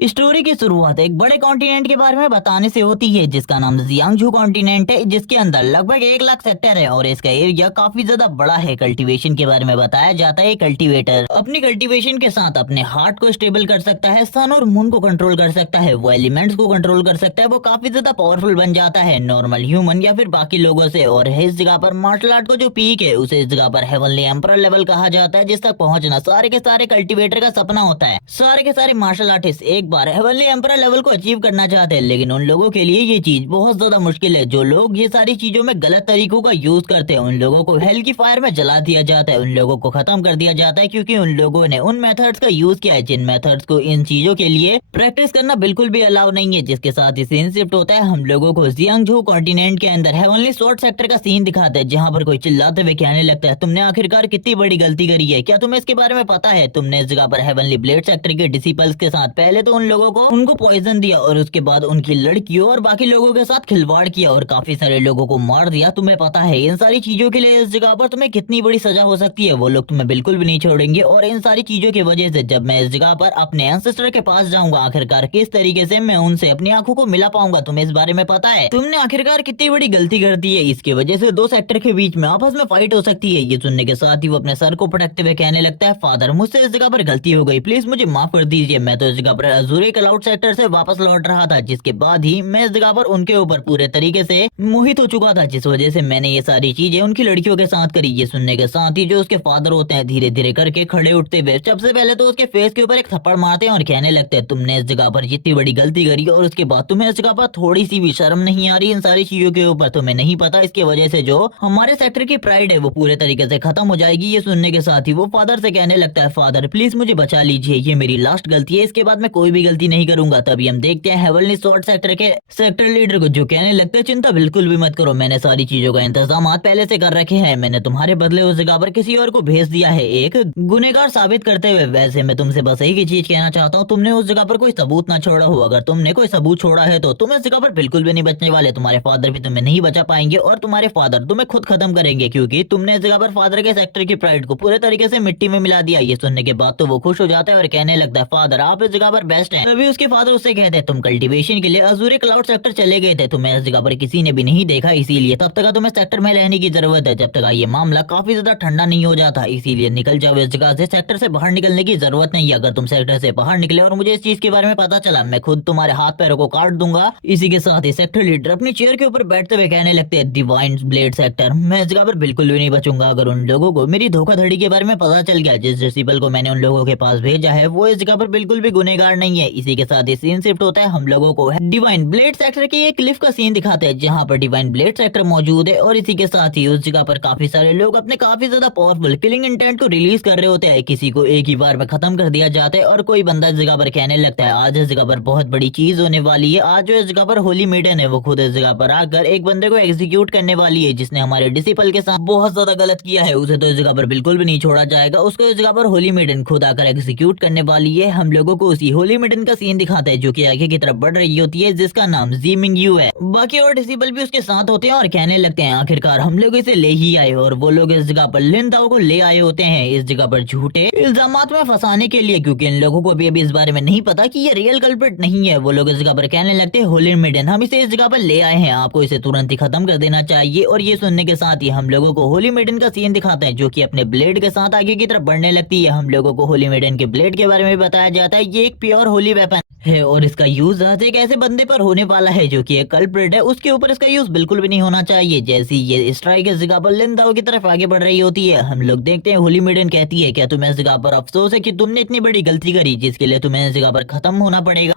Story की शुरुआत एक बड़े कॉन्टिनेंट के बारे में बताने से होती है जिसका नाम जियांगजू कॉन्टिनेंट है, जिसके अंदर लगभग 1 लाख सेक्टर है और इसका एरिया काफी ज्यादा बड़ा है। कल्टीवेशन के बारे में बताया जाता है। कल्टीवेटर अपनी कल्टीवेशन के साथ अपने हार्ट को स्टेबल कर सकता है, सन और मून को कंट्रोल कर सकता है, वो एलिमेंट्स को कंट्रोल कर सकता है, वो काफी ज्यादा पावरफुल बन जाता है नॉर्मल ह्यूमन या फिर बाकी लोगों से। और इस जगह पर मार्शल आर्ट को जो पीक है उसे इस जगह पर हेवनली एम्परर लेवल कहा जाता है, जिस तक पहुंचना सारे के सारे कल्टीवेटर का सपना होता है। सारे के सारे मार्शल आर्टिस्ट एक बार हेवनली एम्परर लेवल को अचीव करना चाहते हैं, लेकिन उन लोगों के लिए ये चीज बहुत ज्यादा मुश्किल है। जो लोग ये सारी चीजों में गलत तरीकों का यूज करते हैं उन लोगों को हेल की फायर में जला दिया जाता है, उन लोगों को खत्म कर दिया जाता है, क्योंकि उन लोगों ने उन मेथड्स का यूज किया है जिन मेथड्स को इन चीजों के लिए प्रैक्टिस करना बिल्कुल भी अलाउ नहीं है। जिसके साथ ही सीन शिफ्ट होता है, हम लोगों को जियांगजू कॉन्टिनेंट के अंदर हेवनली स्वॉर्ड सेक्टर का सीन दिखाता है, जहाँ पर कोई चिल्लाते हुए कहने लगता है, तुमने आखिरकार कितनी बड़ी गलती करी है, क्या तुम्हें इसके बारे में पता है? तुमने इस जगह पर हेवनली ब्लेड सेक्टर के डिसिपल्स के साथ पहले तो उन लोगों को उनको पॉइजन दिया और उसके बाद उनकी लड़कियों और बाकी लोगों के साथ खिलवाड़ किया और काफी सारे लोगों को मार दिया। तुम्हें पता है इन सारी चीजों के लिए इस जगह पर तुम्हें कितनी बड़ी सजा हो सकती है? वो लोग तुम्हें बिल्कुल भी नहीं छोड़ेंगे। और इन सारी चीजों की वजह से जब मैं इस जगह पर अपने एंसेस्टर के पास जाऊंगा, आखिरकार किस तरीके से मैं उनसे अपनी आंखों को मिला पाऊंगा? तुम्हें इस बारे में पता है? तुमने आखिरकार कितनी बड़ी गलती कर दी है? इसकी वजह से 2 सेक्टर के बीच में आपस में फाइट हो सकती है। ये सुनने के साथ ही वो अपने सर को पटकते हुए कहने लगता है, फादर मुझसे इस जगह पर गलती हो गई, प्लीज मुझे माफ कर दीजिए। मैं तो इस जगह पर अजूरी क्लाउड सेक्टर से वापस लौट रहा था, जिसके बाद ही मैं इस जगह पर उनके ऊपर पूरे तरीके से मोहित हो चुका था, जिस वजह से मैंने ये सारी चीजें उनकी लड़कियों के साथ करी। ये सुनने के साथ ही जो उसके फादर होते हैं धीरे धीरे करके खड़े उठते हुए सबसे पहले तो उसके फेस के ऊपर एक थप्पड़ मारते हैं और कहने लगते हैं, तुमने इस जगह पर जितनी बड़ी गलती करी और उसके बाद तुम्हें इस जगह पर थोड़ी सी भी शर्म नहीं आ रही इन सारी चीजों के ऊपर? तुम्हें नहीं पता इसकी वजह से जो हमारे सेक्टर की प्राइड है वो पूरे तरीके से खत्म हो जाएगी। ये सुनने के साथ ही वो फादर से कहने लगता है, फादर प्लीज मुझे बचा लीजिए, ये मेरी लास्ट गलती है, इसके बाद मैं कोई भी गलती नहीं करूंगा। तभी हम देखते हैं हेवनली स्वॉर्ड सेक्टर के सेक्टर लीडर को जो कहने लगता है, चिंता बिल्कुल भी मत करो, मैंने सारी चीजों का इंतजाम पहले से कर रखे हैं, मैंने तुम्हारे बदले उस जगह पर किसी और को भेज दिया है एक गुनेगार साबित करते हुए। वैसे मैं तुमसे बस एक ही चीज कहना चाहता हूँ, तुमने उस जगह पर कोई सबूत ना छोड़ा हो, अगर तुमने कोई सबूत छोड़ा है तो तुम इस जगह पर बिल्कुल भी नहीं बचने वाले, तुम्हारे फादर भी तुम्हें नहीं बचा पाएंगे और तुम्हारे फादर तुम्हें खुद खत्म करेंगे, क्योंकि तुमने इस जगह पर फादर के सेक्टर की प्राइड को पूरे तरीके से मिट्टी में मिला दिया। ये सुनने के बाद तो वो खुश हो जाता है और कहने लगता है, फादर आप इस जगह पर बेस्ट हैं। तभी उसके फादर उससे कहते हैं, तुम कल्टीवेशन के लिए अजूरी क्लाउड सेक्टर चले गए थे, तुम्हें इस जगह पर किसी ने भी नहीं देखा, इसीलिए तब तक तुम्हें सेक्टर में रहने की जरूरत है, जब तक ये मामला काफी ज्यादा ठंडा नहीं हो जाता, इसीलिए निकल जाओ इस जगह से, सेक्टर से बाहर निकलने की जरूरत नहीं है। अगर तुम सेक्टर से बाहर निकले और मुझे इस चीज के बारे में पता चला, मैं खुद तुम्हारे हाथ पैरों को काट दूंगा। इसी के साथ ही सेक्टर लीडर अपनी चेयर के ऊपर बैठते हुए कहने लगते हैं, डिवाइन ब्लेड सेक्टर, मैं इस जगह पर बिल्कुल भी नहीं बचूंगा। अगर उन लोगों को मेरी धोखाधड़ी के बारे में पता चल गया, जिस डिसिपल को मैंने उन लोगों के पास भेजा है वो इस जगह पर बिल्कुल भी गुनहगार नहीं है। इसी के साथ ही सीन शिफ्ट होता है, हम लोगों को डिवाइन ब्लेड सेक्टर की एक क्लिफ का सीन दिखाते हैं जहाँ पर डिवाइन ब्लेड सेक्टर मौजूद है और इसी के साथ ही उस जगह पर काफी सारे लोग अपने काफी ज्यादा पावरफुल किलिंग इंटेंट को रिलीज कर रहे होते हैं, किसी को एक ही बार में खत्म कर दिया जाता है और कोई बंदा इस जगह पर कहने लगता है, आज इस जगह पर बहुत बड़ी चीज होने वाली है। आज जो इस जगह पर होली मेडन है वो खुद इस जगह पर आकर एक बंदे को एग्जीक्यूट करने वाली है, जिसने हमारे डिसिपल के साथ बहुत ज्यादा गलत किया है, उसे तो इस जगह पर बिल्कुल भी नहीं छोड़ा जाएगा। उसको इस जगह पर होली मेडन खुद आकर एग्जीक्यूट करने वाली है। हम लोगों को उसी होली मेडन का सीन दिखाता है जो कि आगे की तरफ बढ़ रही होती है, जिसका नाम जीमिंग यू है। बाकी और डिसिपल भी उसके साथ होते हैं और कहने लगते हैं, आखिरकार हम लोग इसे ले ही आए। और वो लोग इस जगह पर लिन दाओ को ले आए होते हैं इस जगह पर झूठे इल्जामात में फंसाने के लिए, क्योंकि इन लोगों को भी अभी इस बारे में नहीं पता कि ये रियल कल्प्रिट नहीं है। वो लोग इस जगह पर कहने लगते हैं, होली मेडन हम इसे इस जगह पर ले आए हैं, आपको इसे तुरंत ही खत्म कर देना चाहिए। और ये सुनने के साथ ही हम लोगों को होली मेडन का सीन दिखाता है जो कि अपने ब्लेड के साथ आगे की तरफ बढ़ने लगती है। हम लोगों को होली मेडन के ब्लेड के बारे में बताया जाता है, ये एक प्योर होली वेपन है और इसका यूज आज एक ऐसे बंदे पर होने वाला है जो कि एक कल्प्रिट है, उसके ऊपर इसका यूज बिल्कुल भी नहीं होना चाहिए। जैसे ये स्ट्राइक इस जगह पर लिन दाओ की तरफ आगे बढ़ रही होती है, हम लोग देखते हैं होली मेडन कहती है, क्या तुम्हें इस जगह पर अफसोस है कि तुमने इतनी बड़ी गलती करी जिसके लिए तुम्हें इस जगह पर खत्म होना पड़ेगा,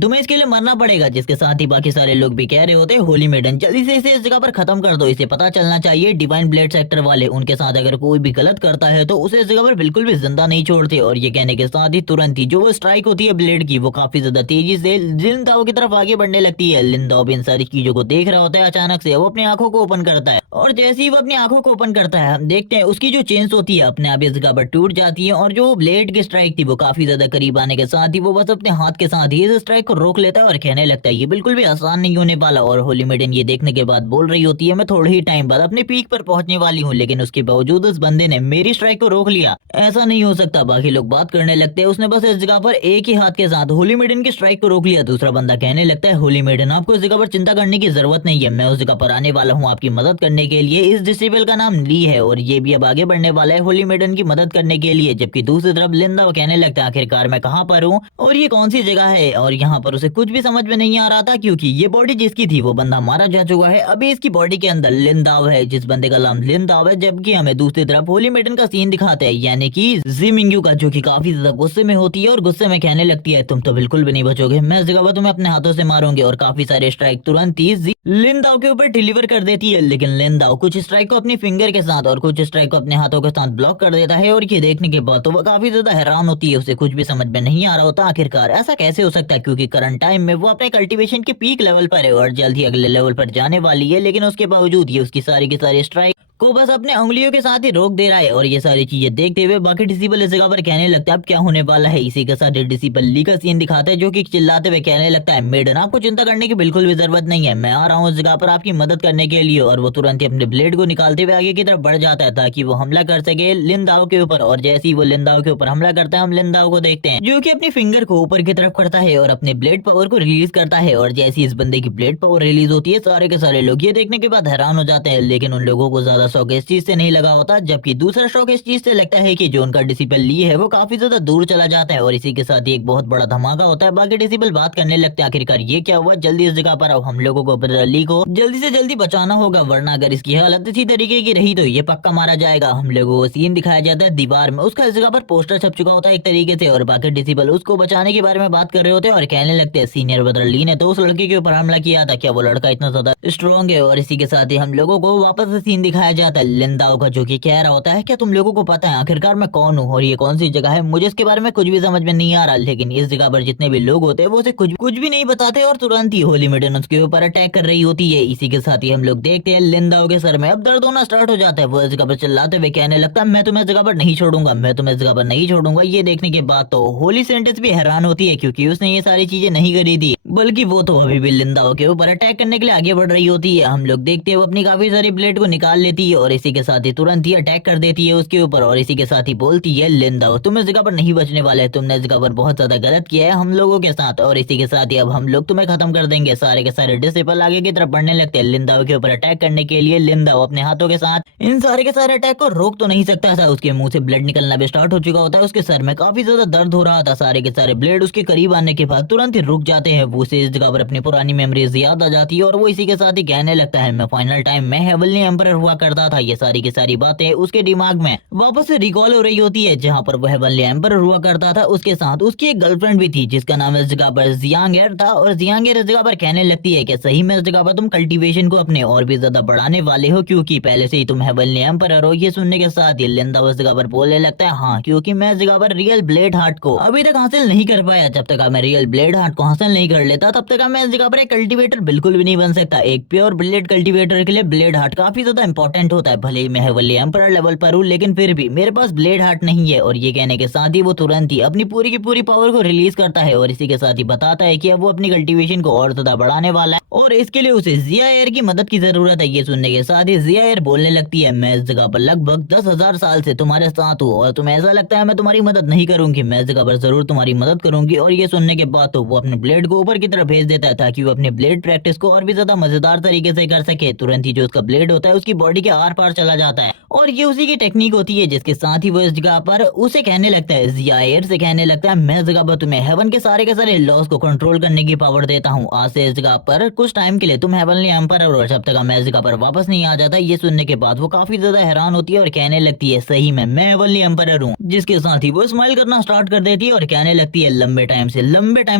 तुम्हें इसके लिए मरना पड़ेगा। जिसके साथ ही बाकी सारे लोग भी कह रहे होते हैं, होली मेडन जल्दी से इसे इस जगह पर खत्म कर दो, इसे पता चलना चाहिए डिवाइन ब्लेड सेक्टर वाले उनके साथ अगर कोई भी गलत करता है तो उसे इस जगह पर बिल्कुल भी जिंदा नहीं छोड़ते। और ये कहने के साथ ही तुरंत ही जो वो स्ट्राइक होती है ब्लेड की वो काफी ज्यादा तेजी से लिन दाओ की तरफ आगे बढ़ने लगती है। लिन दाओ भी इन सारी चीजों को देख रहा होता है, अचानक से वो अपनी आंखों को ओपन करता है और जैसे ही वो अपनी आंखों को ओपन करता है हम देखते हैं उसकी जो चेन्स होती है अपने आप इस जगह पर टूट जाती है और जो ब्लेड की स्ट्राइक थी वो काफी ज्यादा करीब आने के साथ ही वो बस अपने हाथ के साथ ही इस स्ट्राइक को रोक लेता है और कहने लगता है, ये बिल्कुल भी आसान नहीं होने वाला। और होली मेडन ये देखने के बाद बोल रही होती है, मैं थोड़े ही टाइम बाद अपने पीक पर पहुंचने वाली हूँ, लेकिन उसके बावजूद उस बंदे ने मेरी स्ट्राइक को रोक लिया, ऐसा नहीं हो सकता। बाकी लोग बात करने लगते हैं, उसने बस इस जगह पर एक ही हाथ के इसके साथ होली मेडन की स्ट्राइक को रोक लिया। दूसरा बंदा कहने लगता है होली मेडन आपको इस जगह पर चिंता करने की जरूरत नहीं है, मैं उस जगह पर आने वाला हूँ आपकी मदद करने के लिए। इस डिसेबल का नाम ली है और ये भी अब आगे बढ़ने वाला है होली मेडन की मदद करने के लिए। जबकि दूसरी तरफ लिंदा कहने लगता है आखिरकार मैं कहाँ पर हूँ और ये कौन सी जगह है, और यहाँ पर उसे कुछ भी समझ में नहीं आ रहा था क्योंकि ये बॉडी जिसकी थी वो बंदा मारा जा चुका है। अभी इसकी बॉडी के अंदर लिंदाव है, जिस बंदे का नाम लिंदाव है। जबकि हमें दूसरी तरफ होली मेडन का सीन दिखाते हैं, यानी कि जिमिंग्यू का, जो कि काफी ज्यादा गुस्से में होती है और गुस्से में कहने लगती है तुम तो बिल्कुल भी नहीं बचोगे, मैं इस जगह पर तुम्हें अपने हाथों से मारूंगी। और काफी सारे स्ट्राइक तुरंत ही लिंदाव के ऊपर डिलीवर कर देती है। लेकिन लिंदाव कुछ स्ट्राइक को अपनी फिंगर के साथ और कुछ स्ट्राइक को अपने हाथों के साथ ब्लॉक कर देता है। और ये देखने के बाद तो वो काफी ज्यादा हैरान होती है, उसे कुछ भी समझ में नहीं आ रहा होता आखिरकार ऐसा कैसे हो सकता है, क्योंकि करंट टाइम में वो अपने कल्टीवेशन के पीक लेवल पर है और जल्द ही अगले लेवल पर जाने वाली है। लेकिन उसके बावजूद ये उसकी सारी की सारी स्ट्राइक को बस अपने उंगलियों के साथ ही रोक दे रहा है। और ये सारी चीजें देखते हुए बाकी डिसिबल इस जगह पर कहने लगता है अब क्या होने वाला है। इसी के साथ डिसिबल ली का सीन दिखाता है, जो कि चिल्लाते हुए कहने लगता है मेडन आपको चिंता करने की बिल्कुल भी जरूरत नहीं है, मैं आ रहा हूँ इस जगह पर आपकी मदद करने के लिए। और वो तुरंत ही अपने ब्लेड को निकालते हुए आगे की तरफ बढ़ जाता है ताकि वो हमला कर सके लिंदाव के ऊपर। और जैसे ही वो लिंदाव के ऊपर हमला करता है हम लिंदाव को देखते हैं जो कि अपनी फिंगर को ऊपर की तरफ करता है और अपने ब्लेड पावर को रिलीज करता है। और जैसे ही इस बंदे की ब्लेड पावर रिलीज होती है सारे के सारे लोग ये देखने के बाद हैरान हो जाते हैं। लेकिन उन लोगों को ज्यादा शौक इस चीज से नहीं लगा होता, जबकि दूसरा शौक इस चीज से लगता है कि जो उनका डिसिबल ली है वो काफी ज्यादा दूर चला जाता है। और इसी के साथ ही एक बहुत बड़ा धमाका होता है। बाकी डिसिबल बात करने लगते हैं आखिरकार ये क्या हुआ, जल्दी इस जगह पर आओ, हम लोगों को ब्रदर ली को जल्दी से जल्दी बचाना होगा, वरना अगर इसकी हालत इसी तरीके की रही तो ये पक्का मारा जाएगा। हम लोगों को सीन दिखाया जाता है दीवार में, उसका इस जगह पर पोस्टर छप चुका होता है एक तरीके से। और बाकी डिसिबल उसको बचाने के बारे में बात कर रहे होते हैं और कहने लगते हैं सीनियर ब्रदर ली ने तो उस लड़के के ऊपर हमला किया था, क्या वो लड़का इतना ज्यादा स्ट्रॉन्ग है। और इसी के साथ ही हम लोगों को वापस से सीन दिखाया जाता है लिंदाओ का, जो कि कह रहा होता है क्या तुम लोगों को पता है आखिरकार मैं कौन हूँ और ये कौन सी जगह है, मुझे इसके बारे में कुछ भी समझ में नहीं आ रहा। लेकिन इस जगह पर जितने भी लोग होते हैं वो उसे कुछ भी नहीं बताते और तुरंत ही होली मेडन उसके ऊपर अटैक कर रही होती है। इसी के साथ ही हम लोग देखते हैं लिंदाओ के सर में अब दर्द होना स्टार्ट हो जाता है। वो इस जगह पर चिल्लाते हुए कहने लगता है मैं तुम्हें इस जगह पर नहीं छोड़ूंगा, मैं तुम्हें इस जगह पर नहीं छोड़ूंगा। ये देखने के बाद तो होली सेंटेंस भी हैरान होती है क्योंकि उसने ये सारी चीजें नहीं करी थी, बल्कि वो तो अभी भी लिंदाओ के ऊपर अटैक करने के लिए आगे बढ़ रही होती है। हम लोग देखते हैं वो अपनी काफी सारी ब्लेड को निकाल लेती है और इसी के साथ ही तुरंत ही अटैक कर देती है उसके ऊपर। और इसी के साथ ही बोलती है लिंदाओ तुम इस जगह पर नहीं बचने वाले, तुमने इस जगह पर बहुत ज्यादा गलत किया है हम लोगों के साथ। और इसी के साथ ही अब हम लोग तुम्हें खत्म कर देंगे। सारे के सारे डिसिबल आगे की तरफ बढ़ने लगते हैं लिंदाओ के ऊपर अटैक करने के लिए। लिंदाओ अपने हाथों के साथ इन सारे के सारे अटैक को रोक तो नहीं सकता था, उसके मुंह से ब्लड निकलना भी स्टार्ट हो चुका होता है, उसके सर में काफी ज्यादा दर्द हो रहा था। सारे के सारे ब्लेड उसके करीब आने के बाद तुरंत ही रुक जाते हैं। वो उसे इस जगह पर अपनी पुरानी मेमोरीज याद आ जाती है और वो इसी के साथ ही कहने लगता है मैं फाइनल टाइम में हेवनली एम्परर हुआ करता था। ये सारी की सारी बातें उसके दिमाग में वापस से रिकॉल हो रही होती है, जहाँ पर वो हेवनली एम्परर हुआ करता था उसके साथ उसकी एक गर्लफ्रेंड भी थी जिसका नाम इस जगह पर जियांगेर था। और जियांगेर इस जगह पर कहने लगती है कि सही में इस जगह पर तुम कल्टीवेशन को अपने और भी ज्यादा बढ़ाने वाले हो क्योंकि पहले से ही तुम हेवनली एम्परर हो। ये सुनने के साथ ही लिंदा उस जगह पर बोलने लगता है हाँ, क्योंकि मैं इस जगह पर रियल ब्लेड हार्ट को अभी तक हासिल नहीं कर पाया। जब तक मैं रियल ब्लेड हार्ट को हासिल नहीं कर लेता तब तक मैं इस जगह पर एक कल्टीवेटर बिल्कुल भी नहीं बन सकता। एक प्योर ब्लेड कल्टीवेटर के लिए ब्लेड हार्ट काफी ज्यादा इंपॉर्टेंट होता है। भले ही मैं हेवनली एम्परर लेवल पर हूँ लेकिन फिर भी मेरे पास ब्लेड हार्ट नहीं है। और ये कहने के साथ ही वो तुरंत ही अपनी पूरी की पूरी पावर को रिलीज करता है और इसी के साथ ही बताता है कि अब वो अपनी कल्टीवेशन को और ज्यादा बढ़ाने वाला है और इसके लिए उसे जिया एयर की मदद की जरूरत है। ये सुनने के साथ ही जिया एयर बोलने लगती है मैं इस जगह पर लगभग 10,000 साल से तुम्हारे साथ हूँ और तुम्हें ऐसा लगता है मैं तुम्हारी मदद नहीं करूंगी, मैं इस जगह पर जरूर तुम्हारी मदद करूंगी। और ये सुनने के बाद तो वो अपने ब्लेड को ऊपर की तरफ भेज देता है ताकि वो अपने ब्लेड प्रैक्टिस को और भी ज्यादा मजेदार तरीके से कर सके। तुरंत ही जो उसका ब्लेड होता है उसकी बॉडी के आर पार चला जाता है और ये उसी की टेक्निक होती है, जिसके साथ ही वो इस जगह पर उसे कहने लगता है जिया एयर से कहने लगता है मैं इस जगह पर तुम्हें हेवन के सारे लॉस को कंट्रोल करने की पावर देता हूँ। आज से इस जगह पर कुछ टाइम के लिए तुम हेवनली एम्परर हो, जब तक मैं इस जगह पर वापस नहीं आ जाता। ये सुनने के बाद वो काफी ज्यादा हैरान होती है और कहने लगती है सही में मैं हेवनली एम्परर हूँ। जिसके साथ ही वो स्माइल करना स्टार्ट कर देती है और कहने लगती है लंबे टाइम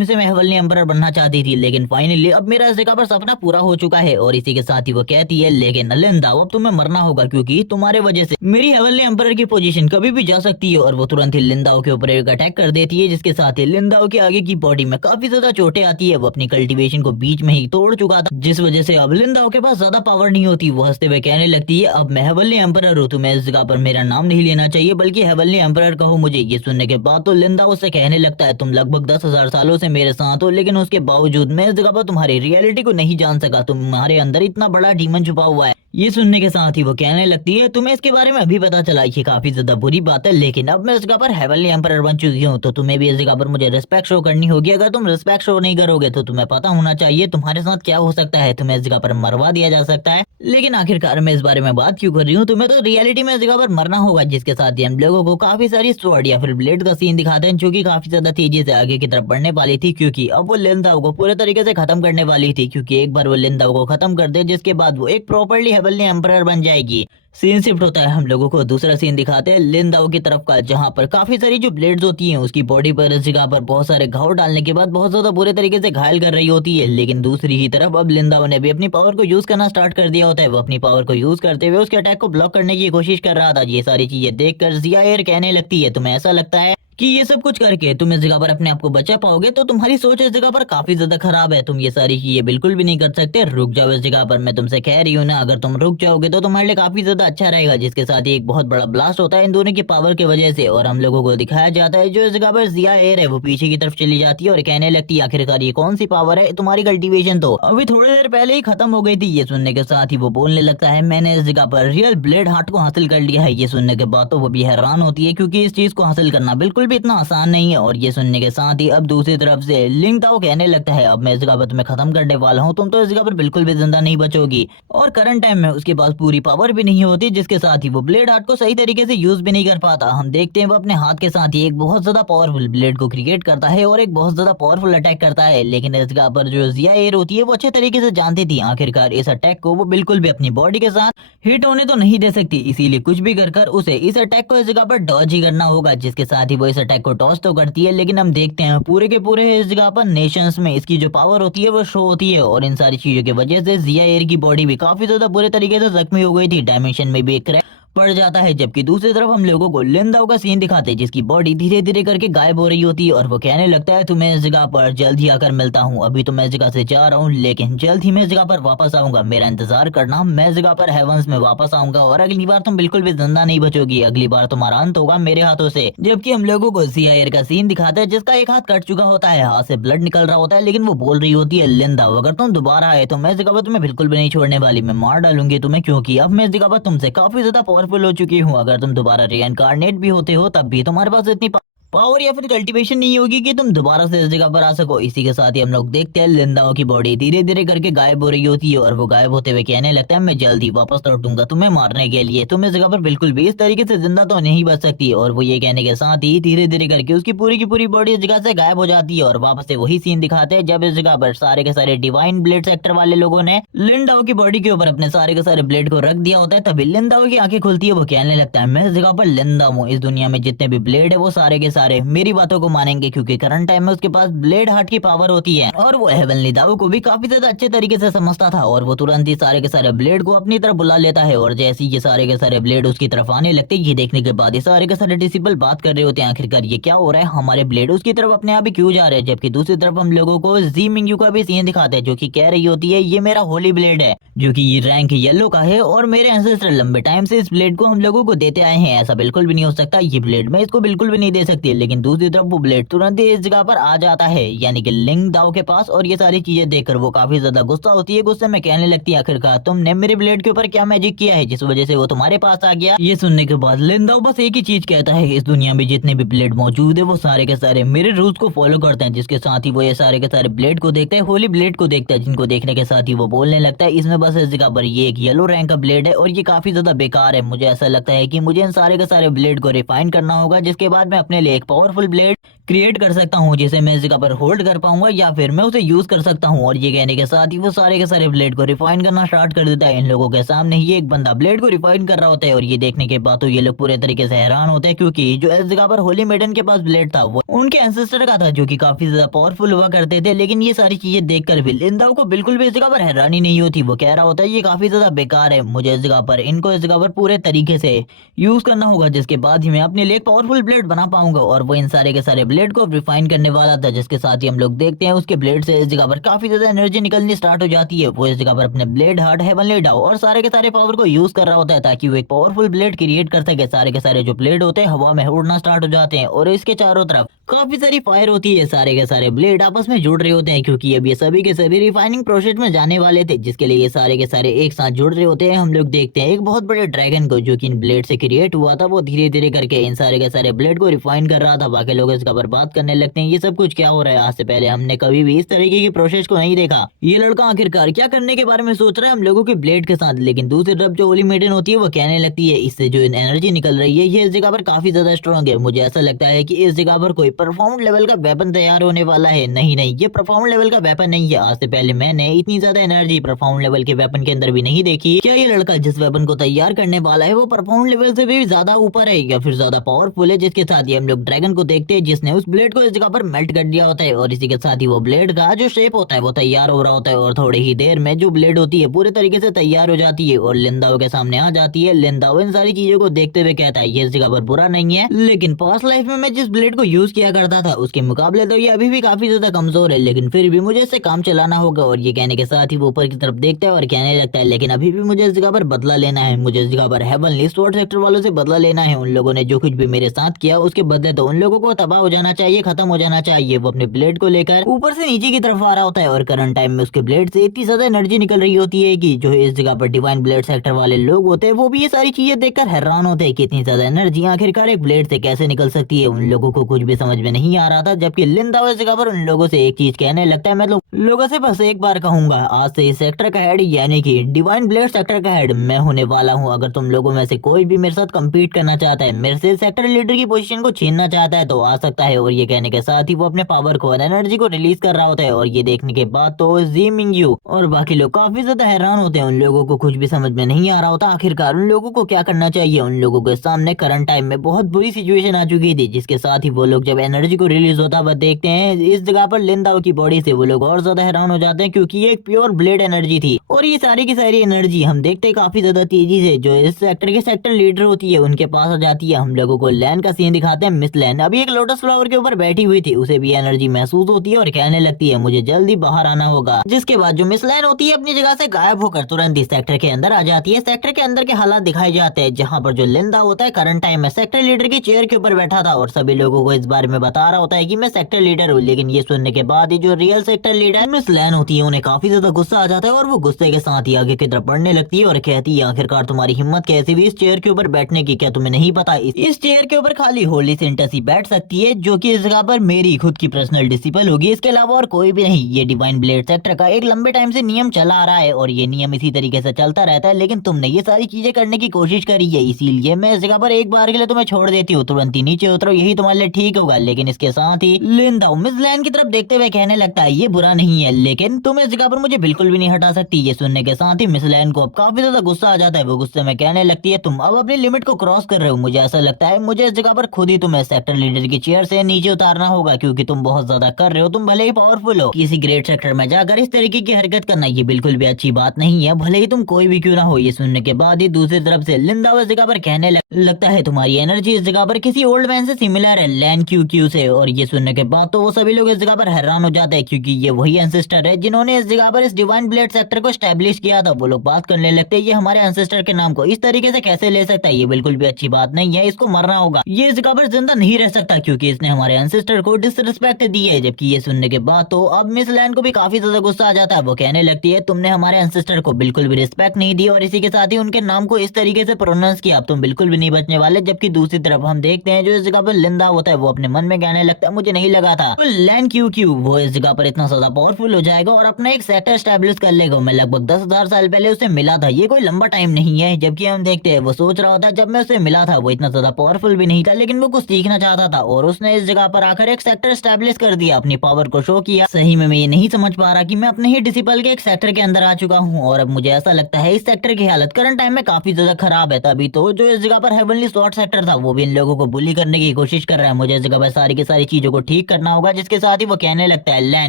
से मैं हेवनली एम्परर बनना चाहती थी लेकिन फाइनली अब मेरा इस जगह पर सपना पूरा हो चुका है। और इसी के साथ ही वो कहती है लेकिन लिंदाओ अब तुम्हें मरना होगा क्योंकि तुम्हारे वजह से मेरी हेवनली एम्परर की पोजीशन कभी भी जा सकती है। और वो तुरंत ही लिंदाओ के ऊपर एक अटैक कर देती है, जिसके साथ ही लिंदाओ के आगे की बॉडी में काफी ज्यादा चोटें आती है। वो अपनी कल्टीवेशन को बीच में ही तोड़ चुका था, जिस वजह से अब लिंदाओ के पास ज्यादा पावर नहीं होती। वो हंसते हुए कहने लगती है अब मैं हेवनली एम्परर हूँ, तुम्हें इस जगह पर मेरा नाम नहीं लेना चाहिए बल्कि हेवनली एम्परर कहो मुझे। ये सुनने के बाद तो लिंदाओ उससे कहने लगता है तुम लगभग 10,000 सालों से मेरे साथ हो लेकिन उसके बावजूद मैं इस जगह पर तुम्हारी रियलिटी को नहीं जान सका, तुम्हारे अंदर इतना बड़ा डीमन छुपा हुआ है। ये सुनने के साथ ही वो कहने लगती है, तुम्हें इसके बारे में अभी पता चला, ये काफी ज्यादा बुरी बात है, लेकिन अब मैं इस जगह पर हेवनली एम्परर बन चुकी हूँ, तो तुम्हें भी इस जगह पर मुझे रिस्पेक्ट शो करनी होगी। अगर तुम रिस्पेक्ट शो नहीं करोगे तो तुम्हें पता होना चाहिए तुम्हारे साथ क्या हो सकता है, तुम्हें इस जगह पर मरवा दिया जा सकता है। लेकिन आखिरकार मैं इस बारे में बात क्यों कर रही हूँ, तुम्हें तो रियलिटी में इस जगह पर मरना होगा। जिसके साथ ही हम लोगों को काफी सारी स्वॉर्ड या फिर ब्लेड का सीन दिखाते हैं, जो कि काफी ज्यादा तेजी से आगे की तरफ बढ़ने वाली थी, क्योंकि अब वो लिंदाओ को पूरे तरीके से खत्म करने वाली थी। क्योंकि एक बार वो लिंदाओ को खत्म कर दे, जिसके बाद वो एक प्रॉपरली हेवनली एम्परर बन जाएगी। सीन शिफ्ट होता है, हम लोगों को दूसरा सीन दिखाते हैं लिंदाओ की तरफ का, जहां पर काफी सारी जो ब्लेड्स होती हैं उसकी बॉडी पर इस जगह पर बहुत सारे घाव डालने के बाद बहुत ज्यादा बुरे तरीके से घायल कर रही होती है। लेकिन दूसरी ही तरफ अब लिंदाओ ने भी अपनी पावर को यूज करना स्टार्ट कर दिया होता है। वो अपनी पावर को यूज करते हुए उसके अटैक को ब्लॉक करने की कोशिश कर रहा था। ये सारी चीजें देखकर जिया एयर कहने लगती है, तुम्हें ऐसा लगता है कि ये सब कुछ करके तुम इस जगह पर अपने आप को बचा पाओगे, तो तुम्हारी सोच इस जगह पर काफी ज्यादा खराब है। तुम ये सारी चीजें बिल्कुल भी नहीं कर सकते, रुक जाओ इस जगह पर, मैं तुमसे कह रही हूँ ना, अगर तुम रुक जाओगे तो तुम्हारे लिए काफी ज्यादा अच्छा रहेगा। जिसके साथ ही एक बहुत बड़ा ब्लास्ट होता है इन दोनों की पावर की वजह से, और हम लोगों को दिखाया जाता है जो इस जगह पर जिया एयर है वो पीछे की तरफ चली जाती है और कहने लगती है, आखिरकार ये कौन सी पावर है, तुम्हारी कल्टीवेशन तो अभी थोड़ी देर पहले ही खत्म हो गई थी। ये सुनने के साथ ही वो बोलने लगता है, मैंने इस जगह पर रियल ब्लेड हार्ट को हासिल कर लिया है। ये सुनने के बाद तो वो भी हैरान होती है, क्योंकि इस चीज को हासिल करना बिल्कुल भी इतना आसान नहीं है। और ये सुनने के साथ ही अब दूसरी तरफ से लिंगताओ कहने लगता है, अब मैं इस जगह पर तुम्हें खत्म करने वाला हूँ, तुम तो इस जगह पर बिल्कुल भी जिंदा नहीं बचोगी। और करंट टाइम में उसके पास पूरी पावर भी नहीं होती, जिसके साथ ही वो ब्लेड हार्ट को सही तरीके से यूज भी नहीं कर पाता। हम देखते हैं वो अपने हाथ के साथ ही एक बहुत ज्यादा पावरफुल ब्लेड को क्रिएट करता है और एक बहुत ज्यादा पावरफुल अटैक करता है। लेकिन इस जगह पर जो जिया एयर होती है वो अच्छे तरीके से जानती थी आखिरकार इस अटैक को वो बिल्कुल भी अपनी बॉडी के साथ हिट होने तो नहीं दे सकती, इसीलिए कुछ भी कर उसे इस अटैक को इस जगह पर डॉज ही करना होगा। जिसके साथ ही वो इस अटैक को टॉस तो करती है, लेकिन हम देखते हैं पूरे के पूरे इस जगह पर नेशंस में इसकी जो पावर होती है वो शो होती है। और इन सारी चीजों की वजह से जिया एयर की बॉडी भी काफी ज्यादा बुरे तरीके से जख्मी हो गई थी, डायमेंशन में भी एक क्रैक पड़ जाता है। जबकि दूसरी तरफ हम लोगों को लिंदाओ का सीन दिखाते हैं, जिसकी बॉडी धीरे धीरे करके गायब हो रही होती है और वो कहने लगता है, तुम्हें इस जगह पर जल्द ही आकर मिलता हूँ, अभी तो मैं इस जगह से जा रहा हूँ, लेकिन जल्द ही मैं इस जगह पर वापस आऊंगा, मेरा इंतजार करना, मैं इस जगह पर हेवंस में वापस आऊंगा और अगली बार तुम बिल्कुल भी जिंदा नहीं बचोगी, अगली बार तुम्हारा अंत होगा मेरे हाथों से। जबकि हम लोगों को जिया एयर का सीन दिखाता है, जिसका एक हाथ कट चुका होता है, हाथ से ब्लड निकल रहा होता है, लेकिन वो बोल रही होती है, लिंदाओ अगर तुम दोबारा आए तो मैं इस जगह पर तुम्हें बिल्कुल भी नहीं छोड़ने वाली, मैं मार डालूंगी तुम्हें, क्योंकि अब मैं इस जगह पर तुमसे काफी ज्यादा पावरफुल हो चुकी हूँ। अगर तुम दोबारा रीइंकार्नेट भी होते हो तब भी तुम्हारे पास इतनी पावर या फिर कल्टीवेशन नहीं होगी कि तुम दोबारा से इस जगह पर आ सको। इसी के साथ ही हम लोग देखते हैं लिंदाओ की बॉडी धीरे धीरे करके गायब हो रही होती है और वो गायब होते हुए कहने लगता है, मैं जल्दी वापस लौटूंगा तुम्हें मारने के लिए, तुम इस जगह पर बिल्कुल भी इस तरीके से जिंदा तो नहीं बच सकती। और वो ये कहने के साथ ही धीरे धीरे करके उसकी पूरी की पूरी बॉडी इस जगह से गायब हो जाती है। और वापस से वही सीन दिखाते हैं जब इस जगह पर सारे के सारे डिवाइन ब्लेड सेक्टर वाले लोगों ने लिंदाओ की बॉडी के ऊपर अपने सारे के सारे ब्लेड को रख दिया होता है। तभी लिंदाओ की आंखें खुलती है, वो कहने लगता है, मैं इस जगह पर लिंदाओ हूँ, इस दुनिया में जितने भी ब्लेड है वो सारे के सारे मेरी बातों को मानेंगे, क्योंकि करंट टाइम में उसके पास ब्लेड हार्ट की पावर होती है। और वो हेवनली दाऊ को भी काफी ज्यादा अच्छे तरीके से समझता था और वो तुरंत ही सारे के सारे ब्लेड को अपनी तरफ बुला लेता है। और जैसे ही ये सारे के सारे ब्लेड उसकी तरफ आने लगते हैं, ये देखने के बाद ये सारे के सारे डिसिपल बात कर रहे होते हैं, आखिरकार ये क्या हो रहा है, हमारे ब्लेड उसकी तरफ अपने आप ही क्यों जा रहे हैं। जबकि दूसरी तरफ हम लोगों को जी मिंगयू का भी सीन दिखाते हैं, जो कि कह रही होती है, ये मेरा होली ब्लेड है, जो कि ये रैंक येलो का है और मेरे एंसेस्टर लंबे टाइम से इस ब्लेड को हम लोगों को देते आए हैं, ऐसा बिल्कुल भी नहीं हो सकता, ये ब्लेड मैं इसको बिल्कुल भी नहीं दे सकती। लेकिन दूसरी तरफ वो ब्लेड तुरंत ही इस जगह पर आ जाता है, यानी कि लिंग दाओ के पास। और ये सारी चीजें देखकर वो काफी ज्यादा गुस्सा होती है, गुस्से में कहने लगती है, आखिरकार तुमने मेरे ब्लेड के ऊपर क्या मैजिक किया है जिस वजह से वो तुम्हारे पास आ गया। ये सुनने के बाद लिंग दाओ बस एक ही चीज कहता है, इस दुनिया में जितने भी ब्लेड मौजूद है वो सारे के सारे मेरे रूल्स को फॉलो करते हैं। जिसके साथ ही वो ये सारे के सारे ब्लेड को देखते हैं, होली ब्लेड को देखता है, जिनको देखने के साथ ही वो बोलने लगता है, इसमें बस इस जगह पर ये एक येलो रैंक का ब्लेड है और ये काफी ज्यादा बेकार है, मुझे ऐसा लगता है कि मुझे इन सारे के सारे ब्लेड को रिफाइन करना होगा, जिसके बाद मैं अपने लिए एक पावरफुल ब्लेड क्रिएट कर सकता हूँ, जिसे मैं इस जगह पर होल्ड कर पाऊंगा या फिर मैं उसे यूज कर सकता हूँ। और ये कहने के साथ ही वो सारे के सारे ब्लेड को रिफाइन करना स्टार्ट कर देता है। इन लोगों के सामने ही एक बंदा ब्लेड को रिफाइन कर रहा होता है और ये देखने के बाद तो ये लोग पूरे तरीके से हैरान होते हैं, क्योंकि जो इस जगह पर होली मेडन के पास ब्लेड था वो उनके एंसेस्टर का था, जो कि काफी ज्यादा पावरफुल हुआ करते थे। लेकिन ये सारी चीजें देखकर भी लिंदाओ को बिल्कुल भी इस जगह पर हैरानी नहीं होती, वो कह रहा होता है, ये काफी ज्यादा बेकार है, मुझे इस जगह पर इनको इस जगह पर पूरे तरीके से यूज करना होगा, जिसके बाद ही मैं अपने लिए एक पावरफुल ब्लेड बना पाऊंगा। और वो इन सारे के सारे ब्लेड को रिफाइन करने वाला था, जिसके साथ ही हम लोग देखते हैं उसके ब्लेड से इस जगह पर काफी ज्यादा एनर्जी निकलनी स्टार्ट हो जाती है। वो इस जगह पर अपने ब्लेड हार्ट हेवनली दाओ और सारे के सारे पावर को यूज कर रहा होता है, ताकि वो एक पावरफुल ब्लेड क्रिएट कर सके। सारे के सारे जो ब्लेड होते हैं हवा में उड़ना स्टार्ट हो जाते हैं और इसके चारों तरफ काफी सारी फायर होती है, सारे के सारे ब्लेड आपस में जुड़ रहे होते हैं क्योंकि अब ये सभी के सभी रिफाइनिंग प्रोसेस में जाने वाले थे, जिसके लिए ये सारे के सारे एक साथ जुड़ रहे होते हैं। हम लोग देखते हैं एक बहुत बड़े ड्रैगन को जो कि इन ब्लेड से क्रिएट हुआ था, वो धीरे धीरे करके इन सारे के सारे ब्लेड को रिफाइन कर रहा था। बाकी लोग इसका बर्बाद करने लगते हैं। ये सब कुछ क्या हो रहा है, आज से पहले हमने कभी भी इस तरीके की प्रोसेस को नहीं देखा। ये लड़का आखिरकार क्या करने के बारे में सोच रहा है हम लोगों के ब्लेड के साथ। लेकिन दूसरी तरफ जो होली मेडन होती है वो कहने लगती है इससे जो एनर्जी निकल रही है ये इस जगह पर काफी ज्यादा स्ट्रॉन्ग है। मुझे ऐसा लगता है कि इस जगह पर कोई परफॉर्म लेवल का वेपन तैयार होने वाला है। नहीं नहीं, ये परफॉर्म लेवल का वेपन नहीं है। आज से पहले मैंने इतनी ज्यादा एनर्जी परफॉर्म लेवल के वेपन के अंदर भी नहीं देखी। क्या ये लड़का जिस वेपन को तैयार करने वाला है वो परफॉर्म लेवल से भी ज्यादा ऊपर है या फिर ज्यादा पावरफुल है, जिसके साथ ही हम लोग ड्रैगन को देखते हैं जिसने उस ब्लेड को इस जगह पर मेल्ट कर दिया होता है और इसी के साथ ही वो ब्लेड का जो शेप होता है वो तैयार हो रहा होता है और थोड़ी ही देर में जो ब्लेड होती है पूरे तरीके से तैयार हो जाती है और लिंदाओ के सामने आ जाती है। लिंदाओ इन सारी चीजों को देखते हुए कहता है ये इस जगह पर बुरा नहीं है, लेकिन पास्ट लाइफ में मैं जिस ब्लेड को यूज किया करता था उसके मुकाबले तो ये अभी भी काफी ज्यादा कमजोर है, लेकिन फिर भी मुझे इससे काम चलाना होगा। और ये कहने के साथ ही वो ऊपर की तरफ देखता है और कहने लगता है लेकिन अभी भी मुझे इस जगह पर बदला लेना है। मुझे इस जगह पर हेवनली स्वॉर्ड सेक्टर वालों से बदला लेना है। उन लोगों ने जो कुछ भी मेरे साथ किया उसके बदले तो उन लोगों को तबाह हो जाना चाहिए, खत्म हो जाना चाहिए। वो अपने ब्लेड को लेकर ऊपर से नीचे की तरफ आ रहा होता है और करंट टाइम में उसके ब्लेड से इतनी ज्यादा एनर्जी निकल रही होती है कि जो इस जगह पर डिवाइन ब्लेड सेक्टर वाले लोग होते हैं वो भी ये सारी चीजें देखकर हैरान होते हैं कि इतनी ज्यादा एनर्जी आखिरकार एक ब्लेड से कैसे निकल सकती है। उन लोगों को कुछ भी समझ में नहीं आ रहा था, जबकि लिंदाओ इस जगह पर उन लोगों से एक चीज कहने लगता है मैं लोगों से बस एक बार कहूंगा, आज से इस सेक्टर का हेड यानी कि डिवाइन ब्लेड सेक्टर का हेड मैं होने वाला हूँ। अगर तुम लोगों में से कोई भी मेरे साथ कम्पीट करना चाहता है, मेरे से सेक्टर लीडर की पोजीशन को छीनना चाहता है तो आ सकता है। और ये कहने के साथ ही वो अपने पावर को और एनर्जी को रिलीज कर रहा होता है और ये देखने के बाद तो जी मिंगयू और बाकी लोग काफी ज्यादा हैरान होते हैं। उन लोगों को कुछ भी समझ में नहीं आ रहा होता आखिरकार उन लोगों को क्या करना चाहिए। उन लोगों के सामने करंट टाइम में बहुत बुरी सिचुएशन आ चुकी थी, जिसके साथ ही वो लोग जब एनर्जी को रिलीज होता हुआ देखते हैं इस जगह पर लिंदाओ की बॉडी से, वो लोग और ज्यादा हैरान हो जाते हैं क्योंकि ये एक प्योर ब्लेड एनर्जी थी। और ये सारी की सारी एनर्जी हम देखते हैं काफी ज्यादा तेजी से जो इस सेक्टर के सेक्टर लीडर होती है उनके पास आ जाती है। हम लोगों को लैन का सीन दिखाते हैं। मिस लैन अभी एक लोटस फ्लावर के ऊपर बैठी हुई थी, उसे भी एनर्जी महसूस होती है और कहने लगती है मुझे जल्दी बाहर आना होगा। जिसके बाद जो मिस लैन होती है अपनी जगह से गायब होकर तुरंत इस सेक्टर के अंदर आ जाती है। सेक्टर के अंदर के हालात दिखाए जाते हैं जहाँ पर जो लिंदा होता है करंट टाइम में सेक्टर लीडर की चेयर के ऊपर बैठा था और सभी लोगों को इस बारे में बता रहा होता है कि मैं सेक्टर लीडर हूँ। लेकिन ये सुनने के बाद ही जो रियल सेक्टर लीडर मिस लैन होती है उन्हें काफी ज्यादा गुस्सा आ जाता है और वो गुस्से के साथ ही आगे की तरफ बढ़ने लगती है और कहती है आखिरकार तुम्हारी हिम्मत कैसी हुई इस चेयर के ऊपर बैठने की, क्या तुम्हें नहीं पता इस चेयर के ऊपर खाली होली सेंटस ही बैठ सकती है जो कि इस जगह पर मेरी खुद की पर्सनल डिसिपल होगी, इसके अलावा और कोई भी नहीं। ये डिवाइन ब्लेड सेक्टर का एक लंबे टाइम से नियम चला आ रहा है और ये नियम इसी तरीके से चलता रहता है, लेकिन तुमने ये सारी चीजें करने की कोशिश करी है इसीलिए मैं इस जगह पर एक बार के लिए तुम्हें छोड़ देती हूँ, तुरंत ही नीचे उतरो, यही तुम्हारे लिए ठीक होगा। लेकिन इसके साथ ही लिंदाओ मिस लैन की तरफ देखते हुए कहने लगता है ये बुरा नहीं है लेकिन तुम इस जगह पर मुझे बिल्कुल भी नहीं हटा सकती। ये सुनने के साथ ही मिस लैन को अब काफी ज्यादा गुस्सा आ जाता है। वो गुस्से में कहने लगती है तुम अब अपनी लिमिट को क्रॉस कर रहे हो, मुझे ऐसा लगता है मुझे इस जगह पर खुद ही तुम्हें सेक्टर लीडर की चेयर से नीचे उतारना होगा क्योंकि तुम बहुत ज्यादा कर रहे हो। तुम भले ही पावरफुल हो, किसी ग्रेट सेक्टर में जाकर इस तरीके की हरकत करना ये बिल्कुल भी अच्छी बात नहीं है, भले ही तुम कोई भी क्यों ना हो। ये सुनने के बाद ही दूसरी तरफ से लिंदाओ इस जगह पर कहने लगता है तुम्हारी एनर्जी इस जगह पर किसी ओल्ड मैन से सिमिलर है, लैन क्यू से। और ये सुनने के बाद तो वो सभी लोग इस जगह पर हैरान हो जाते हैं क्योंकि ये वही एंसेस्टर है जिन्होंने इस जगह पर इस डिवाइन ब्लेड सेक्टर को स्टैब्लिश किया था। वो लोग बात करने लगते हैं ये हमारे एंसेस्टर के नाम को इस तरीके से कैसे ले सकता है, ये बिल्कुल भी अच्छी बात नहीं है, इसको मरना होगा, ये इस जगह पर जिंदा नहीं रह सकता क्योंकि इसने हमारे एंसेस्टर को डिसरिस्पेक्ट दी है। जबकि ये सुनने के बाद तो अब मिस लैन को भी काफी ज्यादा गुस्सा आ जाता है। वो कहने लगती है तुमने हमारे एंसेस्टर को बिल्कुल भी रिस्पेक्ट नहीं दी और इसी के साथ ही उनके नाम को इस तरीके से प्रोनाउंस किया, अब तुम बिल्कुल भी नहीं बचने वाले। जबकि दूसरी तरफ हम देखते हैं जो इस जगह पर लिंदा होता है वो अपने मन में कहने लगता है मुझे नहीं लगा था लैन क्यू वो इस जगह पर इतना ज्यादा पावरफुल हो जाएगा और अपना एक सेक्टर स्टैब्लिश कर लेगा। मैं लगभग 10,000 साल पहले उसे मिला था, ये कोई लंबा टाइम नहीं है। जबकि हम देखते हैं वो सोच रहा होता है जब मैं उसे मिला था वो इतना ज्यादा पावरफुल भी नहीं था, लेकिन वो कुछ सीखना चाहता था और उसने इस जगह पर आकर एक सेक्टर स्टैब्लिश कर दिया, अपनी पावर को शो किया। सही में मैं ये नहीं समझ पा रहा कि मैं अपने ही डिसिपल के एक सेक्टर के अंदर आ चुका हूँ और अब मुझे ऐसा लगता है इस सेक्टर की हालत करंट टाइम में काफी ज्यादा खराब है। तभी तो जो इस जगह पर हेवनली स्वॉर्ड सेक्टर था वो भी इन लोगों को बुली करने की कोशिश कर रहा है। मुझे इस जगह पर सारी की सारी चीजों को ठीक करना होगा। जिसके साथ ही वो कहने लगता है लैन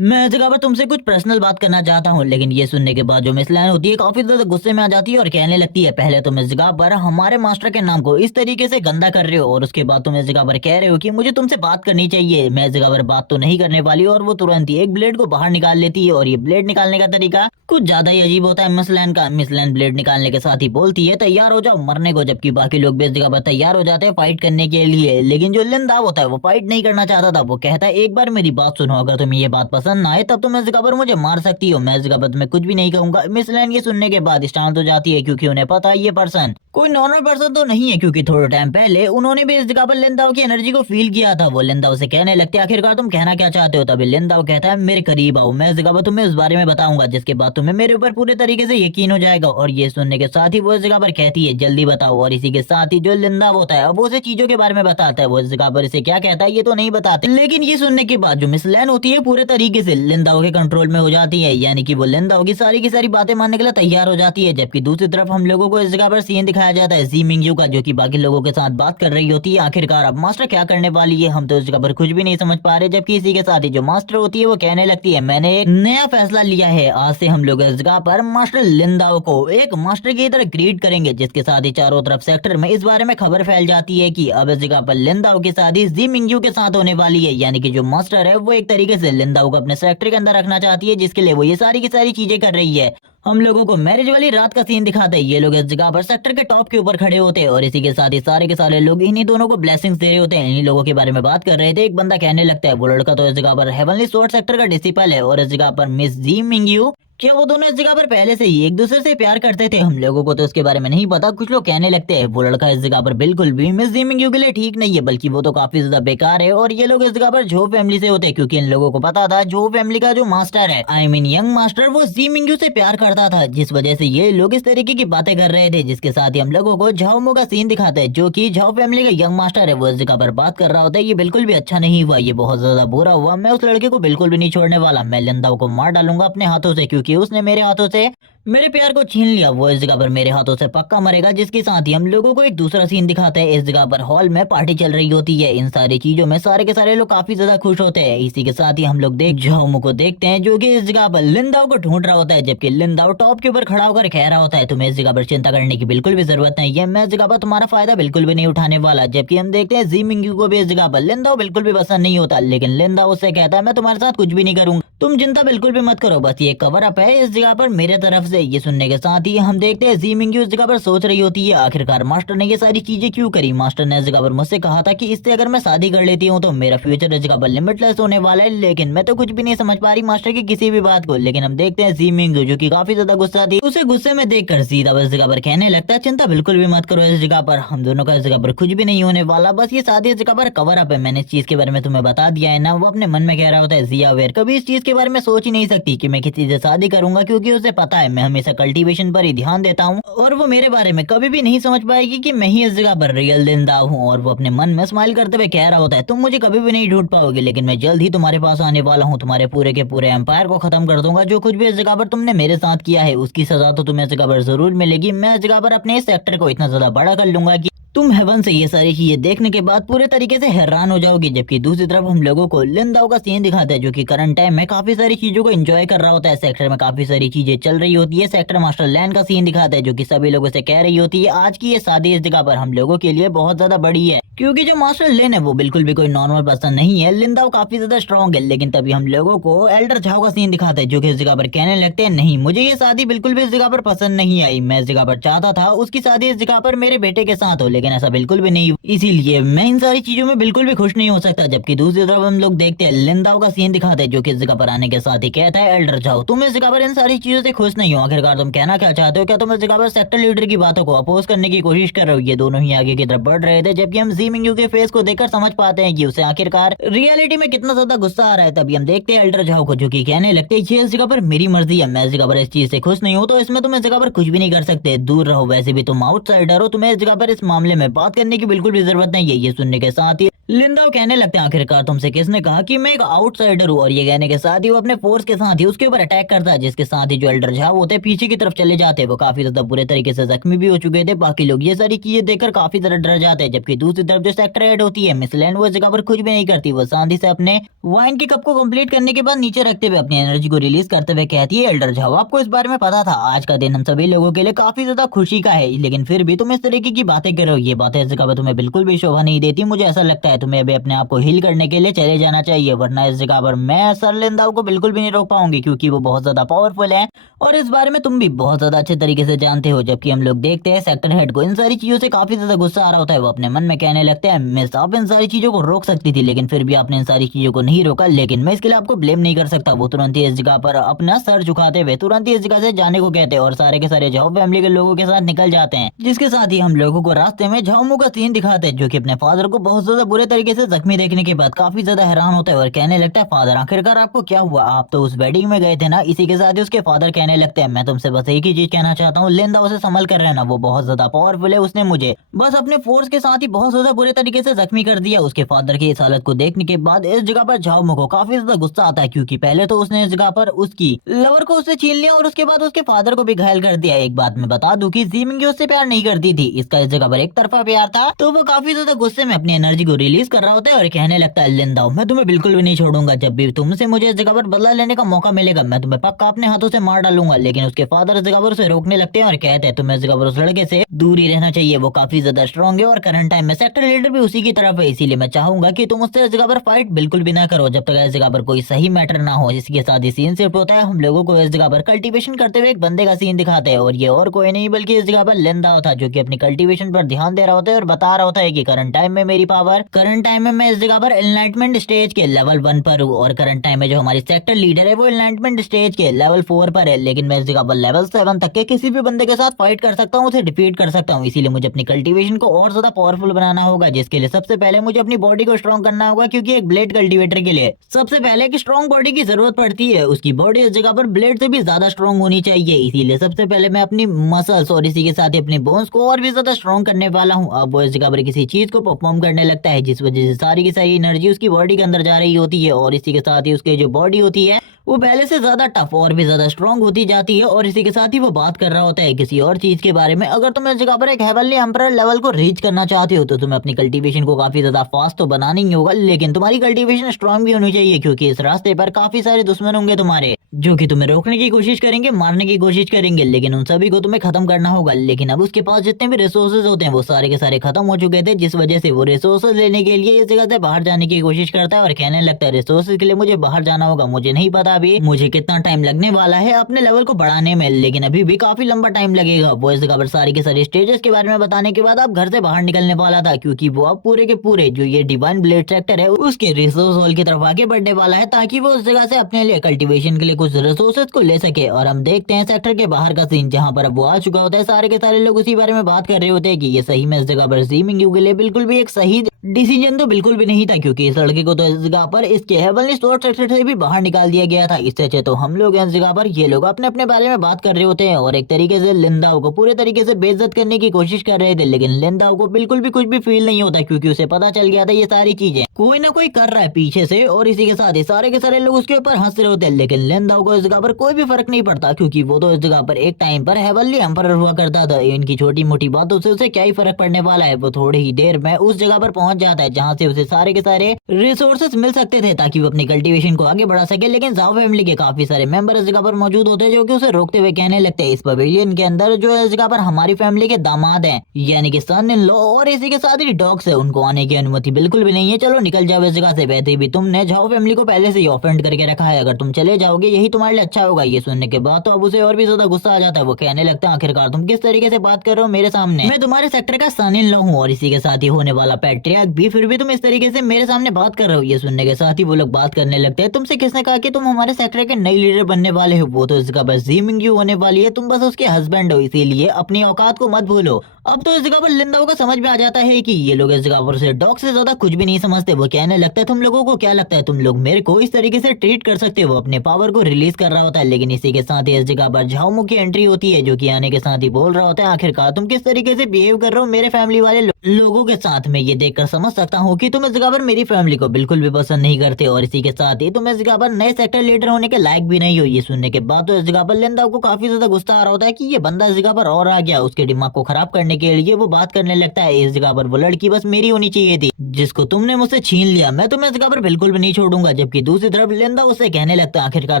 मैं इस जगह पर तुमसे कुछ पर्सनल बात करना चाहता हूँ। लेकिन ये सुनने के बाद जो मिस लैन होती है काफी ज्यादा गुस्से में आ जाती है और कहने लगती है पहले तुम इस जगह पर हमारे मास्टर के नाम को इस तरीके से गंदा कर रहे हो और उसके बाद तुम इस जगह पर कह रहे हो कि मुझे तुमसे बात करनी चाहिए। मैं इस जगह पर बात तो नहीं करने वाली और वो तुरंत ही एक ब्लेड को बाहर निकाल लेती है और ये ब्लेड निकालने का तरीका कुछ ज्यादा ही अजीब होता है मिस लैन का। मिस लैन ब्लेड निकालने के साथ ही बोलती है तैयार हो जाओ मरने को, जबकि बाकी लोग भी इस जगह पर तैयार हो जाते हैं फाइट करने के लिए। लेकिन जो लिंदा होता है वो फाइट नहीं करना चाहता था। वो कहता है एक बार मेरी बात सुनो, अगर तुम्हें ये बात पसंद ना आए तब तुम इस जगह पर मुझे मार सकती हो, मैं इस जगह पर तुम्हें कुछ भी नहीं कहूंगा। मिस लैन ये सुनने के बाद शांत हो जाती है क्योंकि उन्हें पता है ये पर्सन कोई नॉर्मल पर्सन तो नहीं है, क्योंकि थोड़े टाइम पहले उन्होंने भी इस जगह पर लिंदाओ की एनर्जी को फील किया था। वो लिंदाओ से कहने लगते आखिरकार तुम कहना क्या चाहते हो। तभी लिंदाओ कहता है मेरे करीब आओ, मैं इस जगह पर तुम्हें इस बारे में बताऊंगा जिसके बाद तुम्हें मेरे ऊपर पूरे तरीके से यकीन हो जाएगा। और ये सुनने के साथ ही वो इस जगह पर कहती है जल्दी बताओ। और इसी के साथ ही जो लिंदाओ होता है अब वो उसे चीजों के बारे में बताता है। वो इस जगह पर इसे क्या कहता है ये तो नहीं बताते, लेकिन ये सुनने के बाद जो मिस लैन होती है पूरे तरीके से लिंदाओ के कंट्रोल में हो जाती है, यानी कि वो लिंदाओ की सारी बातें मानने के लिए तैयार हो जाती है। जबकि दूसरी तरफ हम लोगों को इस जगह पर सीन दिखाया जाता है जी मिंगयू का, जो कि बाकी लोगों के साथ बात कर रही होती है। आखिरकार अब मास्टर क्या करने वाली है हम तो इस जगह पर कुछ भी नहीं समझ पा रहे। जबकि इसी के साथ ही जो मास्टर होती है वो कहने लगती है मैंने एक नया फैसला लिया है, आज से हम लोग इस जगह पर मास्टर लिंदाओ को एक मास्टर की तरह ग्रीट करेंगे। जिसके साथ ही चारों तरफ सेक्टर में इस बारे में खबर फैल जाती है कि अब इस जगह पर लिंदाओ की शादी जी मिंगयू के साथ होने वाली है, यानी कि जो मास्टर है वो एक तरीके से लिंदाओ को अपने सेक्टर के अंदर रखना चाहती है, जिसके लिए वो ये सारी की सारी चीजें कर रही है। हम लोगों को मैरिज वाली रात का सीन दिखाते हैं। ये लोग इस जगह पर सेक्टर के टॉप के ऊपर खड़े होते हैं और इसी के साथ ही सारे के सारे लोग इन्हीं दोनों को ब्लेसिंग्स दे रहे होते हैं। इन्हीं लोगों के बारे में बात कर रहे थे। एक बंदा कहने लगता है वो लड़का तो इस जगह पर हेवनली स्वॉर्ड सेक्टर का डिसिपल है और इस जगह पर मिस जी मिंगयू, क्या वो दोनों इस जगह पर पहले से ही एक दूसरे से प्यार करते थे? हम लोगों को तो इसके बारे में नहीं पता। कुछ लोग कहने लगते हैं वो लड़का इस जगह पर बिल्कुल भी मिस जी मिंगयू के लिए ठीक नहीं है, बल्कि वो तो काफी ज्यादा बेकार है। और ये लोग इस जगह पर झो फैमिली से होते हैं, क्योंकि इन लोगों को पता था झो फैमिली का जो मास्टर है आई मीन यंग मास्टर वो जी मिंगयू से प्यार करता था, जिस वजह से ये लोग इस तरीके की बातें कर रहे थे। जिसके साथ ही हम लोगों को झाओमो का सीन दिखाते हैं, जो की झाओ फैमिली का यंग मास्टर है। वो इस जगह पर बात कर रहा होता है ये बिल्कुल भी अच्छा नहीं हुआ, ये बहुत ज्यादा बुरा हुआ, मैं उस लड़के को बिल्कुल भी नहीं छोड़ने वाला, मैं लिंदाओ को मार डालूंगा अपने हाथों से, क्योंकि उसने मेरे हाथों से मेरे प्यार को छीन लिया। वो इस जगह पर मेरे हाथों से पक्का मरेगा। जिसके साथ ही हम लोगों को एक दूसरा सीन दिखाता है। इस जगह पर हॉल में पार्टी चल रही होती है। इन सारी चीजों में सारे के सारे लोग काफी ज्यादा खुश होते हैं। इसी के साथ ही हम लोग झाओमो को देखते हैं, जो कि इस जगह पर लिंदाओ को ढूंढ रहा होता है। जबकि लिंदाओ टॉप के ऊपर खड़ा होकर कह रहा होता है तुम्हें इस जगह पर चिंता करने की बिल्कुल भी जरूरत नहीं है, मैं इस जगह पर तुम्हारा फायदा बिल्कुल भी नहीं उठाने वाला। जबकि हम देखते हैं जी मिंगयू को भी इस जगह पर लिंदाओ बिल्कुल भी पसंद नहीं होता, लेकिन लिंदाओ उससे कहता है मैं तुम्हारे साथ कुछ भी नहीं करूंगा, तुम चिंता बिल्कुल भी मत करो, बस ये कवर अप है इस जगह पर मेरे तरफ से। ये सुनने के साथ ही हम देखते हैं जी मिंगयू इस जगह पर सोच रही होती है आखिरकार मास्टर ने ये सारी चीजें क्यों करी। मास्टर ने इस जगह पर मुझसे कहा था कि इससे अगर मैं शादी कर लेती हूँ तो मेरा फ्यूचर इस जगह पर लिमिटलेस होने वाला है, लेकिन मैं तो कुछ भी नहीं समझ पा रही मास्टर की किसी भी बात को। लेकिन हम देखते हैं जी मिंगयू जो की काफी ज्यादा गुस्सा थी, उसे गुस्से में देखकर सीधा इस जगह पर कहने लगता है चिंता बिल्कुल भी मत करो, इस जगह पर हम दोनों का इस जगह पर कुछ भी नहीं होने वाला, बस ये शादी इस जगह पर कवर अप है, मैंने इस चीज के बारे में तुम्हें बता दिया है ना। वो अपने मन में कह रहा होता है जिया वेयर कभी इस चीज के बारे में सोच ही नहीं सकती कि मैं किसी से शादी करूंगा, क्योंकि उसे पता है मैं हमेशा कल्टीवेशन पर ही ध्यान देता हूँ और वो मेरे बारे में कभी भी नहीं समझ पाएगी कि मैं ही इस जगह पर रियल लिंदाओ हूँ। और वो अपने मन में स्माइल करते हुए कह रहा होता है तुम मुझे कभी भी नहीं ढूंढ पाओगे, लेकिन मैं जल्द ही तुम्हारे पास आने वाला हूँ, तुम्हारे पूरे के पूरे एम्पायर को खत्म कर दूंगा। जो कुछ भी इस जगह पर तुमने मेरे साथ किया है उसकी सजा तो तुम्हें इस जगह पर जरूर मिलेगी। मैं इस जगह पर अपने इस सेक्टर को इतना ज्यादा बड़ा कर लूंगा कि तुम हेवन से ये सारी चीजें देखने के बाद पूरे तरीके से हैरान हो जाओगी। जबकि दूसरी तरफ हम लोगों को लिंदाओ का सीन दिखाता है, जो कि करंट टाइम में काफी सारी चीजों को एंजॉय कर रहा होता है। सेक्टर में काफी सारी चीजें चल रही होती है। सेक्टर मास्टर लैन का सीन दिखाता है, जो कि सभी लोगों से कह रही होती है आज की ये शादी इस जगह पर हम लोगों के लिए बहुत ज्यादा बड़ी है, क्योंकि जो मास्टर लेन है वो बिल्कुल भी कोई नॉर्मल पर्सन नहीं है। लिंदाओ काफी ज्यादा स्ट्रॉन्ग है। लेकिन तभी हम लोगों को एल्डर झाओ का सीन दिखाता है, जो कि इस जगह पर कहने लगते हैं नहीं मुझे ये शादी बिल्कुल भी इस जगह पर पसंद नहीं आई, मैं इस जगह पर चाहता था उसकी शादी इस जगह पर मेरे बेटे के साथ हो, लेकिन ऐसा बिल्कुल भी नहीं, इसीलिए मैं इन सारी चीजों में बिल्कुल भी खुश नहीं हो सकता। जबकि दूसरी तरफ हम लोग देखते हैं लिंदाओ का सीन दिखाते हैं, जो कि इस जगह पर आने के साथ ही कहता है एल्डर झाओ तुम इस जगह पर इन सारी चीजों से खुश नहीं हो, आखिरकार तुम कहना क्या चाहते हो, क्या तुम इस जगह पर सेक्टर लीडर की बातों को अपोज करने की कोशिश कर रहे हो। ये दोनों ही आगे की तरफ बढ़ रहे थे, जबकि हम जी मिंगयू के फेस को देखकर समझ पाते हैं कि उसे आखिरकार रियलिटी में कितना ज्यादा गुस्सा आ रहा है। तभी हम देखते हैं एल्डर झाओ को, जो कि कहने लगते हैं ये इस जगह पर मेरी मर्जी है, मैं इस जगह पर इस चीज से खुश नहीं हूँ तो इसमें तुम इस जगह पर कुछ भी नहीं कर सकते, दूर रहो, वैसे भी तुम आउटसाइडर हो, तुम्हें इस जगह पर इस मामले में बात करने की बिल्कुल भी जरूरत नहीं है। ये सुनने के साथ ही लिंदाओ कहने लगते हैं आखिरकार तुमसे किसने कहा कि मैं एक आउटसाइडर हूँ। और ये कहने के साथ ही वो अपने फोर्स के साथ ही उसके ऊपर अटैक करता है, जिसके साथ ही जो एल्डर झाओ होते हैं पीछे की तरफ चले जाते हैं। वो काफी ज्यादा बुरे तरीके से जख्मी भी हो चुके थे। बाकी लोग ये सारी चीजें देखकर काफी ज्यादा डर जाते हैं। जबकि दूसरी तरफ जो सेक्टर हेड होती है मिस लैन, वो इस जगह पर कुछ भी नहीं करती, वो शांति से अपने वाइन के कप को कंप्लीट करने के बाद नीचे रखते हुए अपनी एनर्जी को रिलीज करते हुए कहती है एल्डर झाओ आपको इस बारे में पता था, आज का दिन हम सभी लोगों के लिए काफी ज्यादा खुशी का है, लेकिन फिर भी तुम इस तरीके की बातें कर रहे हो, ये बातें इस जगह पर तुम्हें बिल्कुल भी शोभा नहीं देती। मुझे ऐसा लगता है है तुम्हें अभी अपने आप को हील करने के लिए चले जाना चाहिए, वरना इस जगह पर मैं सर लिंदाओ को बिल्कुल भी नहीं रोक पाऊंगी क्योंकि वो बहुत ज्यादा पावरफुल है और इस बारे में तुम भी बहुत ज्यादा अच्छे तरीके से जानते हो। जबकि हम लोग देखते हैं सेक्टर हेड को इन सारी चीजों से काफी ज्यादा गुस्सा आ रहा होता है। वो अपने मन में कहने लगते हैं मिस आप इन सारी चीजों को रोक सकती थी लेकिन फिर भी आपने इन सारी चीजों को नहीं रोका, लेकिन मैं इसके लिए आपको ब्लेम नहीं कर सकता। वो तुरंत ही इस जगह पर अपना सर झुकाते हुए तुरंत ही इस जगह से जाने को कहते हैं और सारे के सारे झाओ फैमिली के लोगों के साथ निकल जाते हैं, जिसके साथ ही हम लोगों को रास्ते में झाओमू का सीन दिखाते हैं जो कि अपने फादर को बहुत ज्यादा बुरे तरीके से जख्मी देखने के बाद काफी ज्यादा हैरान होता है और कहने लगता है फादर आखिरकार आपको क्या हुआ, आप तो उस वेडिंग में गए थे ना। इसी के साथ ही उसके फादर कहने लगते हैं मैं तुमसे बस एक ही चीज कहना चाहता हूँ, लिंदा उसे संभल कर रहना, वो बहुत ज्यादा पावरफुल है, उसने मुझे बस अपने फोर्स के साथ ही बहुत ज्यादा बुरे तरीके से जख्मी कर दिया। उसके फादर की इस हालत को देखने के बाद इस जगह पर झाओमू को काफी ज्यादा गुस्सा आता है क्योंकि पहले तो उसने इस जगह पर उसकी लवर को उससे छीन लिया और उसके बाद उसके फादर को भी घायल कर दिया। एक बात मैं बता दूं कि ज़ीमिंग उससे प्यार नहीं करती थी, इसका इस जगह पर एक तरफा प्यार था, तो वो काफी ज्यादा गुस्से में अपनी एनर्जी को रिलीज कर रहा होता है और कहने लगता है लिंदाओ मैं तुम्हें बिल्कुल भी नहीं छोड़ूंगा, जब भी तुमसे मुझे इस जगह पर बदला लेने का मौका मिलेगा मैं तुम्हें पक्का अपने हाथों से मार डालूंगा। लेकिन उसके फादर इस जगह पर उसे रोकने लगते हैं और कहते हैं तुम्हें इस जगह पर उस लड़के से दूर ही रहना चाहिए, वो काफी ज्यादा स्ट्रॉन्ग है और करंट टाइम में सेक्टर लीडर भी उसी की तरफ है, इसीलिए मैं चाहूंगा कि तुम उससे इस जगह पर फाइट बिल्कुल भी ना करो जब तक इस जगह पर कोई सही मैटर ना हो। इसके साथ ही सीन शिफ्ट होता है, हम लोगों को इस जगह पर कल्टीवेशन करते हुए एक बंदे का सीन दिखाते हैं और ये और कोई नहीं बल्कि इस जगह पर लिंदाओ था जो कि अपनी कल्टीवेशन पर ध्यान दे रहा होता है और बता रहा होता है कि करंट टाइम में मेरी पावर, करंट टाइम में मैं इस जगह पर एनलाइटमेंट स्टेज के लेवल 1 पर हूँ और करंट टाइम में जो हमारी सेक्टर लीडर है वो एनलाइटमेंट स्टेज के लेवल 4 पर है, लेकिन मैं इस जगह पर लेवल 7 तक के किसी भी बंदे के साथ फाइट कर सकता हूँ, उसे डिफीट कर सकता हूँ। इसीलिए मुझे अपनी कल्टीवेशन को और ज्यादा पावरफुल बनाना होगा, जिसके लिए सबसे पहले मुझे अपनी बॉडी को स्ट्रॉन्ग करना होगा क्योंकि एक ब्लेड कल्टीवेटर के लिए सबसे पहले एक स्ट्रॉन्ग बॉडी की जरूरत पड़ती है, उसकी बॉडी इस जगह पर ब्लेड से भी ज्यादा स्ट्रॉन्ग होनी चाहिए। इसीलिए सबसे पहले मैं अपनी मसल्स और इसी के साथ ही अपनी बोन्स को और भी ज्यादा स्ट्रॉन्ग करने वाला हूँ। अब वो इस जगह पर किसी चीज को परफॉर्म करने लगता है जिस वजह से सारी की सारी एनर्जी उसकी बॉडी के अंदर जा रही होती है और इसी के साथ ही उसकी जो बॉडी होती है वो पहले से ज्यादा टफ और भी ज्यादा स्ट्रॉन्ग होती जाती है और इसी के साथ ही वो बात कर रहा होता है किसी और चीज के बारे में। अगर तुम इस जगह पर एक हेवनली एम्परर लेवल को रीच करना चाहते हो तो तुम्हें अपनी कल्टीवेशन को काफी ज्यादा फास्ट तो बनाना ही होगा, लेकिन तुम्हारी कल्टीवेशन स्ट्रॉन्ग भी होनी चाहिए क्योंकि इस रास्ते पर काफी सारे दुश्मन होंगे तुम्हारे जो कि तुम्हें रोकने की कोशिश करेंगे, मारने की कोशिश करेंगे, लेकिन उन सभी को तुम्हें खत्म करना होगा। लेकिन अब उसके पास जितने भी रिसोर्सेज होते हैं वो सारे के सारे खत्म हो चुके थे, जिस वजह से वो रिसोर्सेज लेने के लिए इस जगह से बाहर जाने की कोशिश करता है और कहने लगता है रिसोर्सेज के लिए मुझे बाहर जाना होगा, मुझे नहीं पता अभी मुझे कितना टाइम लगने वाला है अपने लेवल को बढ़ाने में, लेकिन अभी भी काफी लंबा टाइम लगेगा। वो इस जगह पर सारी के सारे स्टेजेस के बारे में बताने के बाद अब घर से बाहर निकलने वाला था क्योंकि वो अब पूरे के पूरे जो ये डिवाइन ब्लेड सेक्टर है उसके रिसोर्स हॉल की तरफ आगे बढ़ने वाला है ताकि वो उस जगह से अपने लिए कल्टीवेशन के लिए कुछ रिसोर्सेज को ले सके। और हम देखते हैं सेक्टर के बाहर का सीन जहाँ पर अब वो आ चुका होता है, सारे के सारे लोग उसी बारे में बात कर रहे होते हैं कि ये सही में इस जगह पर ज़ीमिंग यू के लिए बिल्कुल भी एक सही डिसीजन तो बिल्कुल भी नहीं था क्योंकि इस लड़के को तो इस जगह पर इसके हेवनली स्टोर सेक्टर से भी बाहर निकाल दिया गया था। इससे अच्छे तो हम लोग इस जगह पर ये लोग अपने अपने बारे में बात कर रहे होते हैं और एक तरीके से लिंदाओ को पूरे तरीके से बेइज्जत करने की कोशिश कर रहे थे, लेकिन लिंदाओ को बिल्कुल भी कुछ भी फील नहीं होता क्योंकि उसे पता चल गया था ये सारी चीजें कोई ना कोई कर रहा है पीछे से और इसी के साथ ही सारे के सारे लोग उसके ऊपर हंस रहे होते हैं। लेकिन लिंदाओ को इस जगह पर कोई भी फर्क नहीं पड़ता क्योंकि वो तो इस जगह पर एक टाइम पर हेवनली एम्परर हुआ करता था, इनकी छोटी मोटी बातों से उसे क्या ही फर्क पड़ने वाला है। वो थोड़ी ही देर में उस जगह पर पहुंच जाता है जहाँ से उसे सारे के सारे रिसोर्सेज मिल सकते थे ताकि वो अपनी कल्टीवेशन को आगे बढ़ा सके, लेकिन जाओ फैमिली के काफी सारे मेंबर इस जगह पर मौजूद होते हैं जो कि उसे रोकते हुए कहने लगते हैं इस पवेलियन के अंदर जो इस जगह पर हमारी फैमिली के दामाद हैं यानी कि सन इन लॉ और इसी के साथ ही डॉग्स है, उनको आने की अनुमति बिल्कुल भी नहीं है, चलो निकल जाओ इस जगह से। वैसे भी तुमने झाओ फैमिली को पहले से ही ऑफेंड करके रखा है, अगर तुम चले जाओगे यही तुम्हारे लिए अच्छा होगा। ये सुनने के बाद तो अब उसे और भी ज्यादा गुस्सा आ जाता है, वो कहने लगता है आखिरकार तुम किस तरीके से बात कर रहे हो मेरे सामने, मैं तुम्हारे सेक्टर का सन इन लॉ हूँ और इसी के साथ ही होने वाला पैट्रियार्क भी, फिर भी तुम इस तरीके से मेरे सामने बात कर रहे हो। ये सुनने के साथ ही वो लोग बात करने लगते हैं तुमसे किसने कहा कि तुम हमारे सेक्टर के नई लीडर बनने वाले हो, वो तो इस जगह पर ज़ीमिंग यू होने वाली है, तुम बस उसके हस्बैंड हो, इसीलिए अपनी औकात को मत भूलो। अब तो इस जगह पर लिंदाओ को समझ में आ जाता है कि ये लोग इस जगह पर से डॉग से ज्यादा कुछ भी नहीं समझते। वो कहने लगता है तुम लोगों को क्या लगता है तुम लोग मेरे को इस तरीके से ट्रीट कर सकते हो। वो अपने पावर को रिलीज कर रहा होता है, लेकिन इसी के साथ ही इस जगह पर झाओमू की एंट्री होती है जो कि आने के साथ ही बोल रहा होता है आखिरकार तुम किस तरीके से बिहेव कर रहे हो मेरे फैमिली वाले लोगों के साथ में। ये देखकर समझ सकता हूँ कि तुम इस जगह पर मेरी फैमिली को बिल्कुल भी पसंद नहीं करते और इसी के साथ ही तुम इस जगह पर नए सेक्टर लीडर होने के लायक भी नहीं हो। ये सुनने के बाद तो इस जगह पर लिंदाओ को काफी ज्यादा गुस्सा आ रहा होता है कि ये बंदा इस जगह पर और आ गया। उसके दिमाग को खराब करने के लिए वो बात करने लगता है इस जगह पर वो लड़की बस मेरी होनी चाहिए थी जिसको तुमने मुझसे छीन लिया, मैं तुम्हें इस जगह पर बिल्कुल भी नहीं छोड़ूंगा। जबकि दूसरी तरफ लिंदाओ उससे कहने लगता है आखिरकार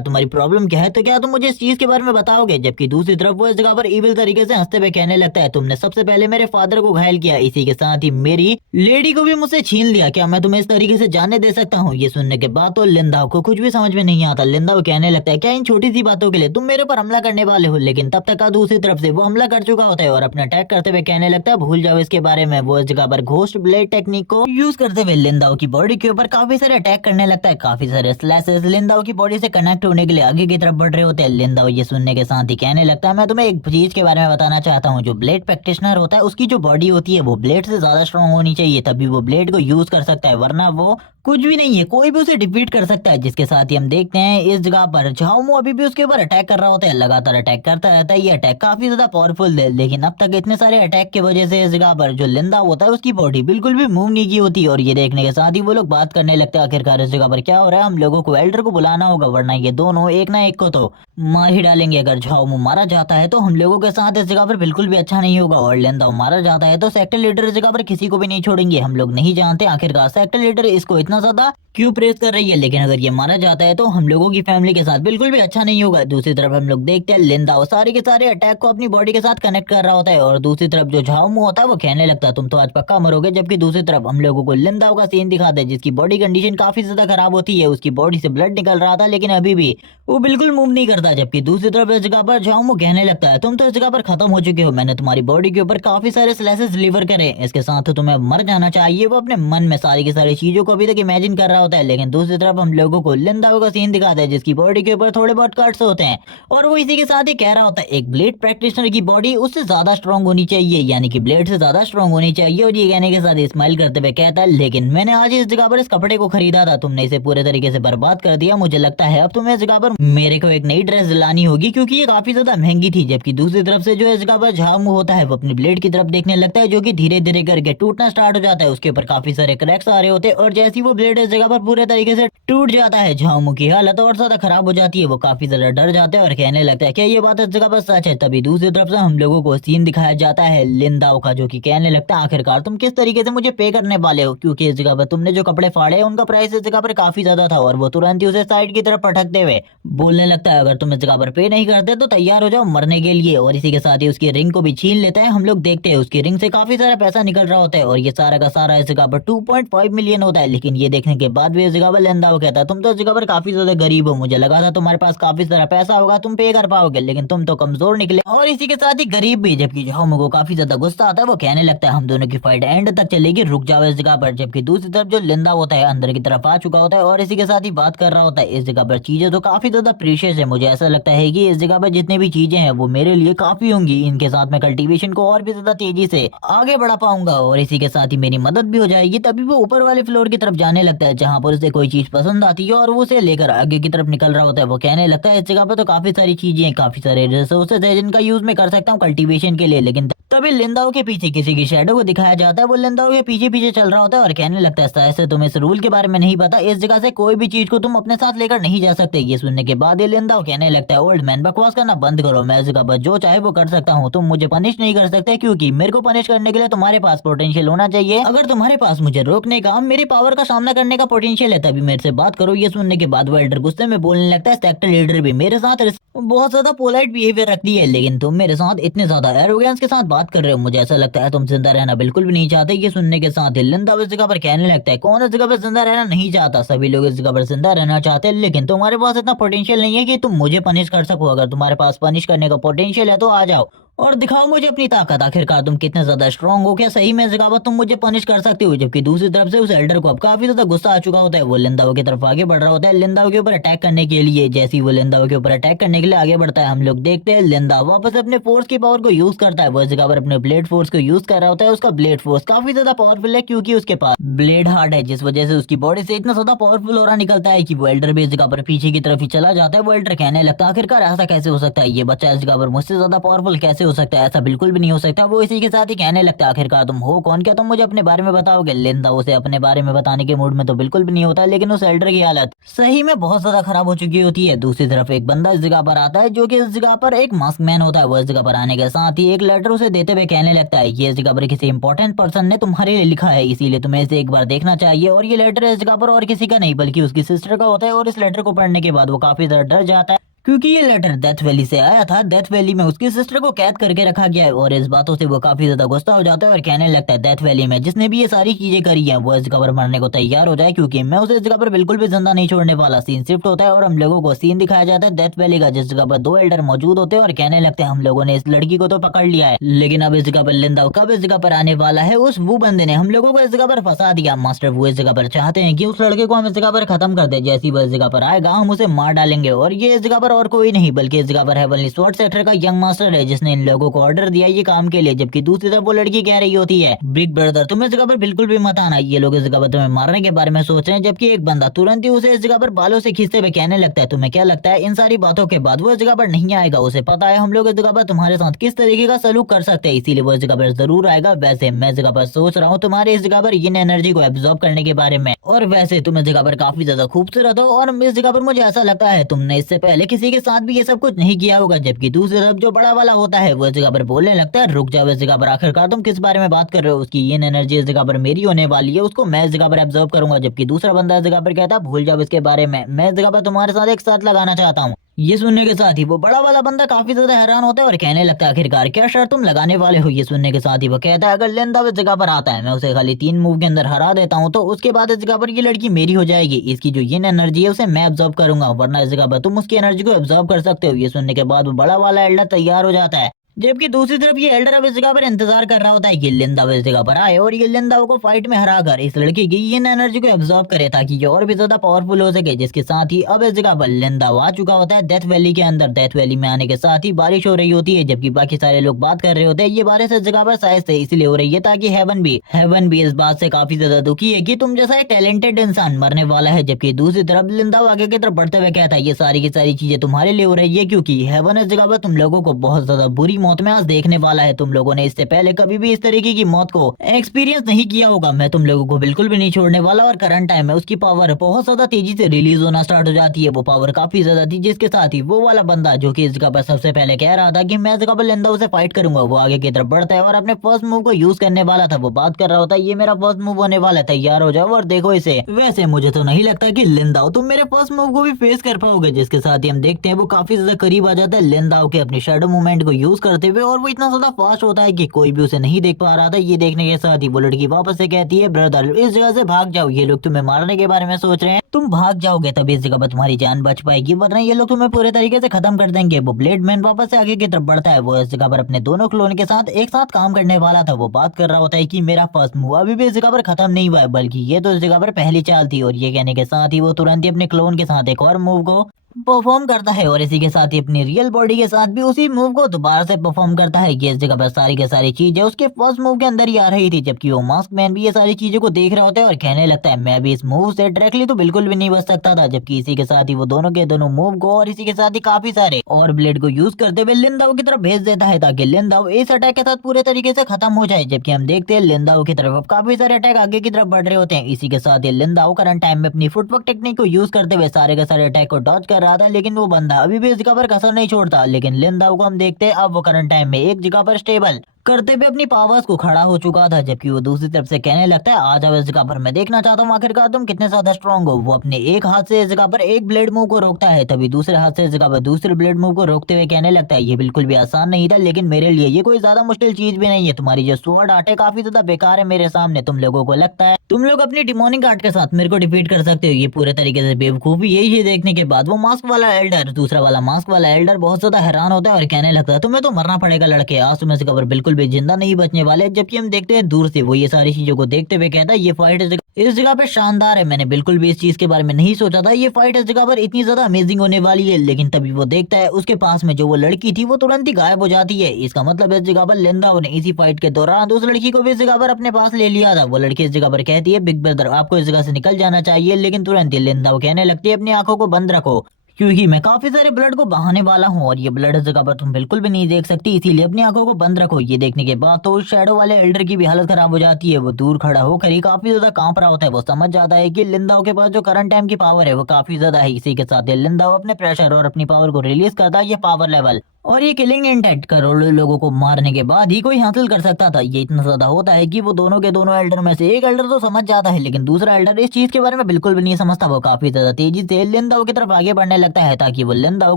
तुम्हारी प्रॉब्लम क्या है, तो क्या तुम मुझे इस चीज के बारे में बताओगे। जबकि दूसरी तरफ वो इस जगह पर इविल तरीके से हंसते हुए कहने लगता है तुमने सबसे पहले मेरे फादर को घायल किया, इसी के साथ ही मेरी लेडी को भी मुझसे छीन लिया, क्या मैं तुम्हें इस तरीके से जाने दे सकता हूँ? ये सुनने के बाद तो लिंदाओ को कुछ भी समझ में नहीं आता। लिंदाओ कहने लगता है क्या इन छोटी सी बातों के लिए तुम मेरे ऊपर हमला करने वाले हो? लेकिन तब तक दूसरी तरफ से वो हमला कर चुका होता है और अपना अटैक करते हुए कहने लगता है भूल जाओ इसके बारे में। वो इस जगह पर घोस्ट ब्लेड टेक्निक को यूज करते हुए लिंदाओ की बॉडी के ऊपर काफी सारे अटैक करने लगता है। काफी सारे स्लैशेस लिंदाओ की बॉडी से कनेक्ट होने के लिए आगे की तरफ बढ़ रहे होते हैं। लिंदाओ ये सुनने के साथ ही कहने लगता है मैं तुम्हें एक चीज के बारे में बताना चाहता हूँ, जो ब्लेड प्रैक्टिशनर होता है उसकी जो बॉडी होती है वो ब्लेड से ज्यादा स्ट्रांग होनी चाहिए, तभी वो ब्लेड को यूज कर सकता है, वरना वो कुछ भी नहीं है, कोई भी उसे डिफीट कर सकता है। जिसके साथ ही हम देखते हैं इस जगह पर झाओमू अभी भी उसके ऊपर अटैक कर रहा होता है, लगातार अटैक करता रहता है। ये अटैक काफी ज्यादा पावरफुल है, लेकिन अब तक इतने सारे अटैक की वजह से इस जगह पर जो लिंदा होता है उसकी बॉडी बिल्कुल भी मूव नहीं की होती। और ये देखने के साथ ही वो लोग बात करने लगते हैं आखिरकार इस जगह पर क्या हो रहा है, हम लोगों को एल्डर को बुलाना होगा, वरना ये दोनों एक ना एक को तो मार ही डालेंगे। अगर झाओमू मारा जाता है तो हम लोगों के साथ इस जगह पर बिल्कुल भी अच्छा नहीं होगा, और लिंदा मारा जाता है तो सेक्टर लीडर इस जगह पर किसी को भी नहीं छोड़ेंगे। हम लोग नहीं जानते आखिरकार सेक्टर लीडर इसको इतना ज्यादा क्यों प्रेस कर रही है, लेकिन अगर ये मारा जाता है तो हम लोगों की फैमिली के साथ बिल्कुल भी अच्छा नहीं होगा। दूसरी तरफ हम लोग देखते हैं लिंदा सारे के सारे अटैक को अपनी बॉडी के साथ कनेक्ट कर रहा होता है, और दूसरी तरफ जो झाओमू होता है वो कहने लगता है तुम तो आज पक्का मरोगे। जबकि दूसरी तरफ हम लोगों को लिंदा का सीन दिखाते हैं जिसकी बॉडी कंडीशन काफी ज्यादा खराब होती है, उसकी बॉडी से ब्लड निकल रहा था लेकिन अभी भी वो बिल्कुल मूव नहीं करता। जबकि दूसरी तरफ इस जगह पर झाओमू कहने लगता है तुम तो इस जगह पर खत्म हो चुके हो, मैंने तुम्हारी बॉडी के ऊपर काफी सारे स्लैशेस डिलीवर करे, इसके साथ तुम्हें मर जाना चाहिए। वो अपने मन में सारी की सारी चीजों को अभी तक इमेजिन कर रहा होता है, लेकिन दूसरी तरफ हम लोगों को लिंदाओ का सीन दिखाता है जिसकी बॉडी के ऊपर थोड़े बहुत कट्स होते हैं, और वो इसी के साथ ही कह रहा होता है एक ब्लेड प्रैक्टिशनर की बॉडी उससे ज्यादा स्ट्रांग होनी चाहिए, यानी कि ब्लेड से ज्यादा स्ट्रांग होनी चाहिए। और ये कहने के साथ स्माइल करते हुए कहता है लेकिन मैंने आज इस जगह पर इस कपड़े को खरीदा था, तुमने इसे पूरे तरीके से बर्बाद कर दिया, मुझे लगता है अब तुम्हें इस जगह पर मेरे को एक नई ड्रेस दिलानी होगी क्योंकि ये काफी ज्यादा महंगी थी। जबकि दूसरी तरफ से जो इस जगह पर झाओमू होता है वो अपनी ब्लेड की तरफ देखने लगता है जो कि धीरे धीरे करके टूटना स्टार्ट हो जाता है, उसके ऊपर काफी सारे क्रैक्स आ रहे होते हैं, और जैसी वो ब्लेड इस जगह पर पूरे तरीके से टूट जाता है झाओमू की हालत और ज्यादा खराब हो जाती है। वो काफी ज्यादा डर जाता है और कहने लगता है क्या ये बात इस जगह पर सच है। तभी दूसरी तरफ से हम लोगों को सीन दिखाया जाता है लिंदाओ का, जो कि कहने लगता है आखिरकार तुम किस तरीके से मुझे पे करने वाले हो, क्योंकि इस जगह पर तुमने जो कपड़े फाड़े हैं उनका प्राइस इस जगह पर काफी ज्यादा था। और वो तुरंत ही उसे साइड की तरफ पटकते हुए बोलने लगता है अगर तुम इस जगह पर पे नहीं करते तो तैयार हो जाओ मरने के लिए, और इसी के साथ ही उसकी रिंग को भी छीन लेता है। हम लोग देखते हैं उसकी रिंग से काफी सारा पैसा निकल रहा होता है, और ये सारा का सारा इस जगह पर 2.5 मिलियन होता है। लेकिन ये देखने के बाद भी इस जगह पर लिंदाओ कहता है तुम तो इस जगह पर काफी ज्यादा गरीब हो, मुझे लगा था तुम्हारे पास काफी सारा पैसा होगा तुम पे कर पाओगे, लेकिन तुम तो कमजोर निकले और इसी के साथ ही गरीब भी। जबकि झाओमू को काफी ज्यादा गुस्सा आता है, वो कहने लगता है हम दोनों की फाइट एंड तक चलेगी, रुक जाओ इस जगह पर। जबकि दूसरी तरफ जो लिंदा होता है अंदर की तरफ आ चुका होता है और इसी के साथ ही बात कर रहा होता है इस जगह पर चीजें तो काफी ज्यादा प्रीशियस है, मुझे ऐसा लगता है कि इस जगह पर जितने भी चीजें हैं वो मेरे लिए काफी होंगी, इनके साथ मैं कल्टीवेशन को और भी ज्यादा तेजी से आगे बढ़ा पाऊंगा और इसी के साथ ही मेरी मदद भी हो जाएगी। तभी वो ऊपर वाले फ्लोर की तरफ जाने लगता है जहां पर उसे कोई चीज पसंद आती है और वो उसे लेकर आगे की तरफ निकल रहा होता है। वो कहने लगता है इस जगह पर तो काफी सारी चीजें हैं, काफी सारे रिसोर्सेज है जिनका यूज मैं कर सकता हूँ कल्टीवेशन के लिए। लेकिन तभी लिंदाओ के पीछे किसी की शैडो को दिखाया जाता है, वो लिंदाओ के पीछे पीछे चल रहा होता है और कहने लगता है शायद से तुम्हें इस रूल के बारे में नहीं पता, इस जगह से कोई भी चीज को तुम अपने साथ लेकर नहीं जा सकते। ये सुनने के बाद ये लिंदाओ कहने लगता है ओल्ड मैन बकवास करना बंद करो, मैं इस जगह पर जो चाहे वो कर सकता हूँ, तुम मुझे पनिश नहीं कर सकते क्योंकि मेरे को पनिश करने के लिए तुम्हारे पास पोटेंशियल होना चाहिए। अगर तुम्हारे पास मुझे रोकने का मेरे पावर का सामना करने का पोटेंशियल है तभी मेरे से बात करो। ये सुनने के बाद वो एल्डर गुस्से में बोलने लगता है सेक्टर लीडर भी मेरे साथ बहुत ज्यादा पोलाइट बिहेवियर रखती है, लेकिन तुम मेरे साथ इतने ज्यादा एरोगेंस के साथ बात कर रहे हो, मुझे ऐसा लगता है तुम जिंदा रहना बिल्कुल भी नहीं चाहते। ये सुनने के साथ लिंदाओ इस जगह पर कहने लगता है कौन इस जगह पर जिंदा रहना नहीं चाहता, सभी लोग इस जगह पर जिंदा रहना चाहते हैं, लेकिन तुम्हारे पास इतना पोटेंशियल नहीं है कि तुम मुझे पनिश कर सको। अगर तुम्हारे पास पनिश करने का पोटेंशियल है तो आ जाओ और दिखाओ मुझे अपनी ताकत, आखिरकार तुम कितने ज्यादा स्ट्रांग हो, क्या सही में इस जगह पर तुम मुझे पनिश कर सकते हो। जबकि दूसरी तरफ से उस एल्डर को अब काफी ज्यादा गुस्सा आ चुका होता है, वो लिंदाओ की तरफ आगे बढ़ रहा होता है लिंदाओ के ऊपर अटैक करने के लिए। जैसे ही वो लिंदाओ के ऊपर अटैक करने के लिए आगे बढ़ता है हम लोग देखते हैं लिंदाओ वापस अपने फोर्स की पावर को यूज करता है, वो इस जगह पर अपने ब्लेड फोर्स को यूज कर रहा होता है। उसका ब्लेड फोर्स काफी ज्यादा पावरफुल है क्योंकि उसके पास ब्लेड हार्ड है, जिस वजह से उसकी बॉडी से इतना ज्यादा पावरफुल हो निकलता है कि वो एल्डर भी इस जगह पर पीछे की तरफ ही चला जाता है। वो एल्डर कहने लगता है आखिरकार ऐसा कैसे हो सकता है, ये बच्चा इस जगह पर मुझसे ज्यादा पावरफुल कैसे हो सकता है, ऐसा बिल्कुल भी नहीं हो सकता। वो इसी के साथ ही कहने लगता है आखिरकार तुम हो कौन, क्या तुम मुझे अपने बारे में बताओगे। लिंदाओ उसे अपने बारे में बताने के मूड में तो बिल्कुल भी नहीं होता, लेकिन उस एल्डर की हालत सही में बहुत ज्यादा खराब हो चुकी होती है। दूसरी तरफ एक बंदा इस जगह पर आता है जो कि इस जगह पर एक मास्क मैन होता है, वो इस जगह पर आने के साथ ही एक लेटर उसे देते हुए कहने लगता है ये इस जगह पर किसी इंपॉर्टेंट पर्सन ने तुम्हारे लिए लिखा है, इसीलिए तुम्हें इसे एक बार देखना चाहिए। और ये लेटर इस जगह पर और किसी का नहीं बल्कि उसकी सिस्टर का होता है, और इस लेटर को पढ़ने के बाद वो काफी ज्यादा डर जाता है। क्योंकि ये लेटर डेथ वैली से आया था। डेथ वैली में उसकी सिस्टर को कैद करके रखा गया है और इस बातों से वो काफी ज्यादा गुस्सा हो जाता है और कहने लगता है डेथ वैली में जिसने भी ये सारी चीजें करी है वो इस जगह पर मरने को तैयार हो जाए, क्योंकि मैं उसे इस जगह पर बिल्कुल भी जिंदा नहीं छोड़ने वाला। सीन शिफ्ट होता है और हम लोगों को सीन दिखाया जाता है डेथ वैली का, जिस जगह पर दो एल्डर मौजूद होते हैं और कहने लगते हैं हम लोगों ने इस लड़की को तो पकड़ लिया है, लेकिन अब इस जगह पर लिंदा कब इस जगह पर आने वाला है। उस वो बंदे ने हम लोगों को इस जगह पर फंसा दिया। मास्टर वो इस जगह पर चाहते हैं कि उस लड़के को हम इस जगह पर खत्म कर दे। जैसी वो इस जगह पर आएगा हम उसे मार डालेंगे और ये इस जगह पर और कोई नहीं बल्कि इस जगह पर हेवनली स्वॉर्ड सेक्टर का यंग मास्टर है, जिसने इन लोगों को ऑर्डर दिया ये काम के लिए। जबकि दूसरी तरफ वो लड़की कह रही होती है बिग ब्रदर तुम इस जगह पर बिल्कुल भी मत आना, ये लोग इस जगह पर तुम्हें मारने के बारे में सोच रहे हैं। जबकि एक बंदा तुरंत ही उसे इस जगह पर बालों से खींचते हुए कहने लगता है तुम्हें क्या लगता है इन सारी बातों के बाद वो इस जगह पर नहीं आएगा? उसे पता है हम लोग इस जगह पर तुम्हारे साथ किस तरीके का सलूक कर सकते हैं, इसीलिए वो इस जगह पर जरूर आएगा। वैसे मैं इस जगह पर सोच रहा हूँ तुम्हारे इस जगह पर इन एनर्जी को एब्जॉर्ब करने के बारे में, और वैसे तुम इस जगह पर काफी ज्यादा खूबसूरत हो और इस जगह पर मुझे ऐसा लगता है तुमने इससे पहले किसी के साथ भी ये सब कुछ नहीं किया होगा। जबकि दूसरी तरफ जो बड़ा वाला होता है वो इस जगह पर बोलने लगता है रुक जाओ इस जगह पर आखिरकार तुम किस बारे में बात कर रहे हो? उसकी ये एनर्जी इस जगह पर मेरी होने वाली है, उसको मैं इस जगह पर एब्जॉर्ब करूंगा। जबकि दूसरा बंदा इस जगह पर कहता है भूल जाओ इसके बारे में, मैं इस जगह पर तुम्हारे साथ एक साथ लगाना चाहता हूँ। ये सुनने के साथ ही वो बड़ा वाला बंदा काफी ज्यादा हैरान होता है और कहने लगता है आखिरकार क्या शर्त तुम लगाने वाले हो? ये सुनने के साथ ही वो कहता है अगर लिंदा इस जगह पर आता है मैं उसे खाली 3 मूव के अंदर हरा देता हूँ तो उसके बाद इस जगह पर ये लड़की मेरी हो जाएगी। इसकी जो ये एनर्जी है उसे मैं एब्जॉर्ब करूंगा, वरना इस जगह पर तुम उसकी एनर्जी को एब्जॉर्ब कर सकते हो। ये सुनने के बाद वो बड़ा वाला एल्डर तैयार हो जाता है। जबकि दूसरी तरफ ये एल्डर अब इस जगह पर इंतजार कर रहा होता है कि लिंदा इस जगह पर आए और ये लिंदा को फाइट में हरा कर इस लड़की की ये एनर्जी को एब्जॉर्ब करे ताकि ये और भी ज्यादा पावरफुल हो सके। जिसके साथ ही अब इस जगह पर लिंदा आ चुका होता है डेथ वैली के अंदर। डेथ वैली में आने के साथ ही बारिश हो रही होती है, जबकि बाकी सारे लोग बात कर रहे होते हैं ये बारिश इस जगह पर शायद से इसलिए हो रही है ताकि हेवन भी इस बात से काफी ज्यादा दुखी है कि तुम जैसा एक टैलेंटेड इंसान मरने वाला है। जबकि दूसरी तरफ लिंदा आगे की तरफ बढ़ते हुए कहता है ये सारी की सारी चीजें तुम्हारे लिए हो रही है, क्योंकि हेवन इस जगह पर तुम लोगों को बहुत ज्यादा बुरी मौत में आज देखने वाला है। तुम लोगों ने इससे पहले कभी भी इस तरीके की मौत को एक्सपीरियंस नहीं किया होगा। मैं तुम लोगों को बिल्कुल भी नहीं छोड़ने वाला और करंट टाइम में उसकी पावर बहुत ज्यादा तेजी से रिलीज होना स्टार्ट हो जाती है। वो पावर काफी ज्यादा थी, जिसके साथ ही वो वाला बंदा जो कि इस जगह पर सबसे पहले कह रहा था कि मैं इस जगह पर लिंदा से फाइट करूंगा, वो आगे की तरफ बढ़ता है और अपने फर्स्ट मूव को यूज करने वाला था। वो बात कर रहा होता है ये मेरा फर्स्ट मूव होने वाला है, तैयार हो जाओ और देखो इसे। वैसे मुझे तो नहीं लगता कि लिंदा तुम मेरे फर्स्ट मूव को भी फेस कर पाओगे। जिसके साथ ही हम देखते हैं वो काफी ज्यादा करीब आ जाता है लिंदा के अपनी शैडो मूवमेंट को यूज करते हुए, और वो इतना ज्यादा फास्ट होता है कि कोई भी उसे नहीं देख पा रहा था। ये देखने के साथ ही वो लड़की वापस से कहती है ब्रदर इस जगह से भाग जाओ, ये लोग तुम्हें मारने के बारे में सोच रहे हैं, तुम भाग जाओगे तभी इस जगह पर तुम्हारी जान बच पाएगी, वरना ये लोग तुम्हें पूरे तरीके से खत्म कर देंगे। वो ब्लेड मैन वापस से आगे की तरफ बढ़ता है। वो इस जगह पर अपने दोनों क्लोन के साथ एक साथ काम करने वाला था। वो बात कर रहा होता है कि मेरा फर्स्ट मूव अभी भी इस जगह पर खत्म नहीं हुआ है, बल्कि ये तो इस जगह पर पहली चाल थी। और ये कहने के साथ ही वो तुरंत ही अपने क्लोन के साथ एक और मूव को परफॉर्म करता है और इसी के साथ ही अपनी रियल बॉडी के साथ भी उसी मूव को दोबारा से परफॉर्म करता है। ये इस जगह पर सारी के सारी चीजें उसके फर्स्ट मूव के अंदर ही आ रही थी। जबकि वो मास्क मैन भी ये सारी चीजों को देख रहा होता है और कहने लगता है मैं भी इस मूव से डायरेक्टली तो बिल्कुल भी नहीं बच सकता था। जबकि इसी के साथ ही वो दोनों के दोनों मूव को और इसी के साथ ही काफी सारे और ब्लेड को यूज करते हुए लिंदाओ की तरफ भेज देता है ताकि लिंदाओ इस अटैक के साथ पूरे तरीके से खत्म हो जाए। जबकि हम देखते हैं लिंदाओ की तरफ अब काफी सारे अटैक आगे की तरफ बढ़ रहे होते हैं। इसी के साथ ही लिंदाओ करंट टाइम में अपनी फुटवर्क टेक्निक को यूज करते हुए सारे के सारे अटैक को डॉज कर रहा था, लेकिन वो अभी भी इस जगह पर कसर नहीं छोड़ता। लेकिन लिंदाओ को हम देखते हैं अब वो करंट टाइम में एक जगह पर स्टेबल करते हुए अपनी पावर्स को खड़ा हो चुका था। जबकि वो दूसरी तरफ से कहने लगता है आ जाओ इस जगह पर, मैं देखना चाहता हूँ आखिरकार तुम कितने ज्यादा स्ट्रॉन्ग हो। वो अपने एक हाथ से इस जगह पर एक ब्लेड मूव को रोकता है, तभी दूसरे हाथ से इस जगह पर दूसरे ब्लेड मूव को रोकते हुए कहने लगता है ये बिल्कुल भी आसान नहीं था, लेकिन मेरे लिए ये कोई ज्यादा मुश्किल चीज भी नहीं है। तुम्हारी जो स्वॉर्ड आर्ट है काफी ज्यादा बेकार है मेरे सामने। तुम लोगों को लगता है तुम लोग अपनी डिमोनिक आर्ट के साथ मेरे को डिफीट कर सकते हो, ये पूरे तरीके से बेवकूफी। यही देखने के बाद वो मास्क वाला एल्डर दूसरा वाला मास्क वाला एल्डर बहुत ज्यादा हैरान होता है और कहने लगता है तुम्हें तो मरना पड़ेगा लड़के, आज तुम इस जगह पर बिल्कुल भी जिंदा नहीं बचने वाले। जबकि हम देखते हैं दूर से वो ये सारी चीजों को देखते हुए कहता है ये फाइट इस जगह पे शानदार है, मैंने बिल्कुल भी इस चीज के बारे में नहीं सोचा था, ये फाइट इस जगह पर इतनी ज्यादा अमेजिंग होने वाली है। लेकिन तभी वो देखता है उसके पास में जो वो लड़की थी वो तुरंत ही गायब हो जाती है। इसका मतलब इस जगह पर लिंदाओ ने इसी फाइट के दौरान उस लड़की को भी इस जगह पर अपने पास ले लिया था। वो लड़की इस जगह पर कहती है बिग ब्रदर आपको इस जगह से निकल जाना चाहिए, लेकिन तुरंत ही लिंदाओ कहने लगती है अपनी आंखों को बंद रखो क्योंकि मैं काफी सारे ब्लड को बहाने वाला हूँ और ये ब्लड इस जगह पर तुम बिल्कुल भी नहीं देख सकती, इसीलिए अपनी आंखों को बंद रखो। ये देखने के बाद तो उस शैडो वाले एल्डर की भी हालत खराब हो जाती है। वो दूर खड़ा होकर ही काफी ज्यादा कांप रहा होता है। वो समझ जाता है कि लिंदाओ के पास जो करंट टाइम की पावर है वो काफी ज्यादा है। इसी के साथ लिंदाओ अपने प्रेशर और अपनी पावर को रिलीज करता है ये पावर लेवल और ये किलिंग इंटेंट करोड़ों लोगों को मारने के बाद ही कोई हासिल कर सकता था। ये इतना ज्यादा होता है कि वो दोनों के दोनों एल्डर में से एक एल्डर तो समझ जाता है, लेकिन दूसरा एल्डर इस चीज के बारे में बिल्कुल भी नहीं समझता। वो काफी ज्यादा तेजी से लिंदाओ की तरफ आगे बढ़ने लगता है ताकि वो लिंदाओ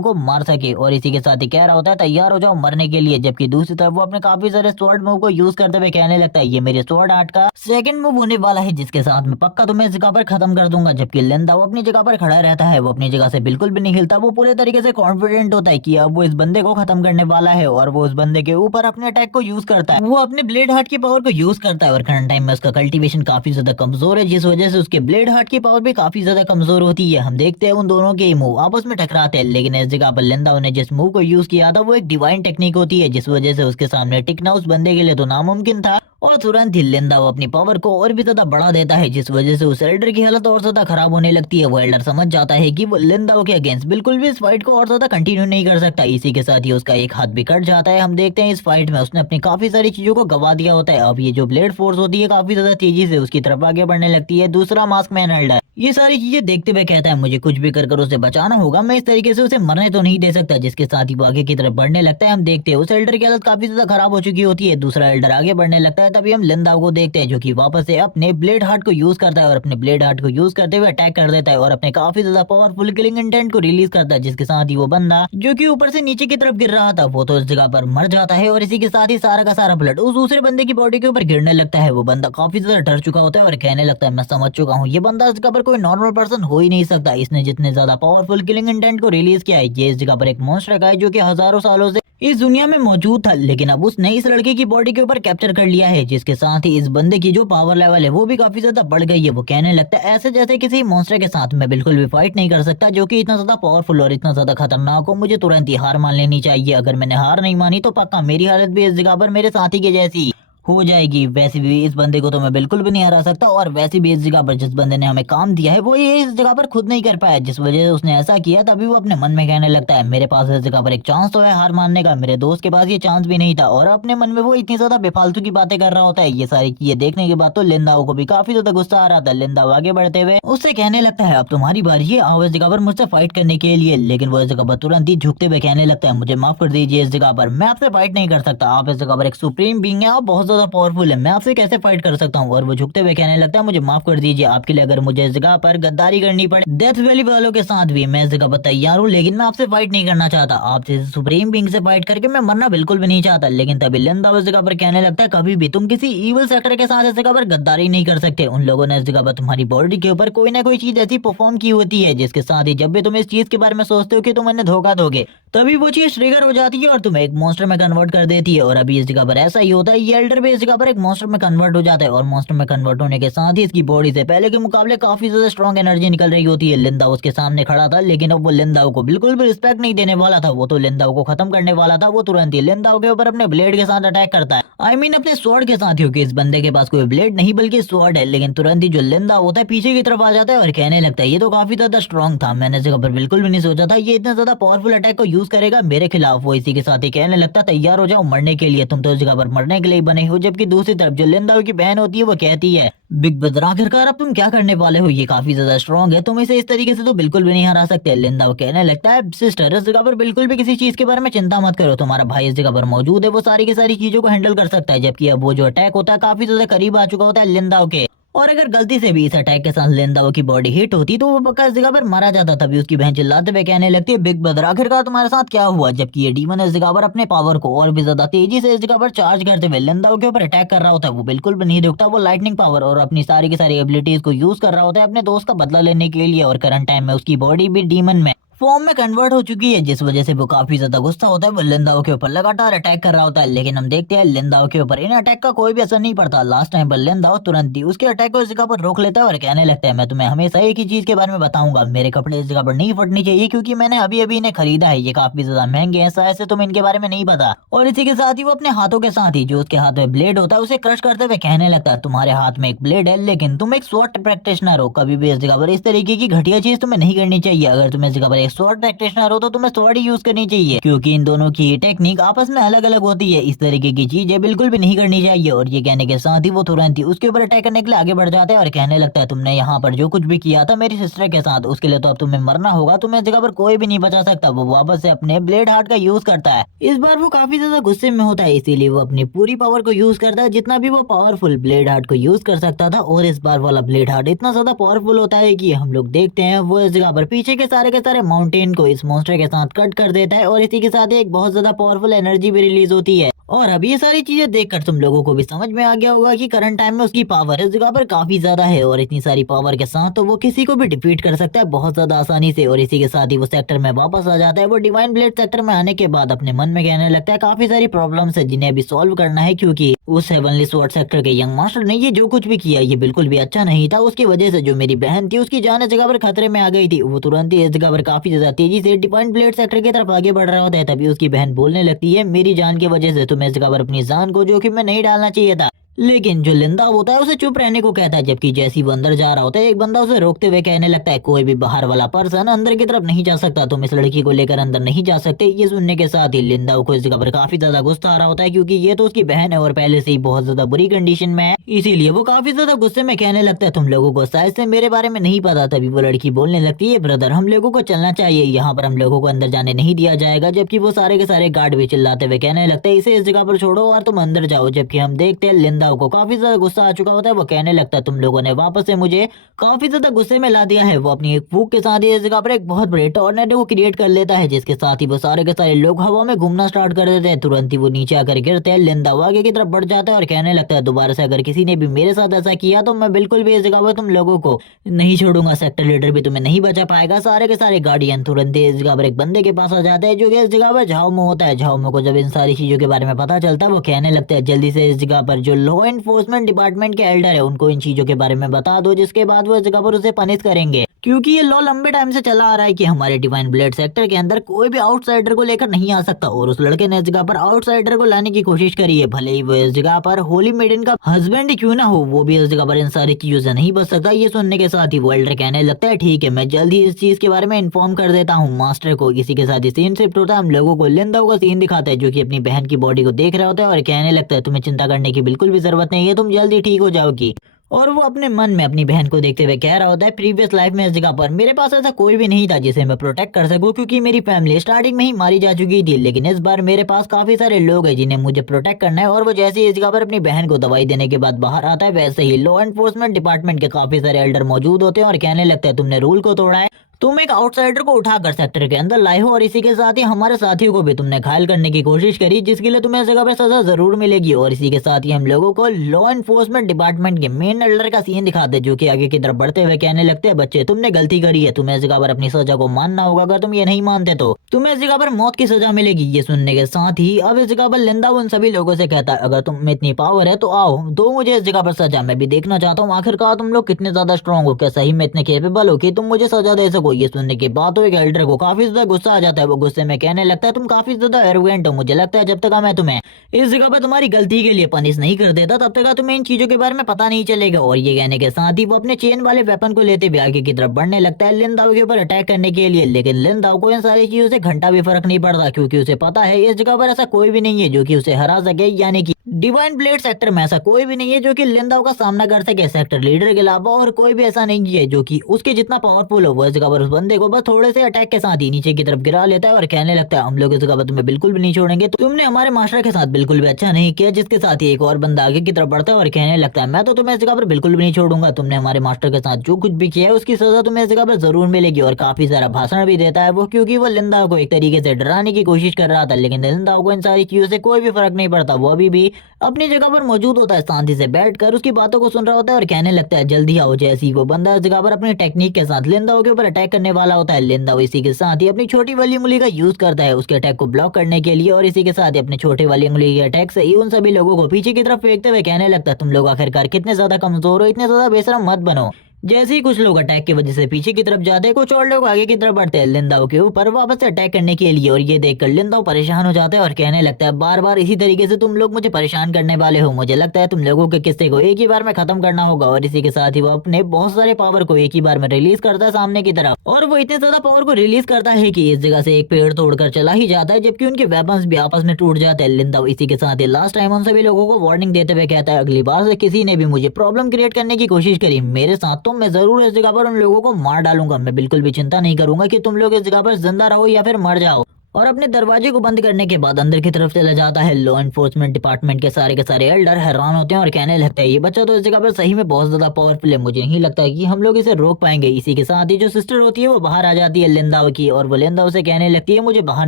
को मार सके, और इसी के साथ ही कह रहा होता है तैयार हो जाओ मरने के लिए। जबकि दूसरी तरफ वो अपने काफी सारे स्वॉर्ड मूव को यूज करते हुए कहने लगता है ये मेरे स्वॉर्ड आर्ट का सेकंड मूव होने वाला है, जिसके साथ में पक्का तुम्हें इस जगह पर खत्म कर दूंगा। जबकि लिंदाओ अपनी जगह पर खड़ा रहता है, वो अपनी जगह से बिल्कुल भी नहीं हिलता। वो पूरे तरीके से कॉन्फिडेंट होता है कि अब वो इस बंदे को खत्म करने वाला है, और वो उस बंदे के ऊपर अपने अटैक को यूज करता है। वो अपने ब्लेड हार्ट की पावर को यूज करता है, और करंट टाइम में उसका कल्टीवेशन काफी ज्यादा कमजोर है, जिस वजह से उसके ब्लेड हार्ट की पावर भी काफी ज्यादा कमजोर होती है। हम देखते हैं उन दोनों के मूव आपस में टकराते हैं, लेकिन इस जगह पर लिंदाओ ने जिस मूव को यूज किया था वो एक डिवाइन टेक्निक होती है, जिस वजह से उसके सामने टिकना उस बंदे के लिए तो नामुमकिन था। और तुरंत ही लिंदाओ अपनी पावर को और भी ज्यादा बढ़ा देता है, जिस वजह से उस एल्डर की हालत और ज्यादा खराब होने लगती है। वो एल्डर समझ जाता है कि वो लिंदाओ के अगेंस्ट बिल्कुल भी इस फाइट को और ज्यादा कंटिन्यू नहीं कर सकता। इसी के साथ ही उसका एक हाथ भी कट जाता है। हम देखते हैं इस फाइट में उसने अपनी काफी सारी चीजों को गवा दिया होता है। अब ये जो ब्लेड फोर्स होती है काफी ज्यादा तेजी से उसकी तरफ आगे बढ़ने लगती है। दूसरा मास्क मैन एल्डर ये सारी चीजें देखते हुए कहता है मुझे कुछ भी कर उसे बचाना होगा, मैं इस तरीके से उसे मरने तो नहीं दे सकता। जिसके साथ ही वो आगे की तरफ बढ़ने लगता है। हम देखते हैं उस एल्डर की हालत काफी ज्यादा खराब हो चुकी होती है। दूसरा एल्डर आगे बढ़ने लगता है, तभी हम लिंदाओ को देखते हैं जो कि वापस से अपने ब्लेड हार्ट को यूज करता है, और अपने ब्लेड हार्ट को यूज करते हुए अटैक कर देता है, और अपने काफी ज्यादा पावरफुल किलिंग इंटेंट को रिलीज करता है। जिसके साथ ही वो बंदा जो कि ऊपर से नीचे की तरफ गिर रहा था वो तो उस जगह पर मर जाता है, और इसी के साथ ही सारा का सारा ब्लड उस दूसरे बंदे की बॉडी के ऊपर गिरने लगता है। वो बंदा काफी ज्यादा डर चुका होता है और कहने लगता है मैं समझ चुका हूँ ये बंदा इस जगह पर कोई नॉर्मल पर्सन हो ही नहीं सकता। इसने जितने ज्यादा पावरफुल किलिंग इंटेंट को रिलीज किया है, ये इस जगह पर एक मॉन्स्टर का है जो कि हजारों सालों से इस दुनिया में मौजूद था, लेकिन अब उसने इस लड़के की बॉडी के ऊपर कैप्चर कर लिया है। जिसके साथ ही इस बंदे की जो पावर लेवल है वो भी काफी ज्यादा बढ़ गई है। वो कहने लगता है ऐसे जैसे किसी मॉन्स्टर के साथ मैं बिल्कुल भी फाइट नहीं कर सकता जो कि इतना ज्यादा पावरफुल और इतना ज्यादा खतरनाक हो। मुझे तुरंत ही हार मान लेनी चाहिए। अगर मैंने हार नहीं मानी तो पक्का मेरी हालत भी इस जगह पर मेरे साथी के जैसी हो जाएगी। वैसे भी इस बंदे को तो मैं बिल्कुल भी नहीं हरा सकता, और वैसे भी इस जगह पर जिस बंदे ने हमें काम दिया है वो ये इस जगह पर खुद नहीं कर पाया, जिस वजह से उसने ऐसा किया। तभी वो अपने मन में कहने लगता है मेरे पास इस जगह पर एक चांस तो है हार मानने का, मेरे दोस्त के पास ये चांस भी नहीं था। और अपने मन में वो इतनी ज्यादा बेफालतू की बातें कर रहा होता है। ये सारी चीजें देखने के बाद तो लिंदाओ को भी काफी ज्यादा गुस्सा आ रहा था। लिंदाओ आगे बढ़ते हुए उससे कहने लगता है अब तुम्हारी बारी है, आओ इस जगह पर मुझसे फाइट करने के लिए। लेकिन वो इस जगह पर तुरंत ही झुकते हुए कहने लगता है मुझे माफ कर दीजिए, इस जगह पर मैं आपसे फाइट नहीं कर सकता। आप इस जगह पर एक सुप्रीम बीइंग है, आप बहुत ज्यादा पावरफुल है, मैं आपसे कैसे फाइट कर सकता हूँ। और वो झुकते हुए कहने लगता है मुझे माफ कर दीजिए, आपके लिए अगर मुझे इस जगह पर गद्दारी करनी पड़े डेथ वैली वालों के साथ भी मैं इस जगह पर तैयार हूँ, लेकिन मैं आपसे फाइट नहीं करना चाहता। आपसे सुप्रीम बीइंग से फाइट करके मैं मरना बिल्कुल भी नहीं चाहता। लेकिन तभी लिंदाओ इस जगह पर कहने लगता है कभी भी तुम किसी इविल सेक्टर के साथ इस जगह पर गद्दारी नहीं कर सकते। उन लोगों ने इस जगह पर तुम्हारी बॉडी के ऊपर कोई ना कोई चीज ऐसी परफॉर्म की होती है जिसके साथ ही जब भी तुम इस चीज के बारे में सोचते हो कि तुम उन्हें धोखा दोगे, तभी वो चीज ट्रिगर हो जाती है और तुम्हें एक मॉन्स्टर में कन्वर्ट कर देती है। और अभी इस जगह पर ऐसा ही होता है, ये एल्डर भी इस जगह पर एक मॉन्स्टर में कन्वर्ट हो जाता है, और मॉन्स्टर में कन्वर्ट होने के साथ ही इसकी बॉडी से पहले के मुकाबले काफी ज्यादा स्ट्रॉन्ग एनर्जी निकल रही होती है। लिंदाओ उसके सामने खड़ा था, लेकिन अब वो लिंदाओ को बिल्कुल भी रिस्पेक्ट नहीं देने वाला था। वो तो लिंदाओ को खत्म करने वाला था। वो तुरंत ही लिंदाओ के ऊपर अपने ब्लेड के साथ अटैक करता है, आई मीन अपने स्वॉर्ड के साथ, क्योंकि इस बंदे के पास कोई ब्लेड नहीं बल्कि स्वॉर्ड है। लेकिन तुरंत ही जो लिंदाओ होता है पीछे की तरफ आ जाता है और कहने लगता है ये तो काफी ज्यादा स्ट्रॉन्ग था, मैंने इस जगह पर बिल्कुल भी नहीं सोचा था ये इतना ज्यादा पावरफुल अटैक को यूज करेगा मेरे खिलाफ। वो इसी के साथ ही कहने लगता तैयार हो जाओ मरने के लिए, तुम तो इस जगह पर मरने के लिए बने हो। जबकि दूसरी तरफ जो लिंदाओ की बहन होती है वो कहती है बिग ब्रदर आखिरकार अब तुम क्या करने वाले हो, ये काफी ज्यादा स्ट्रॉन्ग है, तुम इसे इस तरीके से तो बिल्कुल भी नहीं हरा सकते। लिंदाओ कहने लगता है सिस्टर इस जगह पर बिल्कुल भी किसी चीज के बारे में चिंता मत करो, तुम्हारा भाई इस जगह पर मौजूद है, वो सारी की सारी चीजों को हैंडल कर सकता है। जबकि अब वो जो अटैक होता है काफी ज्यादा करीब आ चुका होता है लिंदाओ के, और अगर गलती से भी इस अटैक के साथ लिंदाओ की बॉडी हिट होती तो वो पक्का इस जगह पर मारा जाता। तभी उसकी बहन चिल्लाते हुए कहने लगती है बिग ब्रदर आखिरकार तुम्हारे साथ क्या हुआ। जबकि ये डीमन इस जगह पर अपने पावर को और भी ज्यादा तेजी से इस जगह पर चार्ज करते हुए लिंदाओ के ऊपर अटैक कर रहा होता है। वो बिल्कुल भी नहीं रुकता, वो लाइटनिंग पावर और अपनी सारी की सारी एबिलिटीज को यूज कर रहा होता है अपने दोस्त का बदला लेने के लिए। और करंट टाइम में उसकी बॉडी भी डीमन में फॉर्म में कन्वर्ट हो चुकी है, जिस वजह से वो काफी ज्यादा गुस्सा होता है। वो लिंदाओ के ऊपर लगातार अटैक कर रहा होता है, लेकिन हम देखते हैं लिंदाओ के ऊपर इन अटैक का कोई भी असर नहीं पड़ता। लास्ट टाइम पर लिंदाओ तुरंत ही उसके अटैक को इस जगह पर रोक लेता है और कहने लगता है मैं तुम्हें हमेशा एक ही चीज के बारे में बताऊंगा, मेरे कपड़े इस जगह पर नहीं फटनी चाहिए क्योंकि मैंने अभी अभी इन्हें खरीदा है, ये काफी ज्यादा महंगे हैं, शायद से तुम इनके बारे में नहीं पता। और इसी के साथ ही वो अपने हाथों के साथ ही जो उसके हाथ में ब्लेड होता है उसे क्रश करते हुए कहने लगता है तुम्हारे हाथ में एक ब्लेड है लेकिन तुम एक स्वॉर्ड प्रैक्टिशनर हो, कभी भी इस जगह पर इस तरीके की घटिया चीज तुम्हें नहीं करनी चाहिए। अगर तुम इस जगह पर एक स्वॉर्ड प्रैक्टिशनर हो तो तुम्हें स्वॉर्ड ही यूज करनी चाहिए, क्योंकि इन दोनों की टेक्निक आपस में अलग अलग होती है। इस तरीके की चीजें बिल्कुल भी नहीं करनी चाहिए। और ये कहने के साथ ही वो तुरंत ही उसके ऊपर अटैक करने के लिए आगे बढ़ जाते हैं और कहने लगता है तुमने यहाँ पर जो कुछ भी किया था मेरी सिस्टर के साथ, उसके लिए तो अब तुम्हें मरना होगा, तुम्हें इस जगह पर कोई भी नहीं बचा सकता। वो वापस से अपने ब्लेड हार्ट का यूज करता है। इस बार वो काफी ज्यादा गुस्से में होता है, इसीलिए वो अपनी पूरी पावर को यूज करता है जितना भी वो पावरफुल ब्लेड हार्ट को यूज कर सकता था। और इस बार वाला ब्लेड हार्ट इतना ज्यादा पावरफुल होता है कि हम लोग देखते हैं वो इस जगह पर पीछे के सारे माउंटेन को इस मॉन्स्टर के साथ कट कर देता है और इसी के साथ एक बहुत ज्यादा पावरफुल एनर्जी भी रिलीज होती है। और अब ये सारी चीजें देखकर तुम लोगों को भी समझ में आ गया होगा कि करंट टाइम में उसकी पावर इस जगह पर काफी ज्यादा है और इतनी सारी पावर के साथ तो वो किसी को भी डिफीट कर सकता है बहुत ज्यादा आसानी से। और इसी के साथ ही वो सेक्टर में वापस आ जाता है। वो डिवाइन ब्लेड सेक्टर में आने के बाद अपने मन में कहने लगता है काफी सारी प्रॉब्लम्स है जिन्हें अभी सॉल्व करना है, क्योंकि उस हेवनली स्वॉर्ड सेक्टर के यंग मास्टर ने ये जो कुछ भी किया ये बिल्कुल भी अच्छा नहीं था। उसकी वजह से जो मेरी बहन थी उसकी जान इस जगह पर खतरे में आ गई थी। वो तुरंत ही इस जगह पर काफी ज्यादा तेजी से डिवाइन ब्लेड सेक्टर की तरफ आगे बढ़ रहा होता है। तभी उसकी बहन बोलने लगती है मेरी जान की वजह से तुम्हें इस जगह पर अपनी जान को जोखिम में नहीं डालना चाहिए था। लेकिन जो लिंदा होता है उसे चुप रहने को कहता है, जबकि जैसी वो अंदर जा रहा होता है एक बंदा उसे रोकते हुए कहने लगता है कोई भी बाहर वाला पर्सन अंदर की तरफ नहीं जा सकता, तुम इस लड़की को लेकर अंदर नहीं जा सकते। ये सुनने के साथ ही लिंदा को इस जगह पर काफी ज्यादा गुस्सा आ रहा होता है, क्योंकि ये तो उसकी बहन है और पहले से ही बहुत ज्यादा बुरी कंडीशन में है। इसीलिए वो काफी ज्यादा गुस्से में कहने लगता है तुम लोगों को शायद से मेरे बारे में नहीं पता। तभी वो लड़की बोलने लगती है ब्रदर हम लोगों को चलना चाहिए, यहाँ पर हम लोगों को अंदर जाने नहीं दिया जाएगा। जबकि वो सारे के सारे गार्ड भी चिल्लाते हुए कहने लगते हैं इसे इस जगह पर छोड़ो और तुम अंदर जाओ। जबकि हम देखते हैं लिंदा को काफी ज्यादा गुस्सा आ चुका होता है। वो कहने लगता है तुम लोगों ने वापस से मुझे काफी ज्यादा गुस्से में ला दिया है। वो अपनी एक फूंक के साथ ही इस जगह पर एक बहुत बड़े टॉर्नेडो को क्रिएट कर लेता है, जिसके साथ ही वो सारे के सारे लोग हवा में घूमना स्टार्ट कर देते हैं। तुरंत ही वो नीचे आकर गिरते हैं। लिंदा आगे की तरफ बढ़ जाता है और कहने लगता है दोबारा से अगर किसी ने भी मेरे साथ ऐसा किया तो मैं बिल्कुल भी इस जगह पर तुम लोगों को नहीं छोड़ूंगा, सेक्टर लीडर भी तुम्हें नहीं बचा पाएगा। सारे के सारे गार्डियन तुरंत ही इस जगह पर एक बंदे के पास आ जाते हैं जो कि इस जगह पर झाओमो होता है। झाओमो को जब इन सारी चीजों के बारे में पता चलता है वो कहने लगता है जल्दी से इस जगह पर जो लॉ एनफोर्समेंट डिपार्टमेंट के एल्डर है उनको इन चीजों के बारे में बता दो, जिसके बाद वो इस जगह पर उसे पनिश करेंगे। क्योंकि ये लॉ लंबे टाइम से चला आ रहा है कि हमारे डिवाइन ब्लेड सेक्टर के अंदर कोई भी आउटसाइडर को लेकर नहीं आ सकता। और उस लड़के ने इस जगह पर आउटसाइडर को लाने की कोशिश करी है, भले ही वो इस जगह पर होली मेडन का हस्बैंड क्यों ना हो, वो भी इस जगह पर इन सारी चीजों से नहीं बच सकता। ये सुनने के साथ ही वो एल्डर कहने लगता है ठीक है मैं जल्दी इस चीज के बारे में इन्फॉर्म कर देता हूँ मास्टर को। इसी के साथ ही सीन शिफ्ट होता है। हम लोगों को लिंदा का सीन दिखाता है जो कि अपनी बहन की बॉडी को देख रहा होता है और कहने लगता है तुम्हें चिंता करने की बिल्कुल भी जरूरत नहीं है, तुम जल्दी ठीक हो जाओगी। और वो अपने मन में अपनी बहन को देखते हुए कह रहा होता है प्रीवियस लाइफ में इस जगह पर मेरे पास ऐसा कोई भी नहीं था जिसे मैं प्रोटेक्ट कर सकूं, क्योंकि मेरी फैमिली स्टार्टिंग में ही मारी जा चुकी थी। लेकिन इस बार मेरे पास काफी सारे लोग हैं जिन्हें मुझे प्रोटेक्ट करना है। और वो जैसे ही इस जगह पर अपनी बहन को दवाई देने के बाद बाहर आता है वैसे ही लॉ एनफोर्समेंट डिपार्टमेंट के काफी सारे एल्डर मौजूद होते हैं और कहने लगता है तुमने रूल को तोड़ा है, तुम एक आउटसाइडर को उठाकर सेक्टर के अंदर लाए हो और इसी के साथ ही हमारे साथियों को भी तुमने घायल करने की कोशिश करी, जिसके लिए तुम्हें इस जगह पर सजा जरूर मिलेगी। और इसी के साथ ही हम लोगों को लॉ एनफोर्समेंट डिपार्टमेंट के मेन एल्डर का सीन दिखाते हैं जो कि आगे की तरफ बढ़ते हुए कहने लगते हैं बच्चे तुमने गलती करी है, तुम्हें इस जगह पर अपनी सजा को मानना होगा। अगर तुम ये नहीं मानते तो तुम्हें इस जगह पर मौत की सजा मिलेगी। ये सुनने के साथ ही अब इस जगह पर लिंदा उन सभी लोगों से कहता है अगर तुम में इतनी पावर है तो आओ दो मुझे इस जगह पर सजा, मैं भी देखना चाहता हूँ आखिरकार तुम लोग कितने ज्यादा स्ट्रॉन्ग हो, क्या सही में इतने केपेबल हो कि तुम मुझे सजा दे सको। ये सुनने के बाद तो एक एल्डर को काफी ज्यादा गुस्सा आ जाता है। वो गुस्से में कहने लगता है तुम काफी ज्यादा एरोगेंट हो, मुझे लगता है जब तक मैं तुम्हें इस जगह पर तुम्हारी गलती के लिए पनिश नहीं कर देता तब तक तुम्हें इन चीजों के बारे में पता नहीं चलेगा। और ये कहने के साथ ही वो अपने चेन वाले वेपन को लेते हुए आगे की तरफ बढ़ने लगता है लिंदाओ के ऊपर अटैक करने के लिए। लेकिन लिंदाओ को इन सारी चीजों से घंटा भी फर्क नहीं पड़ता, क्योंकि उसे पता है इस जगह पर ऐसा कोई भी नहीं है जो कि उसे हरा सके, यानी कि डिवाइन ब्लेड सेक्टर में ऐसा कोई भी नहीं है जो कि लिंदाओ का सामना कर सके सेक्टर लीडर के अलावा। और कोई भी ऐसा नहीं है जो कि उसके जितना पावरफुल हो। वो इस जगह पर उस बंदे को बस थोड़े से अटैक के साथ ही नीचे की तरफ गिरा लेता है और कहने लगता है हम लोग इस जगह पर तुम्हें बिल्कुल भी नहीं छोड़ेंगे, तुमने हमारे मास्टर के साथ बिल्कुल भी अच्छा नहीं किया। जिसके साथ ही एक और बंदा आगे की तरफ बढ़ता है और कहने लगता है मैं तो तुम्हें इस जगह पर बिल्कुल भी नहीं छोड़ूंगा, तुमने हमारे मास्टर के साथ जो कुछ भी किया है उसकी सजा तुम्हें इस जगह पर जरूर मिलेगी। और काफी सारा भाषण भी देता है वो, क्योंकि वो लिंदाओ को एक तरीके से डराने की कोशिश कर रहा था। लेकिन लिंदाओ को इन सारी चीजों से कोई भी फर्क नहीं पड़ता, वो अभी भी अपनी जगह पर मौजूद होता है, शांति से बैठकर उसकी बातों को सुन रहा होता है और कहने लगता है जल्दी आओ। जैसे ही वो बंदा इस जगह पर अपनी टेक्निक के साथ लिंदाओ के ऊपर अटैक करने वाला होता है, लिंदाओ इसी के साथ ही अपनी छोटी वाली उंगली का यूज करता है उसके अटैक को ब्लॉक करने के लिए। और इसी के साथ ही अपने छोटे वाली उंगली के अटैक से ही उन सभी लोगों को पीछे की तरफ फेंकते हुए कहने लगता है तुम लोग आखिरकार कितने ज्यादा कमजोर हो, इतने ज्यादा बेशरम मत बनो। जैसे ही कुछ लोग अटैक की वजह से पीछे की तरफ जाते हैं, कुछ और लोग आगे की तरफ बढ़ते हैं लिंदाओ के ऊपर वापस से अटैक करने के लिए। और ये देखकर लिंदाओ परेशान हो जाता है और कहने लगता है, बार बार इसी तरीके से तुम लोग मुझे परेशान करने वाले हो, मुझे लगता है तुम लोगों के किस्से को एक ही बार में खत्म करना होगा। और इसी के साथ ही वो अपने बहुत सारे पावर को एक ही बार में रिलीज करता है सामने की तरफ, और वो इतने ज्यादा पावर को रिलीज करता है कि इस जगह से एक पेड़ तोड़कर चला ही जाता है, जबकि उनके वेपन्स भी आपस में टूट जाते हैं। लिंदाओ इसी के साथ ही लास्ट टाइम उन सभी लोगों को वार्निंग देते हुए कहता है, अगली बार से किसी ने भी मुझे प्रॉब्लम क्रिएट करने की कोशिश करी मेरे साथ, तो मैं जरूर इस जगह पर उन लोगों को मार डालूंगा। मैं बिल्कुल भी चिंता नहीं करूंगा कि तुम लोग इस जगह पर जिंदा रहो या फिर मर जाओ। और अपने दरवाजे को बंद करने के बाद अंदर की तरफ चला जाता है। लॉ एनफोर्समेंट डिपार्टमेंट के सारे एल्डर हैरान होते हैं और कहने लगते हैं, ये बच्चा तो इस जगह पर सही में बहुत ज्यादा पावरफुल है, मुझे नहीं लगता है कि हम लोग इसे रोक पाएंगे। इसी के साथ ही जो सिस्टर होती है वो बाहर आ जाती है लिंदाओ की, और वो लिंदाओ से कहने लगती है, मुझे बाहर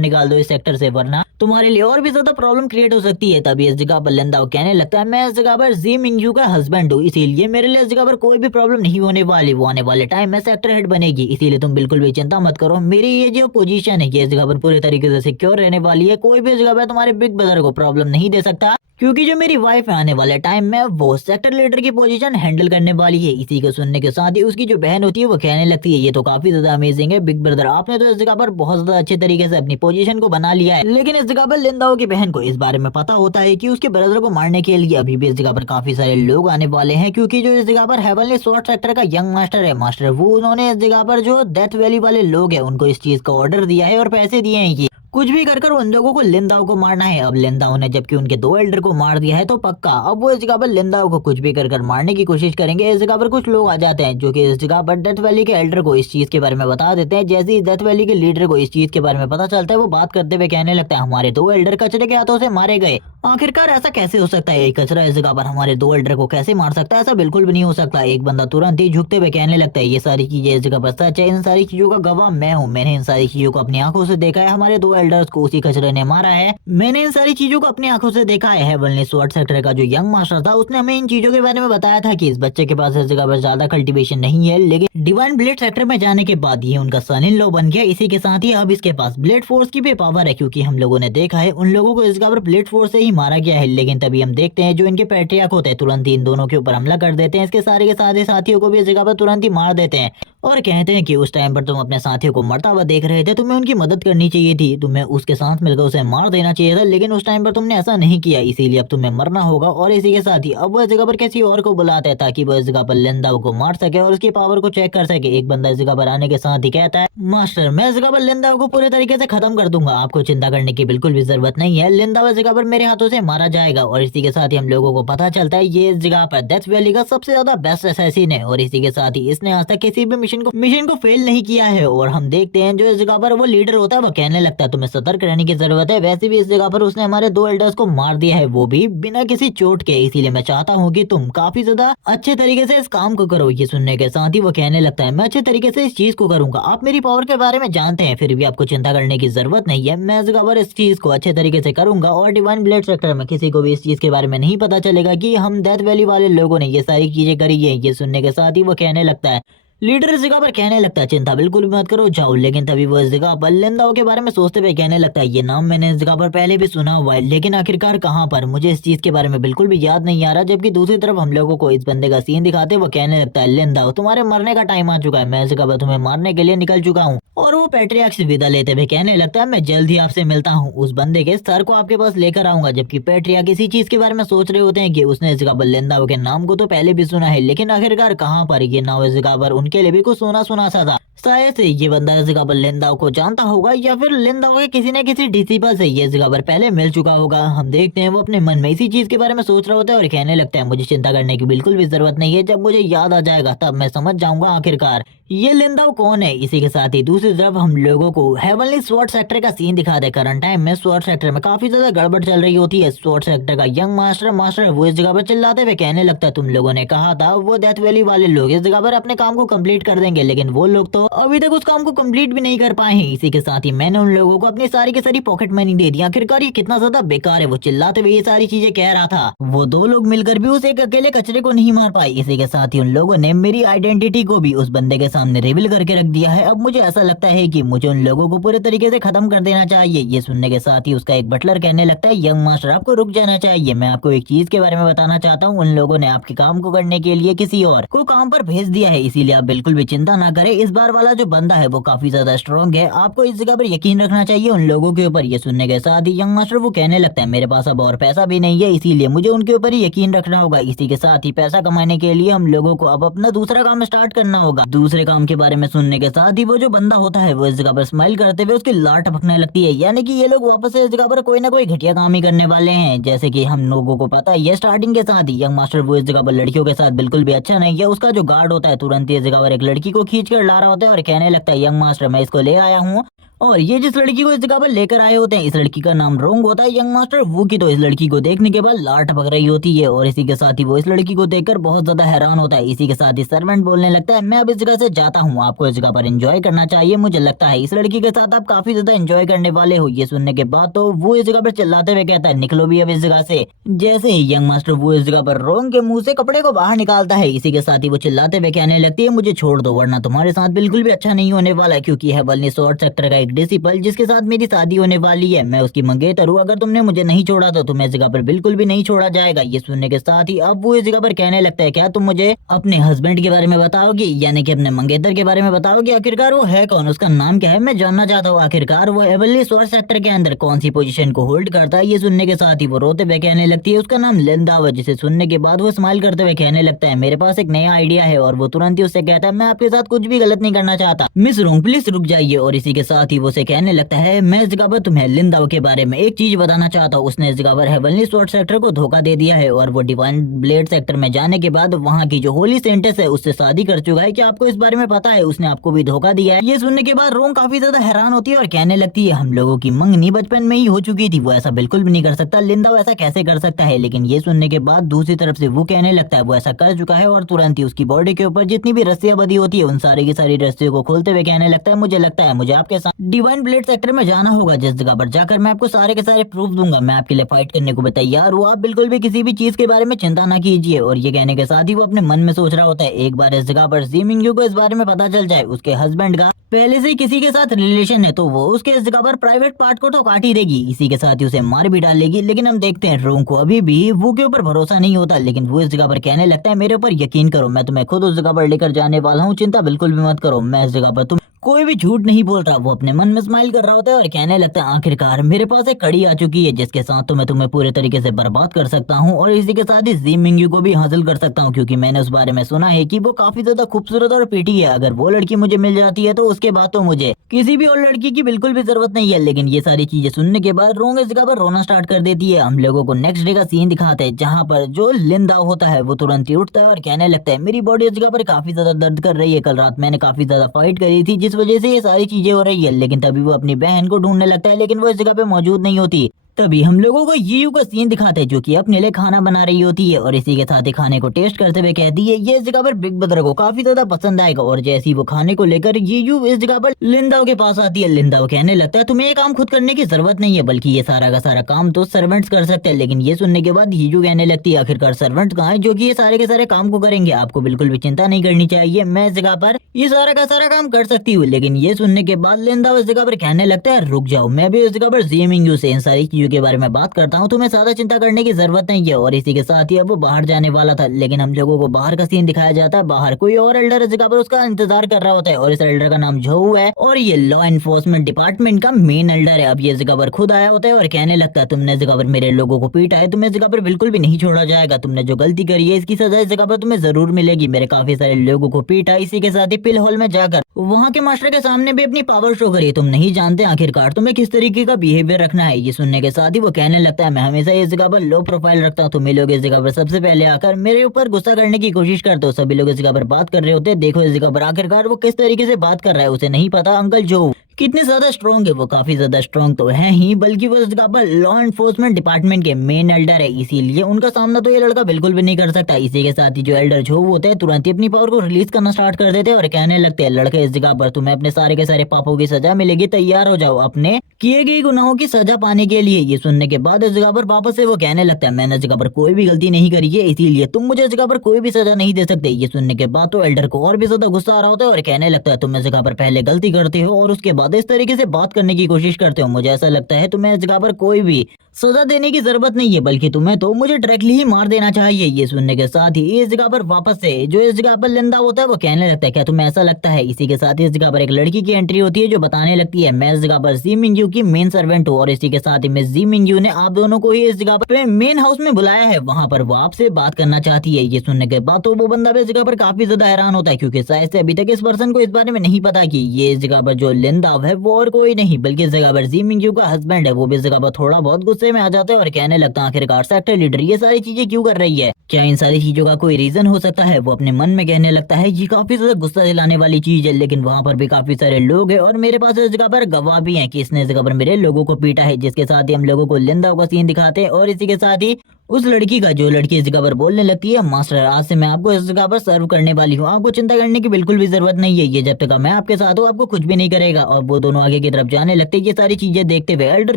निकाल दो इस सेक्टर से, वरना तुम्हारे लिए और भी ज्यादा प्रॉब्लम क्रिएट हो सकती है। तभी इस जगह पर लिंदाओ कहने लगता है, मैं इस जगह पर जी मिंगयू का हस्बैंड हूँ, इसीलिए मेरे लिए इस जगह पर कोई भी प्रॉब्लम नहीं होने वाली। वो आने वाले टाइम में सेक्टर हेड बनेगी, इसीलिए तुम बिल्कुल भी चिंता मत करो। मेरी ये जो पोजीशन है ये इस जगह पर पूरी तरीके से सिक्योर रहने वाली है, कोई भी इस जगह पर तुम्हारे बिग ब्रदर को प्रॉब्लम नहीं दे सकता, क्योंकि जो मेरी वाइफ है आने वाले टाइम में वो सेक्टर लीडर की पोजीशन हैंडल करने वाली है। इसी को सुनने के साथ ही उसकी जो बहन होती है वो कहने लगती है, ये तो काफी ज्यादा अमेजिंग है बिग ब्रदर, आपने तो इस जगह पर बहुत ज्यादा अच्छे तरीके से अपनी पोजीशन को बना लिया है। लेकिन इस जगह पर लिंदाओ की बहन को इस बारे में पता होता है कि उसके ब्रदर को मारने के लिए अभी भी इस जगह पर काफी सारे लोग आने वाले हैं, क्योंकि जो इस जगह पर हेवनली स्वॉर्ड सेक्टर का यंग मास्टर है मास्टर, वो उन्होंने इस जगह पर जो डेथ वैली वाले लोग हैं उनको इस चीज का ऑर्डर दिया है और पैसे दिए हैं कि कुछ भी कर उन लोगों को लिंदाओ को मारना है। अब लिंदाओ ने जबकि उनके 2 एल्डर को मार दिया है तो पक्का अब वो इस जगह पर लिंदाओ को कुछ भी कर मारने की कोशिश करेंगे। इस जगह पर कुछ लोग आ जाते हैं जो कि इस जगह पर डेथ वैली के एल्डर को इस चीज के बारे में बता देते हैं। जैसे ही डेथ वैली के लीडर को इस चीज के बारे में पता चलता है वो बात करते हुए कहने लगता है, हमारे 2 एल्डर कचरे के हाथों से मारे गए, आखिरकार ऐसा कैसे हो सकता है, एक कचरा इस जगह पर हमारे 2 एल्डर को कैसे मार सकता है, ऐसा बिल्कुल भी नहीं हो सकता। एक बंदा तुरंत ही झुकते हुए कहने लगता है, ये सारी चीजें इस जगह पर सच है, इन सारी चीजों का गवाह मैं हूँ, मैंने इन सारी चीजों को अपनी आंखों से देखा है, हमारे 2 एल्डर्स को उसी कचरे ने मारा है, मैंने इन सारी चीजों को अपनी आंखों से देखा है। हेवनली स्वॉर्ड सेक्टर का जो यंग मास्टर था उसने हमें इन चीजों के बारे में बताया था कि इस बच्चे के पास इस जगह पर ज्यादा कल्टीवेशन नहीं है, लेकिन डिवाइन ब्लेड सेक्टर में जाने के बाद ये उनका सन इन लॉ बन गया। इसी के साथ ही अब इसके पास ब्लेड फोर्स की भी पावर है, क्योंकि हम लोगों ने देखा है उन लोगों को इस जगह पर ब्लेड फोर्स से ही मारा गया है। लेकिन तभी हम देखते हैं जो इनके पैट्रियार्क होते हैं तुरंत ही इन दोनों के ऊपर हमला कर देते हैं, इसके सारे के सारे साथियों को भी इस जगह पर तुरंत ही मार देते हैं और कहते हैं कि उस टाइम पर तुम अपने साथियों को मरता हुआ देख रहे थे, तुम्हें उनकी मदद करनी चाहिए थी, तुम्हें उसके साथ मिलकर उसे मार देना चाहिए था, लेकिन उस टाइम पर तुमने ऐसा नहीं किया, इसीलिए अब तुम्हें मरना होगा। और इसी के साथ ही अब वो इस जगह पर किसी और को बुलाते हैं ताकि वो इस जगह पर लिंदाओ को मार सके और उसकी पावर को चेक कर सके। एक बंदा इस जगह पर आने के साथ ही कहता है, मास्टर मैं इस जगह पर लिंदाओ को पूरे तरीके से खत्म कर दूंगा, आपको चिंता करने की बिल्कुल भी जरूरत नहीं है, लिंदाओ इस जगह पर मेरे हाथों से मारा जाएगा। और इसी के साथ ही हम लोगों को पता चलता है ये इस जगह पर डेथ वैली का सबसे ज्यादा बेस्ट असैसिन है, और इसी के साथ ही इसने आज तक किसी भी मिशन को फेल नहीं किया है। और हम देखते हैं जो इस जगह पर वो लीडर होता है वो कहने लगता है तुम्हें सतर्क रहने की जरूरत है, वैसे भी इस जगह पर उसने हमारे 2 एल्डर्स को मार दिया है, वो भी बिना किसी चोट के, इसीलिए मैं चाहता हूँ कि तुम काफी ज्यादा अच्छे तरीके से इस काम को करो। ये सुनने के साथ ही वो कहने लगता है, मैं अच्छे तरीके से इस चीज को करूंगा, आप मेरी पावर के बारे में जानते हैं, फिर भी आपको चिंता करने की जरूरत नहीं है, मैं इस जगह पर इस चीज को अच्छे तरीके से करूंगा और डिवाइन ब्लेड सेक्टर में किसी को भी इस चीज के बारे में नहीं पता चलेगा कि हम डेथ वैली वाले लोगों ने ये सारी चीजें करी है। ये सुनने के साथ ही वो कहने लगता है, लीडर इस जगह पर कहने लगता है, चिंता बिल्कुल भी मत करो जाओ। लेकिन तभी वो इस जगह पर लिंदाओ के बारे में सोचते हुए कहने लगता है, ये नाम मैंने इस जगह पर पहले भी सुना हुआ है, लेकिन आखिरकार कहाँ पर, मुझे इस चीज के बारे में बिल्कुल भी याद नहीं आ रहा। जबकि दूसरी तरफ हम लोगों को इस बंदे का सीन दिखाते वो कहने लगता है, लिंदाओ तुम्हारे मरने का टाइम आ चुका है, मैं इस जगह पर तुम्हें मारने के लिए निकल चुका हूँ। और वो पैट्रियार्क से विदा लेते हुए कहने लगता है, मैं जल्द ही आपसे मिलता हूँ, उस बंदे के सर को आपके पास लेकर आऊंगा। जबकि पैट्रियार्क इसी चीज के बारे में सोच रहे होते हैं कि उसने इस जगह पर लिंदाओ के नाम को तो पहले भी सुना है, लेकिन आखिरकार कहाँ पर, ये नाम इस जगह पर उनके लिए भी कुछ सुना सा था। शायद से ये बंदा इस जगह पर लिंदाओ को जानता होगा या फिर लिंदाओ के किसी न किसी डिसिपल से ये जगह पर पहले मिल चुका होगा। हम देखते हैं वो अपने मन में इसी चीज के बारे में सोच रहा होता है और कहने लगता है, मुझे चिंता करने की बिल्कुल भी जरूरत नहीं है, जब मुझे याद आ जाएगा तब मैं समझ जाऊंगा आखिरकार ये लिंदाओ कौन है। इसी के साथ ही दूसरी तरफ हम लोगों को हेवनली स्वॉर्ड सेक्टर का सीन दिखा दे। करंट टाइम में स्वॉर्ड सेक्टर में काफी ज्यादा गड़बड़ चल रही होती है। स्वॉर्ड सेक्टर का यंग मास्टर वो इस जगह पर चिल्लाते हुए कहने लगता है, तुम लोगों ने कहा था वो डेथ वैली वाले लोग इस जगह पर अपने काम को कंप्लीट कर देंगे, लेकिन वो लोग तो अभी तक उस काम को कंप्लीट भी नहीं कर पाए हैं। इसी के साथ ही मैंने उन लोगों को अपनी सारी की सारी पॉकेट मनी दे दी, आखिरकार ये कितना ज्यादा बेकार है। वो चिल्लाते हुए ये सारी चीजें कह रहा था, वो 2 लोग मिलकर भी उस एक अकेले कचरे को नहीं मार पाए। इसी के साथ ही उन लोगों ने मेरी आइडेंटिटी को भी उस बंदे के सामने रिवील करके रख दिया है। अब मुझे ऐसा लगता है कि मुझे उन लोगों को पूरे तरीके से खत्म कर देना चाहिए। ये सुनने के साथ ही उसका एक बटलर कहने लगता है, यंग मास्टर आपको रुक जाना चाहिए, मैं आपको एक चीज के बारे में बताना चाहता हूँ। उन लोगों ने आपके काम को करने के लिए किसी और को काम पर भेज दिया है, इसीलिए आप बिल्कुल भी चिंता ना करें। इस बार वाला जो बंदा है वो काफी ज्यादा स्ट्रॉन्ग है, आपको इस जगह पर यकीन रखना चाहिए उन लोगों के ऊपर। ये सुनने के साथ ही यंग मास्टर वो कहने लगता है, मेरे पास अब और पैसा भी नहीं है, इसीलिए मुझे उनके ऊपर ही यकीन रखना होगा। इसी के साथ ही पैसा कमाने के लिए हम लोगों को अब अपना दूसरा काम स्टार्ट करना होगा। दूसरे काम के बारे में सुनने के साथ ही वो जो बंदा होता है वो इस जगह पर स्माइल करते हुए उसकी लार टपकने लगती है, यानी कि ये लोग वापस से इस जगह पर कोई ना कोई घटिया काम ही करने वाले हैं। जैसे कि हम लोगों को पता है ये स्टार्टिंग के साथ ही यंग मास्टर वो इस जगह पर लड़कियों के साथ बिल्कुल भी अच्छा नहीं है। उसका जो गार्ड होता है तुरंत ही इस जगह पर एक लड़की को खींच कर ला रहा होता है और कहने लगता है, यंग मास्टर मैं इसको ले आया हूँ। और ये जिस लड़की को इस जगह पर लेकर आए होते हैं, इस लड़की का नाम रोंग होता है। यंग मास्टर वो की तो इस लड़की को देखने के बाद लार टपक रही होती है और इसी के साथ ही वो इस लड़की को देखकर बहुत ज्यादा हैरान होता है। इसी के साथ ही सर्वेंट बोलने लगता है, मैं अब इस जगह से जाता हूँ, आपको इस जगह पर एंजॉय करना चाहिए, मुझे लगता है इस लड़की के साथ आप काफी ज्यादा एंजॉय करने वाले हो। ये सुनने के बाद तो वो इस जगह पर चिल्लाते हुए कहता है, निकलो भी अब इस जगह से। जैसे ही यंग मास्टर वो इस जगह पर रोंग के मुंह से कपड़े को बाहर निकालता है, इसी के साथ ही वो चिल्लाते हुए कहने लगती है, मुझे छोड़ दो वरना तुम्हारे साथ बिल्कुल भी अच्छा नहीं होने वाला है, क्योंकि है बल्कि शॉर्ट सेक्टर का एक डिसिपल जिसके साथ मेरी शादी होने वाली है, मैं उसकी मंगेतर हूँ, अगर तुमने मुझे नहीं छोड़ा तो तुम्हें इस जगह पर बिल्कुल भी नहीं छोड़ा जाएगा। ये सुनने के साथ ही अब वो इस जगह पर कहने लगता है, क्या तुम मुझे अपने हस्बैंड के बारे में बताओगी, यानी कि अपने मंगेतर के बारे में बताओगी, आखिरकार वो है कौन, उसका नाम क्या है, मैं जानना चाहता हूँ, आखिरकार वो एवरली शॉर्ट सेक्टर के अंदर कौन सी पोजीशन को होल्ड करता है। ये सुनने के साथ ही वो रोते हुए कहने लगती है, उसका नाम लिंदा है। जिसे सुनने के बाद वो स्माइल करते हुए कहने लगता है, मेरे पास एक नया आइडिया है। और वो तुरंत ही उससे कहता है, मैं आपके साथ कुछ भी गलत नहीं करना चाहता, मिस रोंग प्लीज रुक जाइए। और इसी के साथ ही वो उसे कहने लगता है, मैं इस जगह पर तुम्हें लिंदाओ के बारे में एक चीज बताना चाहता हूँ। उसने इस जगह पर हेवनली स्वॉर्ड सेक्टर को धोखा दे दिया है और वो डिवाइन ब्लेड सेक्टर में जाने के बाद वहाँ की जो होली सेंटेस है उससे शादी कर चुका है। क्या आपको इस बारे में पता है? उसने आपको भी धोखा दिया है। ये सुनने के बाद रोंग काफी ज्यादा हैरान होती है और कहने लगती है, हम लोगों की मंगनी बचपन में ही हो चुकी थी, वो ऐसा बिल्कुल भी नहीं कर सकता, लिंदाओ ऐसा कैसे कर सकता है। लेकिन ये सुनने के बाद दूसरी तरफ से वो कहने लगता है वो ऐसा कर चुका है और तुरंत ही उसकी बॉडी के ऊपर जितनी भी रस्सियां बंधी होती है उन सारी की सारी रस्सियों को खोलते हुए कहने लगता है, मुझे लगता है मुझे आपके साथ डिवाइन ब्लेड सेक्टर में जाना होगा, जिस जगह पर जाकर मैं आपको सारे के सारे प्रूफ दूंगा, मैं आपके लिए फाइट करने को भी तैयार हूँ, आप बिल्कुल भी किसी भी चीज के बारे में चिंता ना कीजिए। और ये कहने के साथ ही वो अपने मन में सोच रहा होता है, एक बार इस जगह पर जी मिंग्यू को इस बारे में पता चल जाए उसके हस्बैंड का पहले से ही किसी के साथ रिलेशन है तो वो उसके इस जगह पर प्राइवेट पार्ट को तो काट ही देगी, इसी के साथ ही उसे मार भी डालेगी। लेकिन हम देखते हैं रोंग को अभी भी वो के ऊपर भरोसा नहीं होता, लेकिन वो इस जगह पर कहने लगता है, मेरे ऊपर यकीन करो, मैं तुम्हें खुद उस जगह पर लेकर जाने वाला हूँ, चिंता बिल्कुल भी मत करो, मैं इस जगह पर तुम कोई भी झूठ नहीं बोल रहा। वो अपने मन में स्माइल कर रहा होता है और कहने लगता है, आखिरकार मेरे पास एक कड़ी आ चुकी है जिसके साथ तो मैं तुम्हें पूरे तरीके से बर्बाद कर सकता हूँ और इसी के साथ ही जी मिंग्यू को भी हासिल कर सकता हूँ, क्योंकि मैंने उस बारे में सुना है कि वो काफी ज्यादा खूबसूरत और पीटी है, अगर वो लड़की मुझे मिल जाती है तो उसके बाद तो मुझे किसी भी और लड़की की बिल्कुल भी जरूरत नहीं है। लेकिन ये सारी चीजें सुनने के बाद रोंग इस जगह पर रोना स्टार्ट कर देती है। हम लोगों को नेक्स्ट डे का सीन दिखाते हैं जहाँ पर जो लिंदाओ होता है वो तुरंत ही उठता है और कहने लगता है, मेरी बॉडी इस जगह पर काफी ज्यादा दर्द कर रही है, कल रात मैंने काफी ज्यादा फाइट करी थी जिस वजह से ये सारी चीजें हो रही है। लेकिन तभी वो अपनी बहन को ढूंढने लगता है, लेकिन वो इस जगह पे मौजूद नहीं होती। तभी हम लोगों को यीयू का सीन दिखाते हैं जो कि अपने लिए खाना बना रही होती है और इसी के साथ ही खाने को टेस्ट करते हुए कहती है, ये इस जगह पर बिग ब्रदर को काफी ज्यादा पसंद आएगा। और जैसे ही वो खाने को लेकर यीयू इस जगह पर लिंदाओ के पास आती है, लिंदाओ कहने लगता है, तुम्हें ये काम खुद करने की जरूरत नहीं है, बल्कि ये सारा का सारा काम तो सर्वेंट्स कर सकते हैं। लेकिन ये सुनने के बाद यीयू कहने लगती है, आखिरकार सर्वेंट्स कहाँ है जो कि ये सारे के सारे काम को करेंगे, आपको बिल्कुल भी चिंता नहीं करनी चाहिए, मैं इस जगह पर ये सारा का सारा काम कर सकती हूँ। लेकिन ये सुनने के बाद लिंदाओ इस जगह पर कहने लगता है, रुक जाओ, मैं भी इस जगह पर जी मिंग्यू से इन सारी चीजों के बारे में बात करता हूँ, तुम्हें ज्यादा चिंता करने की जरूरत नहीं है। और इसी के साथ ही अब वो बाहर जाने वाला था, लेकिन हम लोगों को बाहर का सीन दिखाया जाता है। बाहर कोई और एल्डर इस जगह पर उसका इंतजार कर रहा होता है और इस एल्डर का नाम जोऊ है और ये लॉ एनफोर्समेंट डिपार्टमेंट का मेन एल्डर है। अब ये जगह पर खुद आया होता है और कहने लगता है, तुमने इस जगह पर मेरे लोगों को पीटा है, तुम्हें इस जगह पर बिल्कुल भी नहीं छोड़ा जाएगा, तुमने जो गलती करी है इसकी सजा इस जगह पर तुम्हें जरूर मिलेगी। मेरे काफी सारे लोगों को पीटा, इसी के साथ ही पिल हॉल में जाकर वहाँ के मास्टर के सामने भी अपनी पावर शो करी, तुम नहीं जानते आखिरकार तुम्हें किस तरीके का बिहेवियर रखना है। ये सुनने के साथ ही वो कहने लगता है, मैं हमेशा इस जगह पर लो प्रोफाइल रखता हूँ, तुम लोग इस जगह पर सबसे पहले आकर मेरे ऊपर गुस्सा करने की कोशिश करते हो, सभी लोग इस जगह पर बात कर रहे होते हैं, देखो इस जगह पर आखिरकार वो किस तरीके से बात कर रहा है, उसे नहीं पता अंकल जो कितने ज्यादा स्ट्रॉन्ग है वो, काफी ज्यादा स्ट्रॉन्ग तो है ही, बल्कि वो इस जगह पर लॉ एनफोर्समेंट डिपार्टमेंट के मेन एल्डर है, इसीलिए उनका सामना तो ये लड़का बिल्कुल भी नहीं कर सकता। इसी के साथ ही जो एल्डर झोव होते हैं तुरंत ही अपनी पावर को रिलीज करना स्टार्ट कर देते हैं और कहने लगते हैं, लड़के इस जगह पर तुम्हें अपने सारे के सारे पापों की सजा मिलेगी, तैयार हो जाओ अपने किए गए गुनाहों की सजा पाने के लिए। ये सुनने के बाद इस जगह पर वापस से वो कहने लगता है, मैंने इस जगह पर कोई भी गलती नहीं करी है, इसीलिए तुम मुझे इस जगह पर कोई भी सजा नहीं दे सकते। ये सुनने के बाद तो एल्डर को और भी ज्यादा गुस्सा आ रहा होता है और कहने लगता है, तुम इस जगह पर पहले गलती करते हो और उसके बाद इस तरीके से बात करने की कोशिश करते हो। मुझे ऐसा लगता है तुम्हें इस जगह पर कोई भी सजा देने की जरूरत नहीं है, बल्कि तुम्हें तो मुझे डायरेक्टली ही मार देना चाहिए। ये सुनने के साथ ही इस जगह पर वापस से जो इस जगह पर लिंदा होता है वो कहने लगता है, क्या तुम्हें ऐसा लगता है। इसी के साथ ही इस जगह पर एक लड़की की एंट्री होती है जो बताने लगती है, मैं इस जगह पर जी मिंगयू की मेन सर्वेंट हूँ और इसी के साथ ही मिस जी मिंगयू ने आप दोनों को ही इस जगह पर मेन हाउस में बुलाया है, वहां पर वो आपसे बात करना चाहती है। ये सुनने के बाद तो वो बंदा भी इस जगह पर काफी ज्यादा हैरान होता है, क्योंकि शायद से अभी तक इस पर्सन को इस बारे में नहीं पता कि ये इस जगह पर जो लिंदाव है वो और कोई नहीं बल्कि इस जगह पर जी मिंगयू का हस्बैंड है। वो भी इस जगह पर थोड़ा बहुत गुस्से में आ जाता है और कहने लगता है, आखिरकार सेक्टर लीडर ये सारी चीजें क्यों कर रही है, क्या इन सारी चीजों का कोई रीजन हो सकता है। वो अपने मन में कहने लगता है, ये काफी ज्यादा गुस्सा दिलाने वाली चीज है, लेकिन वहां पर भी काफी सारे लोग हैं और मेरे पास इस जगह पर गवाह भी हैं कि इसने इस जगह पर मेरे लोगों को पीटा है। जिसके साथ ही हम लोगों को लिंदा का सीन दिखाते हैं और इसी के साथ ही उस लड़की का, जो लड़की इस जगह पर बोलने लगती है, मास्टर आज से मैं आपको इस जगह पर सर्व करने वाली हूँ, आपको चिंता करने की बिल्कुल भी जरूरत नहीं है, ये जब तक मैं आपके साथ हूँ आपको कुछ भी नहीं करेगा। और वो दोनों आगे की तरफ जाने लगते हैं। ये सारी चीजें देखते हुए एल्डर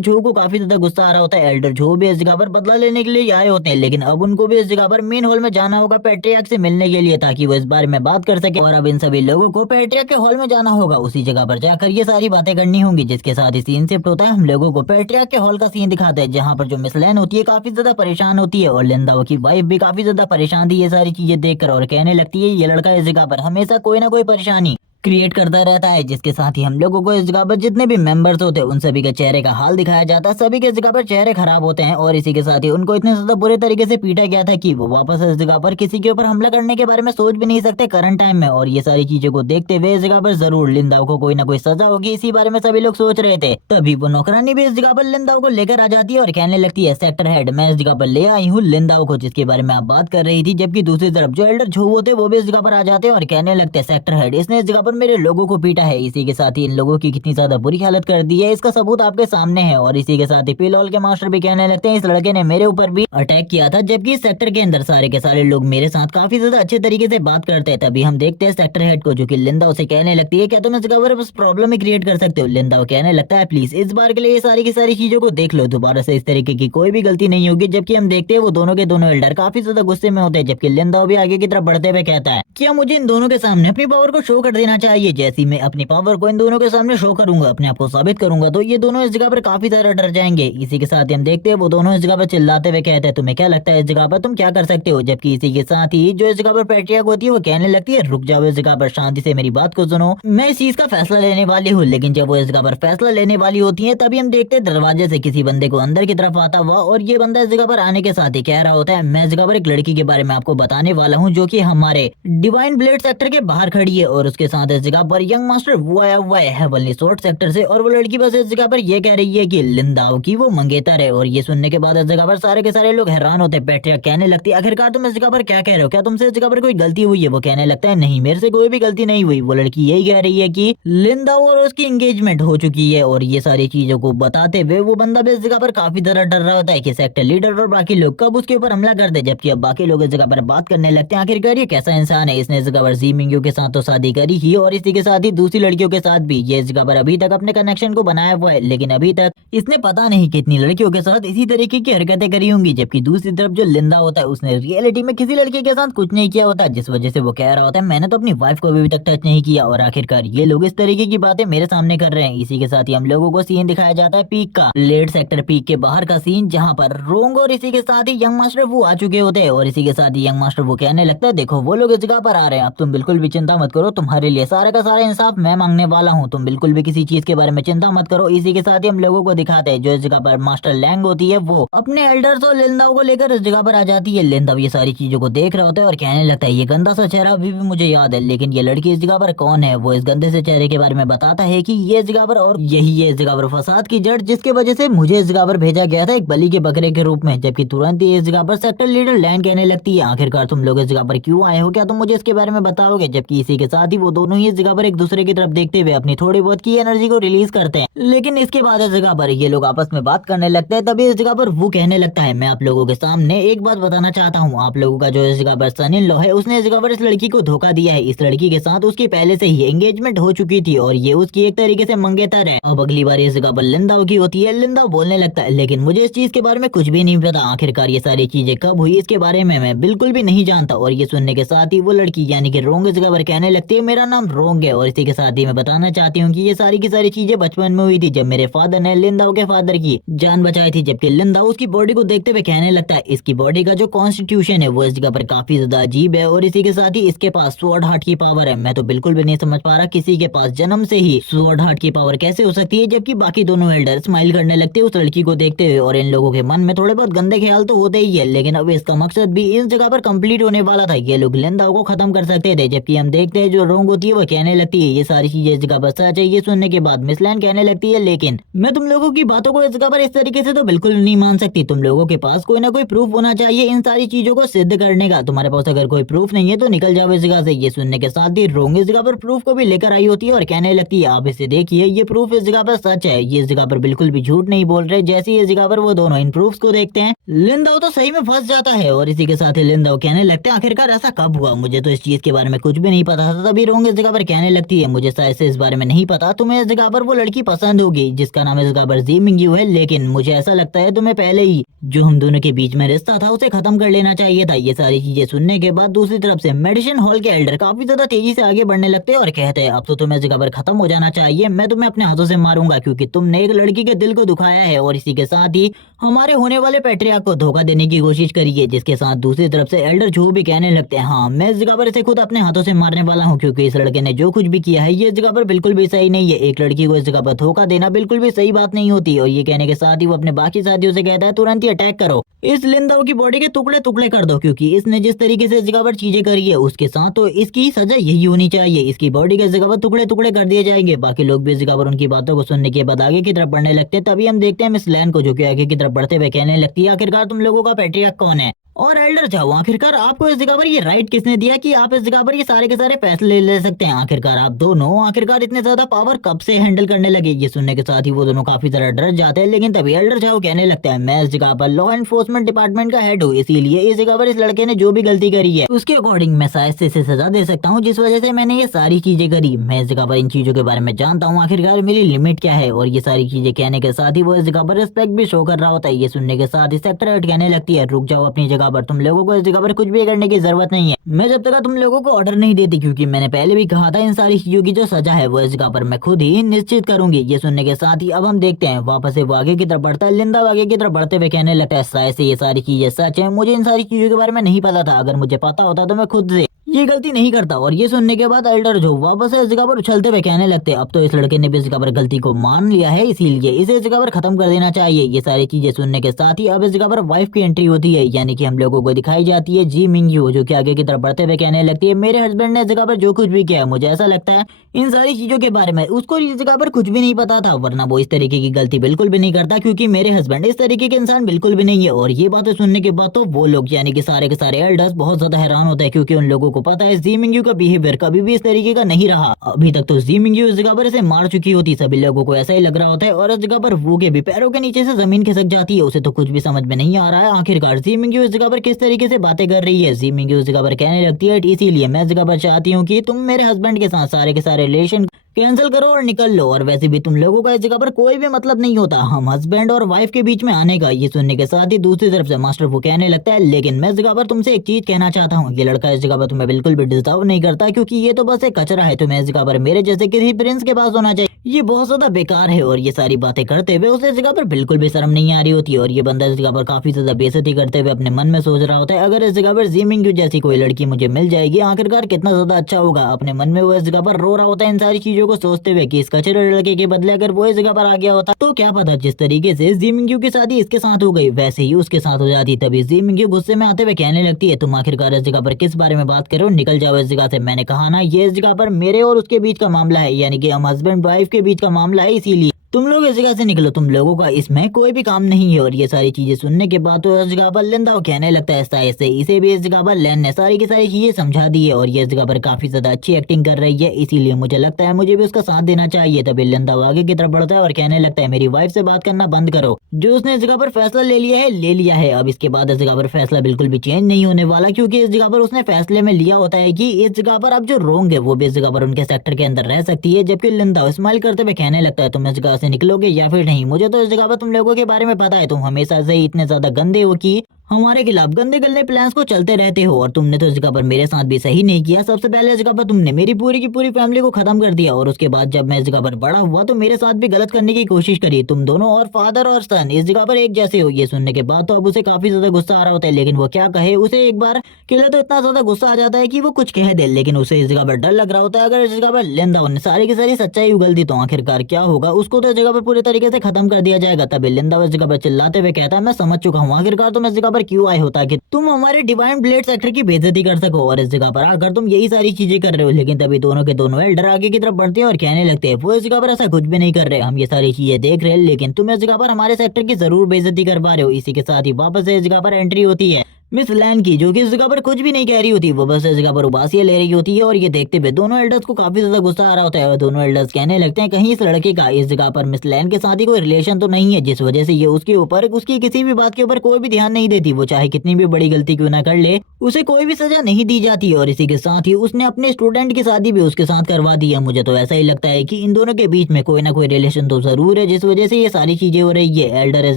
झो को काफी ज्यादा गुस्सा आ रहा होता है। एल्डर झो भी इस जगह पर बदला लेने के लिए आए होते हैं, लेकिन अब उनको भी इस जगह पर मेन हॉल में जाना होगा पैट्रियार्क से मिलने के लिए, ताकि वो इस बारे में बात कर सके। और अब इन सभी लोगों को पैट्रियार्क के हॉल में जाना होगा, उसी जगह पर जाकर ये सारी बातें करनी होंगी। जिसके साथ ही सीन शिफ्ट होता है, हम लोगों को पैट्रियार्क के हॉल का सीन दिखाता है, जहाँ पर जो मिस लैन होती है काफी ज्यादा परेशान होती है और लिंदा की वाइफ भी काफी ज्यादा परेशान थी ये सारी चीजें देखकर, और कहने लगती है, ये लड़का इस जगह पर हमेशा कोई ना कोई परेशानी क्रिएट करता रहता है। जिसके साथ ही हम लोगों को इस जगह पर जितने भी मेंबर्स होते हैं उन सभी के चेहरे का हाल दिखाया जाता है। सभी के इस जगह पर चेहरे खराब होते हैं और इसी के साथ ही उनको इतने ज्यादा बुरे तरीके से पीटा गया था कि वो वापस इस जगह पर किसी के ऊपर हमला करने के बारे में सोच भी नहीं सकते करंट टाइम में। और ये सारी चीजों को देखते हुए इस जगह पर जरूर लिंदाओ को कोई ना कोई सजा होगी, इसी बारे में सभी लोग सोच रहे थे। तभी वो नौकरानी भी इस जगह पर लिंदाओ को लेकर आ जाती है और कहने लगती है, सेक्टर हेड मैं इस जगह पर ले आई हूँ लिंदाओ को, जिसके बारे में आप बात कर रही थी। जबकि दूसरी तरफ जो एल्डर झो होते वो भी इस जगह पर आ जाते हैं और कहने लगते हैं, सेक्टर हेड इसने इस जगह पर मेरे लोगों को पीटा है। इसी के साथ ही इन लोगों की कितनी ज्यादा बुरी हालत कर दी है इसका सबूत आपके सामने है। और इसी के साथ ही पिलॉल के मास्टर भी कहने लगते हैं, इस लड़के ने मेरे ऊपर भी अटैक किया था, जबकि इस सेक्टर के अंदर सारे के सारे लोग मेरे साथ काफी ज्यादा अच्छे तरीके से बात करते हैं। तभी हम देखते हैं सेक्टर हेड को, जो कि लिंदा उसे कहने लगती है, क्या तुम इस जगह पर बस प्रॉब्लम ही क्रिएट कर सकते हो। लिंदा कहने लगता है, प्लीज इस बार के लिए ये सारी की सारी चीजों को देख लो, दोबारा से इस तरीके की कोई भी गलती नहीं होगी। जबकि हम देखते हैं वो दोनों के दोनों एल्डर काफी ज्यादा गुस्से में होते हैं। जबकि लिंदा भी आगे की तरफ बढ़ते हुए कहता है, क्या मुझे इन दोनों के सामने अपनी पावर को शो कर देना चाहिए। जैसी मैं अपनी पावर को इन दोनों के सामने शो करूंगा, अपने आप को साबित करूंगा, तो ये दोनों इस जगह पर काफी ज्यादा डर जाएंगे। इसी के साथ ही हम देखते हैं वो दोनों इस जगह पर चिल्लाते हुए कहते हैं, तुम्हें क्या लगता है इस जगह पर तुम क्या कर सकते हो। जबकि इसी के साथ ही जो इस जगह पर पैट्रियार्क होती है वो कहने लगती है, रुक जाओ, इस जगह पर शांति से मेरी बात को सुनो, मैं इस चीज का फैसला लेने वाली हूँ। लेकिन जब वो इस जगह पर फैसला लेने वाली होती है तभी हम देखते हैं दरवाजे से किसी बंदे को अंदर की तरफ आता हुआ, और ये बंदा इस जगह पर आने के साथ ही कह रहा होता है, मैं इस जगह पर एक लड़की के बारे में आपको बताने वाला हूँ, जो की हमारे डिवाइन ब्लेड सेक्टर के बाहर खड़ी है। और उसके साथ इस जगह पर यंग मास्टर वो आया हुआ है हेवनली स्वॉर्ड सेक्टर से, और वो लड़की बस इस जगह पर ये कह रही है कि लिंदाओ की वो मंगेतर है। और ये सुनने के बाद इस जगह पर सारे के सारे लोग हैरान होते हैं। पैट्रियार्क कहने लगती है, आखिरकार तुम इस जगह पर क्या कह रहे हो, क्या तुमसे इस जगह पर कोई गलती हुई है। वो कहने लगता है, नहीं मेरे से कोई भी गलती नहीं हुई। वो लड़की यही कह रही है कि लिंदाओ और उसकी एंगेजमेंट हो चुकी है। और ये सारी चीजों को बताते हुए वो बंदा भी इस जगह पर काफी ज्यादा डर रहा होता है कि सेक्टर लीडर और बाकी लोग कब उसके ऊपर हमला कर दे। जबकि अब बाकी लोग इस जगह पर बात करने लगते हैं, आखिरकार ये कैसा इंसान है, इसने इस जगह पर जी मिंगयू के साथ तो शादी करी ही, और इसी के साथ ही दूसरी लड़कियों के साथ भी ये इस जगह पर अभी तक अपने कनेक्शन को बनाया हुआ है, लेकिन अभी तक इसने पता नहीं कितनी लड़कियों के साथ इसी तरीके की हरकतें करी होंगी। जबकि दूसरी तरफ जो लिंदा होता है उसने रियलिटी में किसी लड़के के साथ कुछ नहीं किया होता, जिस वजह से वो कह रहा होता है, मैंने तो अपनी वाइफ को अभी तक टच नहीं किया, और आखिरकार ये लोग इस तरीके की बातें मेरे सामने कर रहे हैं। इसी के साथ ही हम लोगों को सीन दिखाया जाता है पीक का, लेड सेक्टर पीक के बाहर का सीन, जहाँ पर रोंग और इसी के साथ ही यंग मास्टर वो आ चुके होते हैं। और इसी के साथ ही यंग मास्टर वो कहने लगता है, देखो वो लोग इस जगह पर आ रहे हैं, अब तुम बिल्कुल भी चिंता मत करो, तुम्हारे लिए सारा का सारा इंसाफ मैं मांगने वाला हूँ, तुम बिल्कुल भी किसी चीज के बारे में चिंता मत करो। इसी के साथ ही हम लोगों को दिखाते हैं जो इस जगह पर मास्टर लैंग होती है वो अपने एल्डर्स और लिंदाओ को लेकर इस जगह पर आ जाती है। लिंदाओ ये सारी चीजों को देख रहा होता है और कहने लगता है, ये गंदा सा चेहरा अभी भी मुझे याद है, लेकिन ये लड़की इस जगह पर कौन है। वो इस गंदे से चेहरे के बारे में बताता है कि ये इस जगह पर, और यही है इस जगह पर फसाद की जड़, जिसके वजह से मुझे इस जगह पर भेजा गया था एक बलि के बकरे के रूप में। जबकि तुरंत ही इस जगह पर सेक्टर लीडर लैंड कहने लगती है, आखिरकार तुम लोग इस जगह पर क्यों आए हो, क्या तुम मुझे इसके बारे में बताओगे। जबकि इसी के साथ ही वो दोनों दोनों ही इस जगह पर एक दूसरे की तरफ देखते हुए अपनी थोड़ी बहुत की एनर्जी को रिलीज करते हैं। लेकिन इसके बाद इस जगह पर ये लोग आपस में बात करने लगते हैं। तभी इस जगह पर वो कहने लगता है, मैं आप लोगों के सामने एक बात बताना चाहता हूँ। आप लोगों का जो इस जगह पर सन इन लॉ है, उसने इस जगह पर इस लड़की को धोखा दिया है। इस लड़की के साथ उसकी पहले से ही एंगेजमेंट हो चुकी थी और ये उसकी एक तरीके से मंगेतर है। अब अगली बार इस जगह पर लिंदा की होती है। लिंदा बोलने लगता है, लेकिन मुझे इस चीज के बारे में कुछ भी नहीं पता। आखिरकार ये सारी चीजें कब हुई इसके बारे में मैं बिल्कुल भी नहीं जानता। और ये सुनने के साथ ही वो लड़की यानी कि रोंग इस जगह पर कहने लगती है, मेरा नाम रोंग है और इसी के साथ ही मैं बताना चाहती हूँ कि ये सारी की सारी चीजें बचपन में हुई थी, जब मेरे फादर ने लिंदा के फादर की जान बचाई थी। जबकि लिंदा उसकी बॉडी को देखते हुए कहने लगता है, इसकी बॉडी का जो कॉन्स्टिट्यूशन है वो इस जगह पर काफी ज्यादा अजीब है और इसी के साथ ही इसके पास स्वॉर्ड हार्ट की पावर है। मैं तो बिल्कुल भी नहीं समझ पा रहा किसी के पास जन्म से ही स्वॉर्ड हार्ट की पावर कैसे हो सकती है। जबकि बाकी दोनों एल्डर स्माइल करने लगते हैं उस लड़की को देखते हुए और इन लोगों के मन में थोड़े बहुत गंदे ख्याल तो होते ही है, लेकिन अब इसका मकसद भी इस जगह पर कंप्लीट होने वाला था। ये लोग लिंदा को खत्म कर सकते थे। जबकि हम देखते हैं जो रोंग होती है वो कहने लगती है, ये सारी चीजें इस जगह पर सच है। ये सुनने के बाद मिस लैन कहने लगती है, लेकिन मैं तुम लोगों की बातों को इस जगह पर इस तरीके से तो बिल्कुल नहीं मान सकती। तुम लोगों के पास कोई ना कोई प्रूफ होना चाहिए इन सारी चीजों को सिद्ध करने का। तुम्हारे पास अगर कोई प्रूफ नहीं है तो निकल जाओ इस जगह से। ये सुनने के साथ ही रोंग इस जगह पर प्रूफ को भी लेकर आई होती है और कहने लगती है, आप इसे देखिए, ये प्रूफ इस जगह पर सच है। ये इस जगह पर बिल्कुल भी झूठ नहीं बोल रहे। जैसे ही इस जगह पर वो दोनों इन प्रूफ्स को देखते हैं, लिंदा तो सही में फंस जाता है और इसी के साथ ही लिंदा कहने लगते हैं, आखिरकार ऐसा कब हुआ, मुझे तो इस चीज के बारे में कुछ भी नहीं पता था। तभी रोंग इस जगह पर कहने लगती है, मुझे शायद से इस बारे में नहीं पता, तुम्हें इस जगह पर वो लड़की पसंद होगी जिसका नाम इस जगह पर जी मिंग्यू है, लेकिन मुझे ऐसा लगता है तुम्हें पहले ही जो हम दोनों के बीच में रिश्ता था उसे खत्म कर लेना चाहिए था। ये सारी चीजें सुनने के बाद दूसरी तरफ से मेडिसिन हॉल के एल्डर काफी ज्यादा तेजी से आगे बढ़ने लगते हैं और कहते हैं, अब तो तुम्हें इस जगह पर खत्म हो जाना चाहिए। मैं तुम्हें अपने हाथों से मारूंगा क्योंकि तुमने एक लड़की के दिल को दुखाया है और इसी के साथ ही हमारे होने वाले पैट्रियार्क को धोखा देने की कोशिश करी है। जिसके साथ दूसरी तरफ से एल्डर जो भी कहने लगते हैं, हाँ मैं इस जगह पर इसे खुद अपने हाथों से मारने वाला हूँ क्योंकि इस लड़के ने जो कुछ भी किया है ये इस जगह पर बिल्कुल भी सही नहीं है। एक लड़की को इस जगह पर धोखा देना बिल्कुल भी सही बात नहीं होती। और ये कहने के साथ ही वो अपने बाकी साथियों से कहता है, तुरंत ही अटैक करो, इस लिंदा की बॉडी के टुकड़े टुकड़े कर दो क्योंकि इसने जिस तरीके से इस जगह पर चीजें करी है उसके साथ तो इसकी सजा यही होनी चाहिए। इसकी बॉडी के इस जगह पर टुकड़े टुकड़े कर दिए जाएंगे। बाकी लोग भी इस जगह पर उनकी बातों को सुनने के बाद आगे की तरफ बढ़ने लगते हैं। तभी हम देखते हैं मिस लैन को जो कि आगे की तरफ बढ़ते हुए कहने लगती है, आखिरकार तुम लोगों का पैट्रियार्क कौन है और एल्डर जाओ, आखिरकार आपको इस जगह पर ये राइट किसने दिया कि आप इस जगह पर ये सारे के सारे फैसले ले सकते हैं। आखिरकार आप दोनों आखिरकार इतने ज्यादा पावर कब से हैंडल करने लगे। ये सुनने के साथ ही वो दोनों काफी ज्यादा डर जाते हैं। लेकिन तभी एल्डर जाओ कहने लगता है, मैं इस जगह पर लॉ एनफोर्समेंट डिपार्टमेंट का हेड हूँ, इसीलिए इस जगह पर इस लड़के ने जो भी गलती करी है उसके अकॉर्डिंग मैं शायद से इसे सजा दे सकता हूँ, जिस वजह से मैंने ये सारी चीजें करी। मैं इस जगह पर इन चीजों के बारे में जानता हूँ, आखिरकार मेरी लिमिट क्या है। और ये सारी चीजें कहने के साथ ही वो इस जगह पर रिस्पेक्ट भी शो कर रहा होता है। ये सुनने के साथ ही सेक्टर हेड कहने लगती है, रुक जाओ अपनी जगह पर, तुम लोगों को इस जगह पर कुछ भी करने की जरूरत नहीं है। मैं जब तक तुम लोगों को ऑर्डर नहीं देती, क्योंकि मैंने पहले भी कहा था इन सारी चीजों की जो सजा है वो इस जगह पर मैं खुद ही निश्चित करूंगी। ये सुनने के साथ ही अब हम देखते हैं वापस से वो आगे की तरफ बढ़ता है। लिंदा आगे की तरफ बढ़ते हुए कहने लगता है, शायद से ये सारी चीजें सच है, मुझे इन सारी चीजों के बारे में नहीं पता था, अगर मुझे पता होता तो मैं खुद से ये गलती नहीं करता। और ये सुनने के बाद एल्डर जो वापस इस जगह पर उछलते हुए कहने लगते हैं, अब तो इस लड़के ने भी इस जगह पर गलती को मान लिया है, इसीलिए इसे इस जगह पर खत्म कर देना चाहिए। ये सारी चीजें सुनने के साथ ही अब इस जगह पर वाइफ की एंट्री होती है, यानी कि हम लोगों को दिखाई जाती है जी मिंग्यू, जो कि आगे की तरफ बढ़ते हुए कहने लगती है, मेरे हस्बैंड ने इस जगह पर जो कुछ भी किया मुझे ऐसा लगता है इन सारी चीजों के बारे में उसको इस जगह पर कुछ भी नहीं पता था, वरना वो इस तरीके की गलती बिल्कुल भी नहीं करता क्योंकि मेरे हस्बैंड इस तरीके के इंसान बिल्कुल भी नहीं है। और ये बातें सुनने के बाद तो वो लोग यानी कि सारे के सारे एल्डर्स बहुत ज्यादा हैरान होते हैं क्योंकि उन लोगों को पता है जी मिंग्यू का बिहेवियर कभी भी इस तरीके का नहीं रहा। अभी तक तो जी मिंग्यू इस जगह पर इसे मार चुकी होती, सभी लोगों को ऐसा ही लग रहा होता है और इस जगह पर वो के भी पैरों के नीचे से जमीन खिसक जाती है। उसे तो कुछ भी समझ में नहीं आ रहा है आखिरकार जी मिंग्यू इस जगह पर किस तरीके से बातें कर रही है। जी मिंग्यू इस जगह पर कहने लगती है, इसीलिए मैं इस जगह पर चाहती हूँ कि तुम मेरे हस्बैंड के साथ सारे के सारे रिलेशन कैंसिल करो और निकल लो, और वैसे भी तुम लोगों का इस जगह पर कोई भी मतलब नहीं होता हम हस्बैंड और वाइफ के बीच में आने का। ये सुनने के साथ ही दूसरी तरफ से मास्टर वो कहने लगता है, लेकिन मैं इस जगह पर तुमसे एक चीज कहना चाहता हूँ, ये लड़का इस जगह पर तुम्हें बिल्कुल भी डिस्टर्ब नहीं करता क्योंकि ये तो बस एक कचरा है, तुम्हें इस जगह पर मेरे जैसे किसी प्रिंस के पास होना चाहिए, ये बहुत ज्यादा बेकार है। और ये सारी बातें करते हुए उसे इस जगह पर बिल्कुल भी शर्म नहीं आ रही होती और ये बंदा इस जगह पर काफी ज्यादा बेइज्जती करते हुए अपने मन में सोच रहा होता है, अगर इस जगह पर जी मिंग्यू जैसी कोई लड़की मुझे मिल जाएगी आखिरकार कितना ज्यादा अच्छा होगा। अपने मन में वो इस जगह पर रो रहा होता है इन सारी चीजों को सोचते हुए कि इस कचरे लड़के के बदले अगर वो इस जगह पर आ गया होता तो क्या पता जिस तरीके से जी मिंग्यू की शादी इसके साथ हो गई वैसे ही उसके साथ हो जाती। तभी जी मिंग्यू गुस्से में आते हुए कहने लगती है, तुम आखिरकार इस जगह पर किस बारे में बात करो, निकल जाओ इस जगह से। मैंने कहा ना ये इस जगह पर मेरे और उसके बीच का मामला है, यानी कि हम हस्बैंड वाइफ के बीच का मामला है, इसीलिए तुम लोग इस जगह से निकलो, तुम लोगों का इसमें कोई भी काम नहीं है। और ये सारी चीजें सुनने के बाद तो इस जगह पर लिंदा कहने लगता है ऐसा ऐसे। इसे भी इस जगह पर लेन ने सारी की सारी चीजें समझा दी है और ये इस जगह पर काफी ज्यादा अच्छी एक्टिंग कर रही है, इसीलिए मुझे लगता है मुझे भी उसका साथ देना चाहिए। तभी लिंदा आगे की तरफ बढ़ता है और कहने लगता है मेरी वाइफ से बात करना बंद करो। जो उसने इस जगह पर फैसला ले लिया है ले लिया है। अब इसके बाद इस जगह पर फैसला बिल्कुल भी चेंज नहीं होने वाला, क्योंकि इस जगह पर उसने फैसले में लिया होता है कि इस जगह पर अब जो रोंग है वो भी इस जगह पर उनके सेक्टर के अंदर रह सकती है। जबकि लिंदा स्माइल करते हुए कहने लगता है तुम इस जगह से निकलोगे या फिर नहीं। मुझे तो इस जगह पर तुम लोगों के बारे में पता है, तुम हमेशा से ही इतने ज्यादा गंदे हो कि हमारे खिलाफ गंदे गंदे प्लान्स को चलते रहते हो। और तुमने तो इस जगह पर मेरे साथ भी सही नहीं किया। सबसे पहले इस जगह पर तुमने मेरी पूरी की पूरी फैमिली को खत्म कर दिया और उसके बाद जब मैं इस जगह पर बड़ा हुआ तो मेरे साथ भी गलत करने की कोशिश करी। तुम दोनों और फादर और सन इस जगह पर एक जैसे हो। ये सुनने के बाद तो अब उसे काफी ज्यादा गुस्सा आ रहा होता है, लेकिन वो क्या कहे। उसे एक बार के लिए तो इतना ज्यादा गुस्सा आ जाता है कि वो कुछ कह दे, लेकिन उसे इस जगह पर डर लग रहा होता है अगर इस जगह पर लिंदा ने सारी की सारी सच्चाई उगल दी तो आखिरकार क्या होगा। उसको तो इस जगह पर पूरी तरीके से खत्म कर दिया जाएगा। तभी लिंदा इस जगह पर चिल्लाते हुए कहता है मैं समझ चुका हूँ, आखिरकार तुम इस जगह पर क्यों आए होता कि तुम हमारे डिवाइन ब्लेड सेक्टर की बेइज्जती कर सको और इस जगह पर आकर तुम यही सारी चीजें कर रहे हो। लेकिन तभी दोनों के दोनों एल्डर आगे की तरफ बढ़ते हैं और कहने लगते हैं वो इस जगह पर ऐसा कुछ भी नहीं कर रहे, हम ये सारी चीजें देख रहे हैं, लेकिन तुम इस जगह पर हमारे सेक्टर की जरूर बेइज्जती कर पा रहे हो। इसी के साथ ही वापस से इस जगह पर एंट्री होती है मिस लैन की, जो कि इस जगह पर कुछ भी नहीं कह रही होती, वो बस इस जगह पर उबासियां ले रही होती है। और ये देखते हुए दोनों एल्डर्स को काफी ज्यादा गुस्सा आ रहा होता है और दोनों एल्डर्स कहने लगते हैं कहीं इस लड़के का इस जगह पर मिस लैन के साथ ही कोई रिलेशन तो नहीं है, जिस वजह से ये उसके ऊपर उसकी किसी भी बात के ऊपर कोई भी ध्यान नहीं देती। वो चाहे कितनी भी बड़ी गलती क्यों ना कर ले उसे कोई भी सजा नहीं दी जाती। और इसी के साथ ही उसने अपने स्टूडेंट की शादी भी उसके साथ करवा दी है। मुझे तो ऐसा ही लगता है कि इन दोनों के बीच में कोई ना कोई रिलेशन तो जरूर है, जिस वजह से ये सारी चीजें हो रही है। एल्डर इस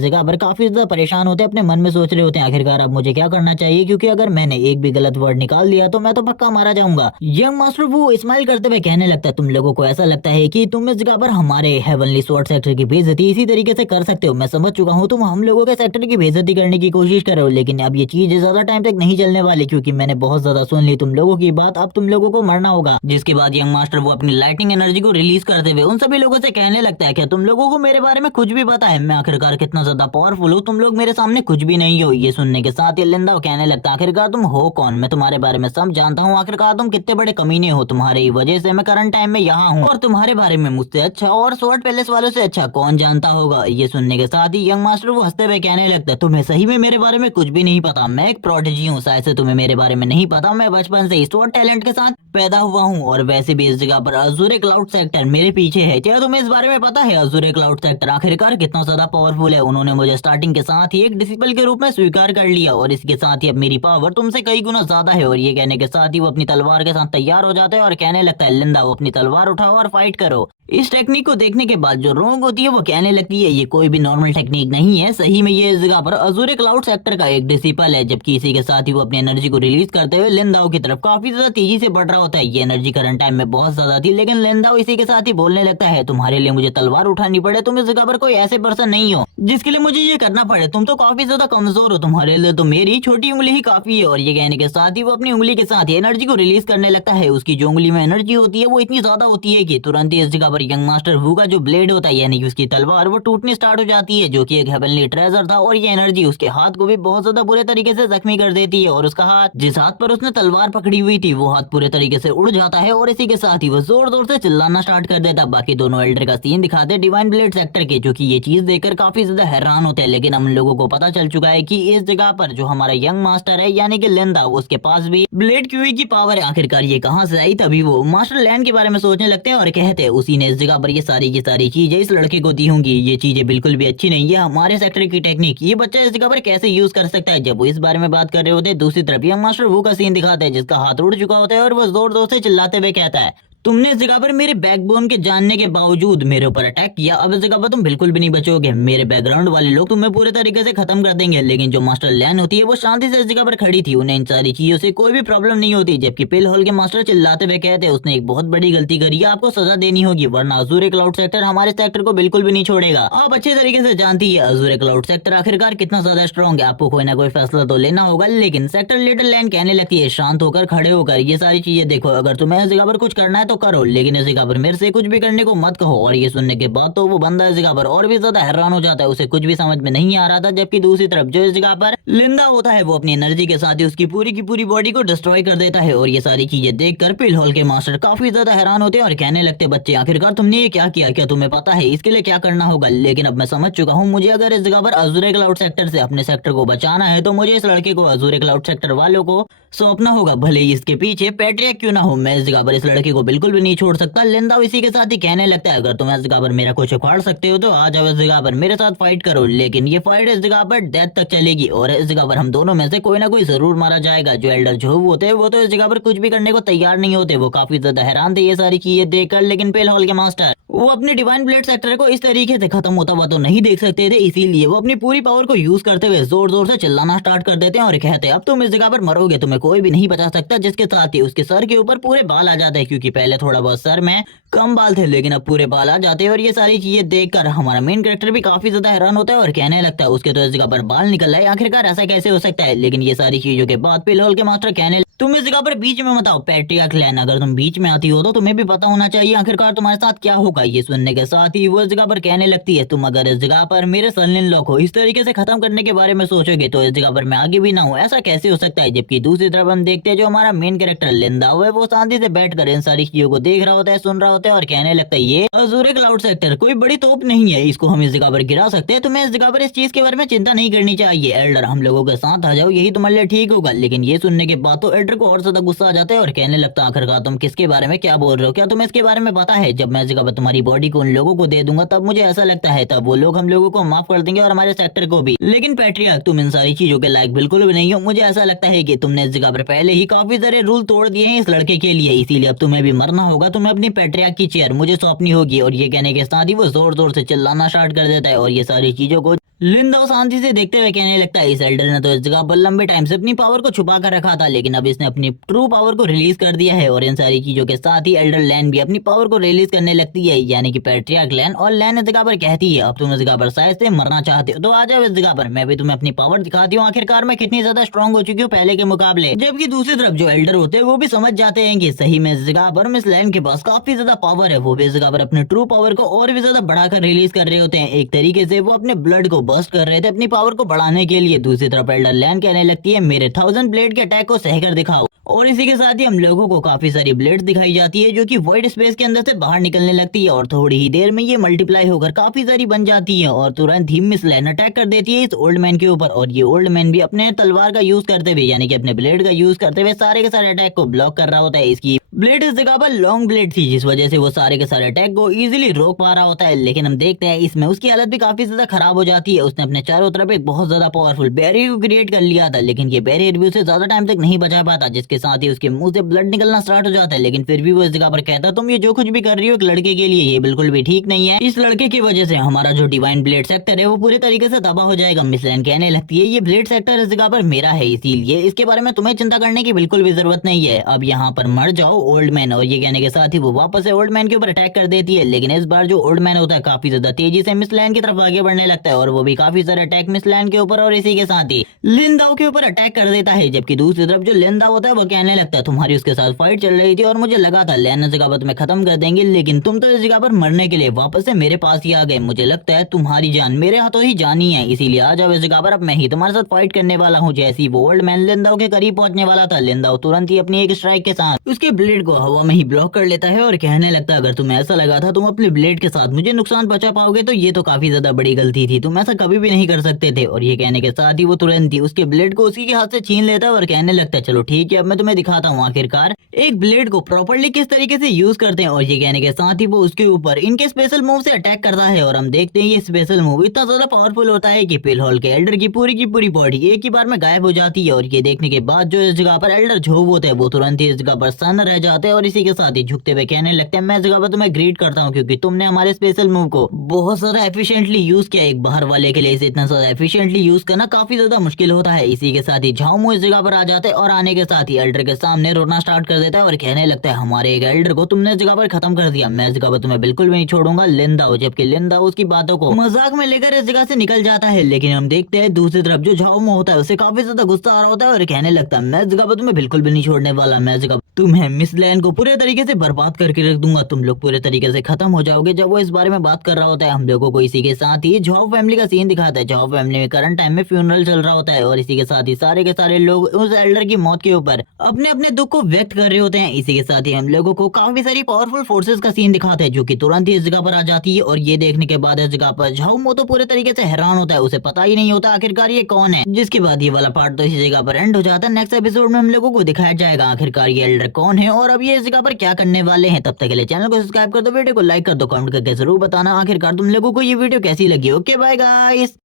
जगह पर काफी ज्यादा परेशान होते हैं, अपने मन में सोच रहे होते हैं आखिरकार अब मुझे क्या करना चाहिए, क्योंकि अगर मैंने एक भी गलत वर्ड निकाल दिया तो मैं तो पक्का मारा जाऊंगा। यंग मास्टर वो स्माइल करते हुए कहने लगता है तुम लोगों को ऐसा लगता है कि तुम इस जगह पर हमारे हेवनली स्वॉर्ड सेक्टर की बेइज्जती इसी तरीके से कर सकते हो। मैं समझ चुका हूँ तुम हम लोगों के सेक्टर की बेइज्जती करने की कोशिश कर रहे हो, लेकिन अब ये चीज ज्यादा टाइम तक नहीं चलने वाली, क्योंकि मैंने बहुत ज्यादा सुन ली तुम लोगों की बात। अब तुम लोगों को मरना होगा। जिसके बाद यंग मास्टर वो अपनी लाइटिंग एनर्जी को रिलीज करते हुए उन सभी लोगों से कहने लगता है कि तुम लोगों को मेरे बारे में कुछ भी पता है, मैं आखिरकार कितना ज्यादा पावरफुल हूँ, तुम लोग मेरे सामने कुछ भी नहीं हो। ये सुनने के साथ ही लिंदा कहने लगता है आखिरकार तुम हो कौन, मैं तुम्हारे बारे में सब जानता हूँ, आखिरकार तुम कितने बड़े कमीने हो, तुम्हारी वजह से मैं करंट टाइम में यहाँ हूँ और तुम्हारे बारे में मुझसे अच्छा और स्वॉर्ड पैलेस वालों से अच्छा कौन जानता होगा। ये सुनने के साथ ही यंग मास्टर वो हंसते हुए कहने लगता है तुम्हें सही में मेरे बारे में कुछ भी नहीं पता, मैं एक प्रोडिजी हूँ, शायद से तुम्हें मेरे बारे में नहीं पता, मैं बचपन से ही स्वॉर्ड टैलेंट के साथ पैदा हुआ हूँ और वैसे भी इस जगह पर अज़ूरे क्लाउड सेक्टर मेरे पीछे है। क्या तुम्हें इस बारे में पता है अज़ूरे क्लाउड सेक्टर आखिरकार कितना ज्यादा पावरफुल है। उन्होंने मुझे स्टार्टिंग के साथ ही एक डिसिपल के रूप में स्वीकार कर लिया और इसके साथ ही अब मेरी पावर तुमसे कई गुना ज्यादा है। और ये कहने के साथ ही वो अपनी तलवार के साथ तैयार हो जाता है और कहने लगता है लिंदा वो अपनी तलवार उठाओ और फाइट करो। इस टेक्निक को देखने के बाद जो रोंग होती है वो कहने लगती है ये कोई भी नॉर्मल टेक्निक नहीं है, सही में ये इस जगह पर अज़ूरे क्लाउड सेक्टर का एक डिसिपल है। जबकि इसी के साथ ही वो अपनी एनर्जी को रिलीज करते हुए लिंदाओ की तरफ काफी ज्यादा तेजी से बढ़ रहा होता है। ये एनर्जी करंट टाइम में बहुत ज्यादा थी, लेकिन लिंदाओ इसी के साथ ही बोलने लगता है तुम्हारे लिए मुझे तलवार उठानी पड़े, तुम इस जगह पर कोई ऐसे पर्सन नहीं हो जिसके लिए मुझे ये करना पड़े, तुम तो काफी ज्यादा कमजोर हो, तुम्हारे लिए तो मेरी छोटी उंगली ही काफी है। और ये कहने के साथ ही वो अपनी उंगली के साथ ही एनर्जी को रिलीज करने लगता है। उसकी जो उंगली में एनर्जी होती है वो इतनी ज्यादा होती है कि तुरंत ही इस जगह पर यंग मास्टर वू का जो ब्लेड होता है यानी कि उसकी तलवार वो टूटनी स्टार्ट हो जाती है, जो कि एक हेवनली ट्रेजर था। और ये एनर्जी उसके हाथ को भी बहुत ज्यादा बुरे तरीके से जख्मी कर देती है और उसका हाथ जिस हाथ पर उसने तलवार पकड़ी हुई थी वो हाथ पूरे तरीके से उड़ जाता है और इसी के साथ ही वो जोर जोर से चिल्लाना स्टार्ट कर देता। बाकी दोनों एल्डर का सीन दिखाते डिवाइन ब्लेड सेक्टर के, जो कि ये चीज देखकर काफी ज्यादा हैरान होते हैं। लेकिन हम लोगों को पता चल चुका है कि इस जगह पर जो हमारा यंग मास्टर है यानी कि लिंदा उसके पास भी ब्लेड क्यूई की पावर है, आखिरकार ये कहां से आई। तभी वो मास्टर लैंड के बारे में सोचने लगते हैं और कहते हैं उसी ने इस जगह पर ये सारी की सारी चीजें इस लड़के को दी होंगी, ये चीजें बिल्कुल भी अच्छी नहीं है, हमारे सेक्टर की टेक्निक ये बच्चा इस जगह पर कैसे यूज कर सकता है। जब वो इस बारे में बात कर रहे होते हैं दूसरी तरफ यंग मास्टर वो का सीन दिखाता है जिसका हाथ उड़ चुका होता है और वो जोर जोर से चिल्लाते हुए कहता है तुमने इस जगह पर मेरे बैकबोन के जानने के बावजूद मेरे ऊपर अटैक किया, अब इस जगह पर तुम बिल्कुल भी नहीं बचोगे, मेरे बैकग्राउंड वाले लोग तुम्हें पूरे तरीके से खत्म कर देंगे। लेकिन जो मास्टर लैन होती है वो शांति से इस जगह पर खड़ी थी, उन्हें इन सारी चीजों से कोई भी प्रॉब्लम नहीं होती। जबकि पिल होल के मास्टर चिल्लाते हुए कहते हैं उसने एक बहुत बड़ी गलती करी है, आपको सजा देनी होगी वरना अज़ूरे क्लाउड सेक्टर हमारे सेक्टर को बिल्कुल भी नहीं छोड़ेगा। आप अच्छे तरीके से जानती है अज़ूरे क्लाउड सेक्टर आखिरकार कितना ज्यादा स्ट्रॉन्ग है, आपको कोई ना कोई फैसला तो लेना होगा। लेकिन सेक्टर लीडर लैन कहने लगती है शांत होकर खड़े होकर ये सारी चीजें देखो, अगर तुम्हें इस जगह पर कुछ करना है तो करो, लेकिन इस जगह पर मेरे से कुछ भी करने को मत कहो। और ये सुनने के बाद तो वो बंदा इस जगह पर और भी ज्यादा हैरान हो जाता है, उसे कुछ भी समझ में नहीं आ रहा था। जबकि दूसरी तरफ जो इस जगह पर लिंदा होता है वो अपनी एनर्जी के साथ ही उसकी पूरी की पूरी बॉडी को डिस्ट्रॉय कर देता है। और ये सारी चीजें देखकर पिल हॉल के मास्टर काफी ज्यादा हैरान होते हैं और कहने लगते, बच्चे आखिरकार तुमने ये क्या किया, क्या तुम्हें पता है इसके लिए क्या करना होगा? लेकिन अब मैं समझ चुका हूँ, मुझे अगर इस जगह पर अजूरे क्लाउड सेक्टर से अपने सेक्टर को बचाना है तो मुझे इस लड़के को अजूरे क्लाउड सेक्टर वालों को सौंपना होगा, भले ही इसके पीछे पैट्रिया क्यों ना हो। मैं इस जगह पर इस लड़के को बिल्कुल भी नहीं छोड़ सकता। लिंदा इसी के साथ ही कहने लगता है, अगर तुम इस जगह पर मेरा कुछ उखाड़ सकते हो तो आ जाओ इस जगह पर मेरे साथ फाइट करो, लेकिन ये फाइट इस जगह पर डेथ तक चलेगी और इस जगह पर हम दोनों में से कोई ना कोई जरूर मारा जाएगा। जो एल्डर झोव होते हैं वो तो इस जगह पर कुछ भी करने को तैयार नहीं होते, वो काफी ज्यादा हैरान थे ये सारी चीजें देखकर। लेकिन पेल हॉल के मास्टर वो अपने डिवाइन ब्लेड सेक्टर को इस तरीके से खत्म होता हुआ तो नहीं देख सकते थे, इसीलिए वो अपनी पूरी पावर को यूज करते हुए जोर जोर से चिल्लाना स्टार्ट कर देते हैं और कहते हैं, अब तुम इस जगह पर मरोगे, तुम्हें कोई भी नहीं बचा सकता। जिसके साथ ही उसके सर के ऊपर पूरे बाल आ जाते हैं, क्योंकि पहले थोड़ा बहुत सर में कम बाल थे लेकिन अब पूरे बाल आ जाते हैं। और ये सारी चीजें देखकर हमारा मेन कैरेक्टर भी काफी ज्यादा हैरान होता है और कहने लगता है, उसके तो इस जगह पर बाल निकल रहा है, आखिरकार ऐसा कैसे हो सकता है? लेकिन ये सारी चीजों के बाद पेल हॉल के मास्टर कहने, तुम इस जगह पर बीच में मत आओ पैट्रिया क्लैन, अगर तुम बीच में आती हो तो तुम्हें भी पता होना चाहिए आखिरकार तुम्हारे साथ क्या होगा। ये सुनने के साथ ही वो इस जगह पर कहने लगती है, तुम अगर इस जगह पर मेरे सन इन लॉ को इस तरीके से खत्म करने के बारे में सोचोगे तो इस जगह पर मैं आगे भी ना हूँ, ऐसा कैसे हो सकता है? जबकि दूसरी तरफ हम देखते हैं जो हमारा मेन कैरेक्टर लिंदा हुआ है वो शांति से बैठकर इन सारी चीजों को देख रहा होता है, सुन रहा होता है और कहने लगता है, ये अजूरे क्लाउड सेक्टर कोई बड़ी तोप नहीं है, इसको हम इस जगह पर गिरा सकते हैं। तुम्हें इस जगह पर इस चीज के बारे में चिंता नहीं करनी चाहिए। एल्डर हम लोगों के साथ आ जाओ, यही तुम्हारे लिए ठीक होगा। लेकिन ये सुनने के बाद तो एल्डर को और ज्यादा गुस्सा आ जाता है और कहने लगता, आखिरकार तुम किसके बारे में क्या बोल रहे हो? क्या तुम्हें इसके बारे में पता है? जब मैं इस जगह पर तुम्हारी बॉडी को उन लोगों को दे दूंगा तब मुझे ऐसा लगता है तब वो लोग हम लोगों को माफ कर देंगे और हमारे सेक्टर को भी। लेकिन पैट्रिया तुम इन सारी चीजों के लायक बिल्कुल भी नहीं हो। मुझे ऐसा लगता है कि तुमने इस जगह पर पहले ही काफी सारे रूल तोड़ दिए हैं इस लड़के के लिए, इसीलिए अब तुम्हें भी मरना होगा। तुम्हें अपनी पैट्रिया की चेयर मुझे सौंपनी होगी। और ये कहने के साथ ही वो जोर जोर से चिल्लाना स्टार्ट कर देता है और ये सारी चीजों को लिंदा शांति से देखते हुए कहने लगता है, इस एल्डर ने तो इस जगह पर लंबे टाइम से अपनी पावर को छुपा कर रखा था, लेकिन अब इसने अपनी ट्रू पावर को रिलीज कर दिया है। और इन सारी चीजों के साथ ही एल्डर लैन भी अपनी पावर को रिलीज करने लगती है, यानी कि पैट्रियार्क लैन। और लैन इस जगह पर कहती है, अब तुम इस जगह पर शायद से मरना चाहते हो तो आ जाओ इस जगह पर, मैं भी तुम्हें अपनी पावर दिखाती हूँ, आखिरकार मैं कितनी ज्यादा स्ट्रॉन्ग हो चुकी हूँ पहले के मुकाबले। जबकि दूसरी तरफ जो एल्डर होते हैं वो भी समझ जाते हैं कि सही में इस जगह पर मिस लैन के पास काफी ज्यादा पावर है, वो भी इस जगह पर अपने ट्रू पावर को और भी ज्यादा बढ़ाकर रिलीज कर रहे होते हैं। एक तरीके से वो अपने ब्लड को बर्स्ट कर रहे थे अपनी पावर को बढ़ाने के लिए। दूसरी तरफ एल्डर लैन कहने लगती है, मेरे 1000 ब्लेड के अटैक को सहकर दिखाओ। और इसी के साथ ही हम लोगों को काफी सारी ब्लेड दिखाई जाती है जो कि वॉइड स्पेस के अंदर से बाहर निकलने लगती है और थोड़ी ही देर में ये मल्टीप्लाई होकर काफी सारी बन जाती है और तुरंत ही मिस लैन अटैक कर देती है इस ओल्ड मैन के ऊपर। और ये ओल्ड मैन भी अपने तलवार का यूज करते हुए, यानी कि अपने ब्लेड का यूज करते हुए सारे के सारे अटैक को ब्लॉक कर रहा होता है। इसकी ब्लेड इस जगह पर लॉन्ग ब्लेड थी जिस वजह से वो सारे के सारे अटैक को इजीली रोक पा रहा होता है। लेकिन हम देखते हैं इसमें उसकी हालत भी काफी ज्यादा खराब हो जाती है। उसने अपने चारों तरफ एक बहुत ज्यादा पावरफुल बैरियर को क्रिएट कर लिया था, लेकिन ये बैरियर भी उसे ज्यादा टाइम तक नहीं बचा पाता, जिसके साथ ही उसके मुंह से ब्लड निकलना स्टार्ट हो जाता है। लेकिन फिर भी वो इस जगह पर कहता, तुम ये जो कुछ भी कर रही हो एक लड़के के लिए ये बिल्कुल भी ठीक नहीं है। इस लड़के की वजह से हमारा जो डिवाइन ब्लेड सेक्टर है वो पूरी तरीके से तबाह हो जाएगा। मिस लैन कहने लगती है, ये ब्लेड सेक्टर इस जगह पर मेरा है, इसीलिए इसके बारे में तुम्हें चिंता करने की बिल्कुल भी जरूरत नहीं है। अब यहाँ पर मर जाओ ओल्ड मैन। और ये कहने के साथ ही वो वापस से ओल्ड मैन के ऊपर अटैक कर देती है। लेकिन इस बार जो ओल्ड मैन होता है काफी ज्यादा तेजी से मिस लैन की तरफ आगे बढ़ने लगता है और वो भी काफी सारे अटैक मिस लैन के ऊपर और इसी के साथ ही लिंदाओ के ऊपर अटैक कर देता है। जबकि दूसरी तरफ जो लिंदा होता है वो कहने लगता है, तुम्हारी उसके साथ फाइट चल रही थी और मुझे लगा था लैन इस जगह पर तुम्हें खत्म कर देंगे, लेकिन तुम तो इस जगह पर मरने के लिए वापस से मेरे पास ही आ गए। मुझे लगता है तुम्हारी जान मेरे हाथों ही जानी है, इसीलिए आ जाओ इस जगह पर, अब मैं ही तुम्हारे साथ फाइट करने वाला हूँ। जैसे ही वो ओल्ड मैन लिंदाओ के करीब पहुंचने वाला था, लिंदाओ तुरंत ही अपनी एक स्ट्राइक के साथ उसके ब्लेड को हवा में ही ब्लॉक कर लेता है और कहने लगता है, अगर तुम्हें ऐसा लगा था तुम अपने ब्लेड के साथ मुझे नुकसान पहुंचा पाओगे तो ये तो काफी ज्यादा बड़ी गलती थी, तुम ऐसा कभी भी नहीं कर सकते थे। और ये कहने के साथ ही वो तुरंत ही उसके ब्लेड को उसी के हाथ से छीन लेता है और कहने लगता है, चलो ठीक है अब मैं तुम्हें दिखाता हूँ आखिरकार एक ब्लेड को प्रॉपर्ली किस तरीके से यूज करते हैं। और ये कहने के साथ ही वो उसके ऊपर इनके स्पेशल मूव से अटैक करता है और हम देखते हैं ये स्पेशल मूव इतना ज्यादा पावरफुल होता है कि पेल हॉल के एल्डर की पूरी बॉडी एक ही बार में गायब हो जाती है। और ये देखने के बाद जो इस जगह पर एल्डर झोव होते हैं वो तुरंत ही इस जगह पर सन रह जाते हैं और इसी के साथ ही झुकते हुए कहने लगते हैं, मैं इस जगह पर तुम्हें ग्रीट करता हूँ क्योंकि तुमने हमारे स्पेशल मूव को बहुत ज्यादा एफिशिएंटली यूज किया। एक बाहर वाले के लिए इसे इतना ज्यादा एफिशिएंटली यूज करना काफी ज्यादा मुश्किल होता है। इसी के साथ ही झाओमो इस जगह पर आ जाते हैं और आने के साथ ही एल्डर के सामने रोना स्टार्ट कर देता है और कहने लगता है, हमारे एक एल्डर को तुमने इस जगह पर खत्म कर दिया, मैं इस जगह पर तुम्हें बिल्कुल भी नहीं छोड़ूंगा लिंदाओ। जबकि लिंदाओ उसकी बातों को मजाक में लेकर इस जगह से निकल जाता है। लेकिन हम देखते हैं दूसरी तरफ जो झाओमो होता है उसे काफी ज्यादा गुस्सा आ रहा होता है और कहने लगता है, मैं इस जगह पर तुम्हें बिल्कुल भी नहीं छोड़ने वाला, मैं इस जगह तुम्हें मिस इस लैंड को पूरे तरीके से बर्बाद करके रख दूंगा, तुम लोग पूरे तरीके से खत्म हो जाओगे। जब वो इस बारे में बात कर रहा होता है हम लोगों को इसी के साथ ही झाओ फैमिली का सीन दिखाता है। झाओ फैमिली में करंट टाइम में फ्यूनरल चल रहा होता है और इसी के साथ ही सारे के सारे लोग उस एल्डर की मौत के ऊपर अपने अपने दुख को व्यक्त कर रहे होते हैं। इसी के साथ ही हम लोगों को काफी सारी पावरफुल फोर्सेस का सीन दिखाता है जो कि तुरंत ही इस जगह पर आ जाती है। और ये देखने के बाद इस जगह पर झाओ मोतो पूरे तरीके से हैरान होता है, उसे पता ही नहीं होता आखिरकार ये कौन है। जिसके बाद ये वाला पार्ट तो इसी जगह पर एंड हो जाता है। नेक्स्ट एपिसोड में हम लोगों को दिखाया जाएगा आखिरकार ये एल्डर कौन है और अब ये इस जगह पर क्या करने वाले हैं। तब तक के लिए चैनल को सब्सक्राइब कर दो, वीडियो को लाइक कर दो, कमेंट करके जरूर बताना आखिरकार तुम लोगों को ये वीडियो कैसी लगी। Okay bye guys.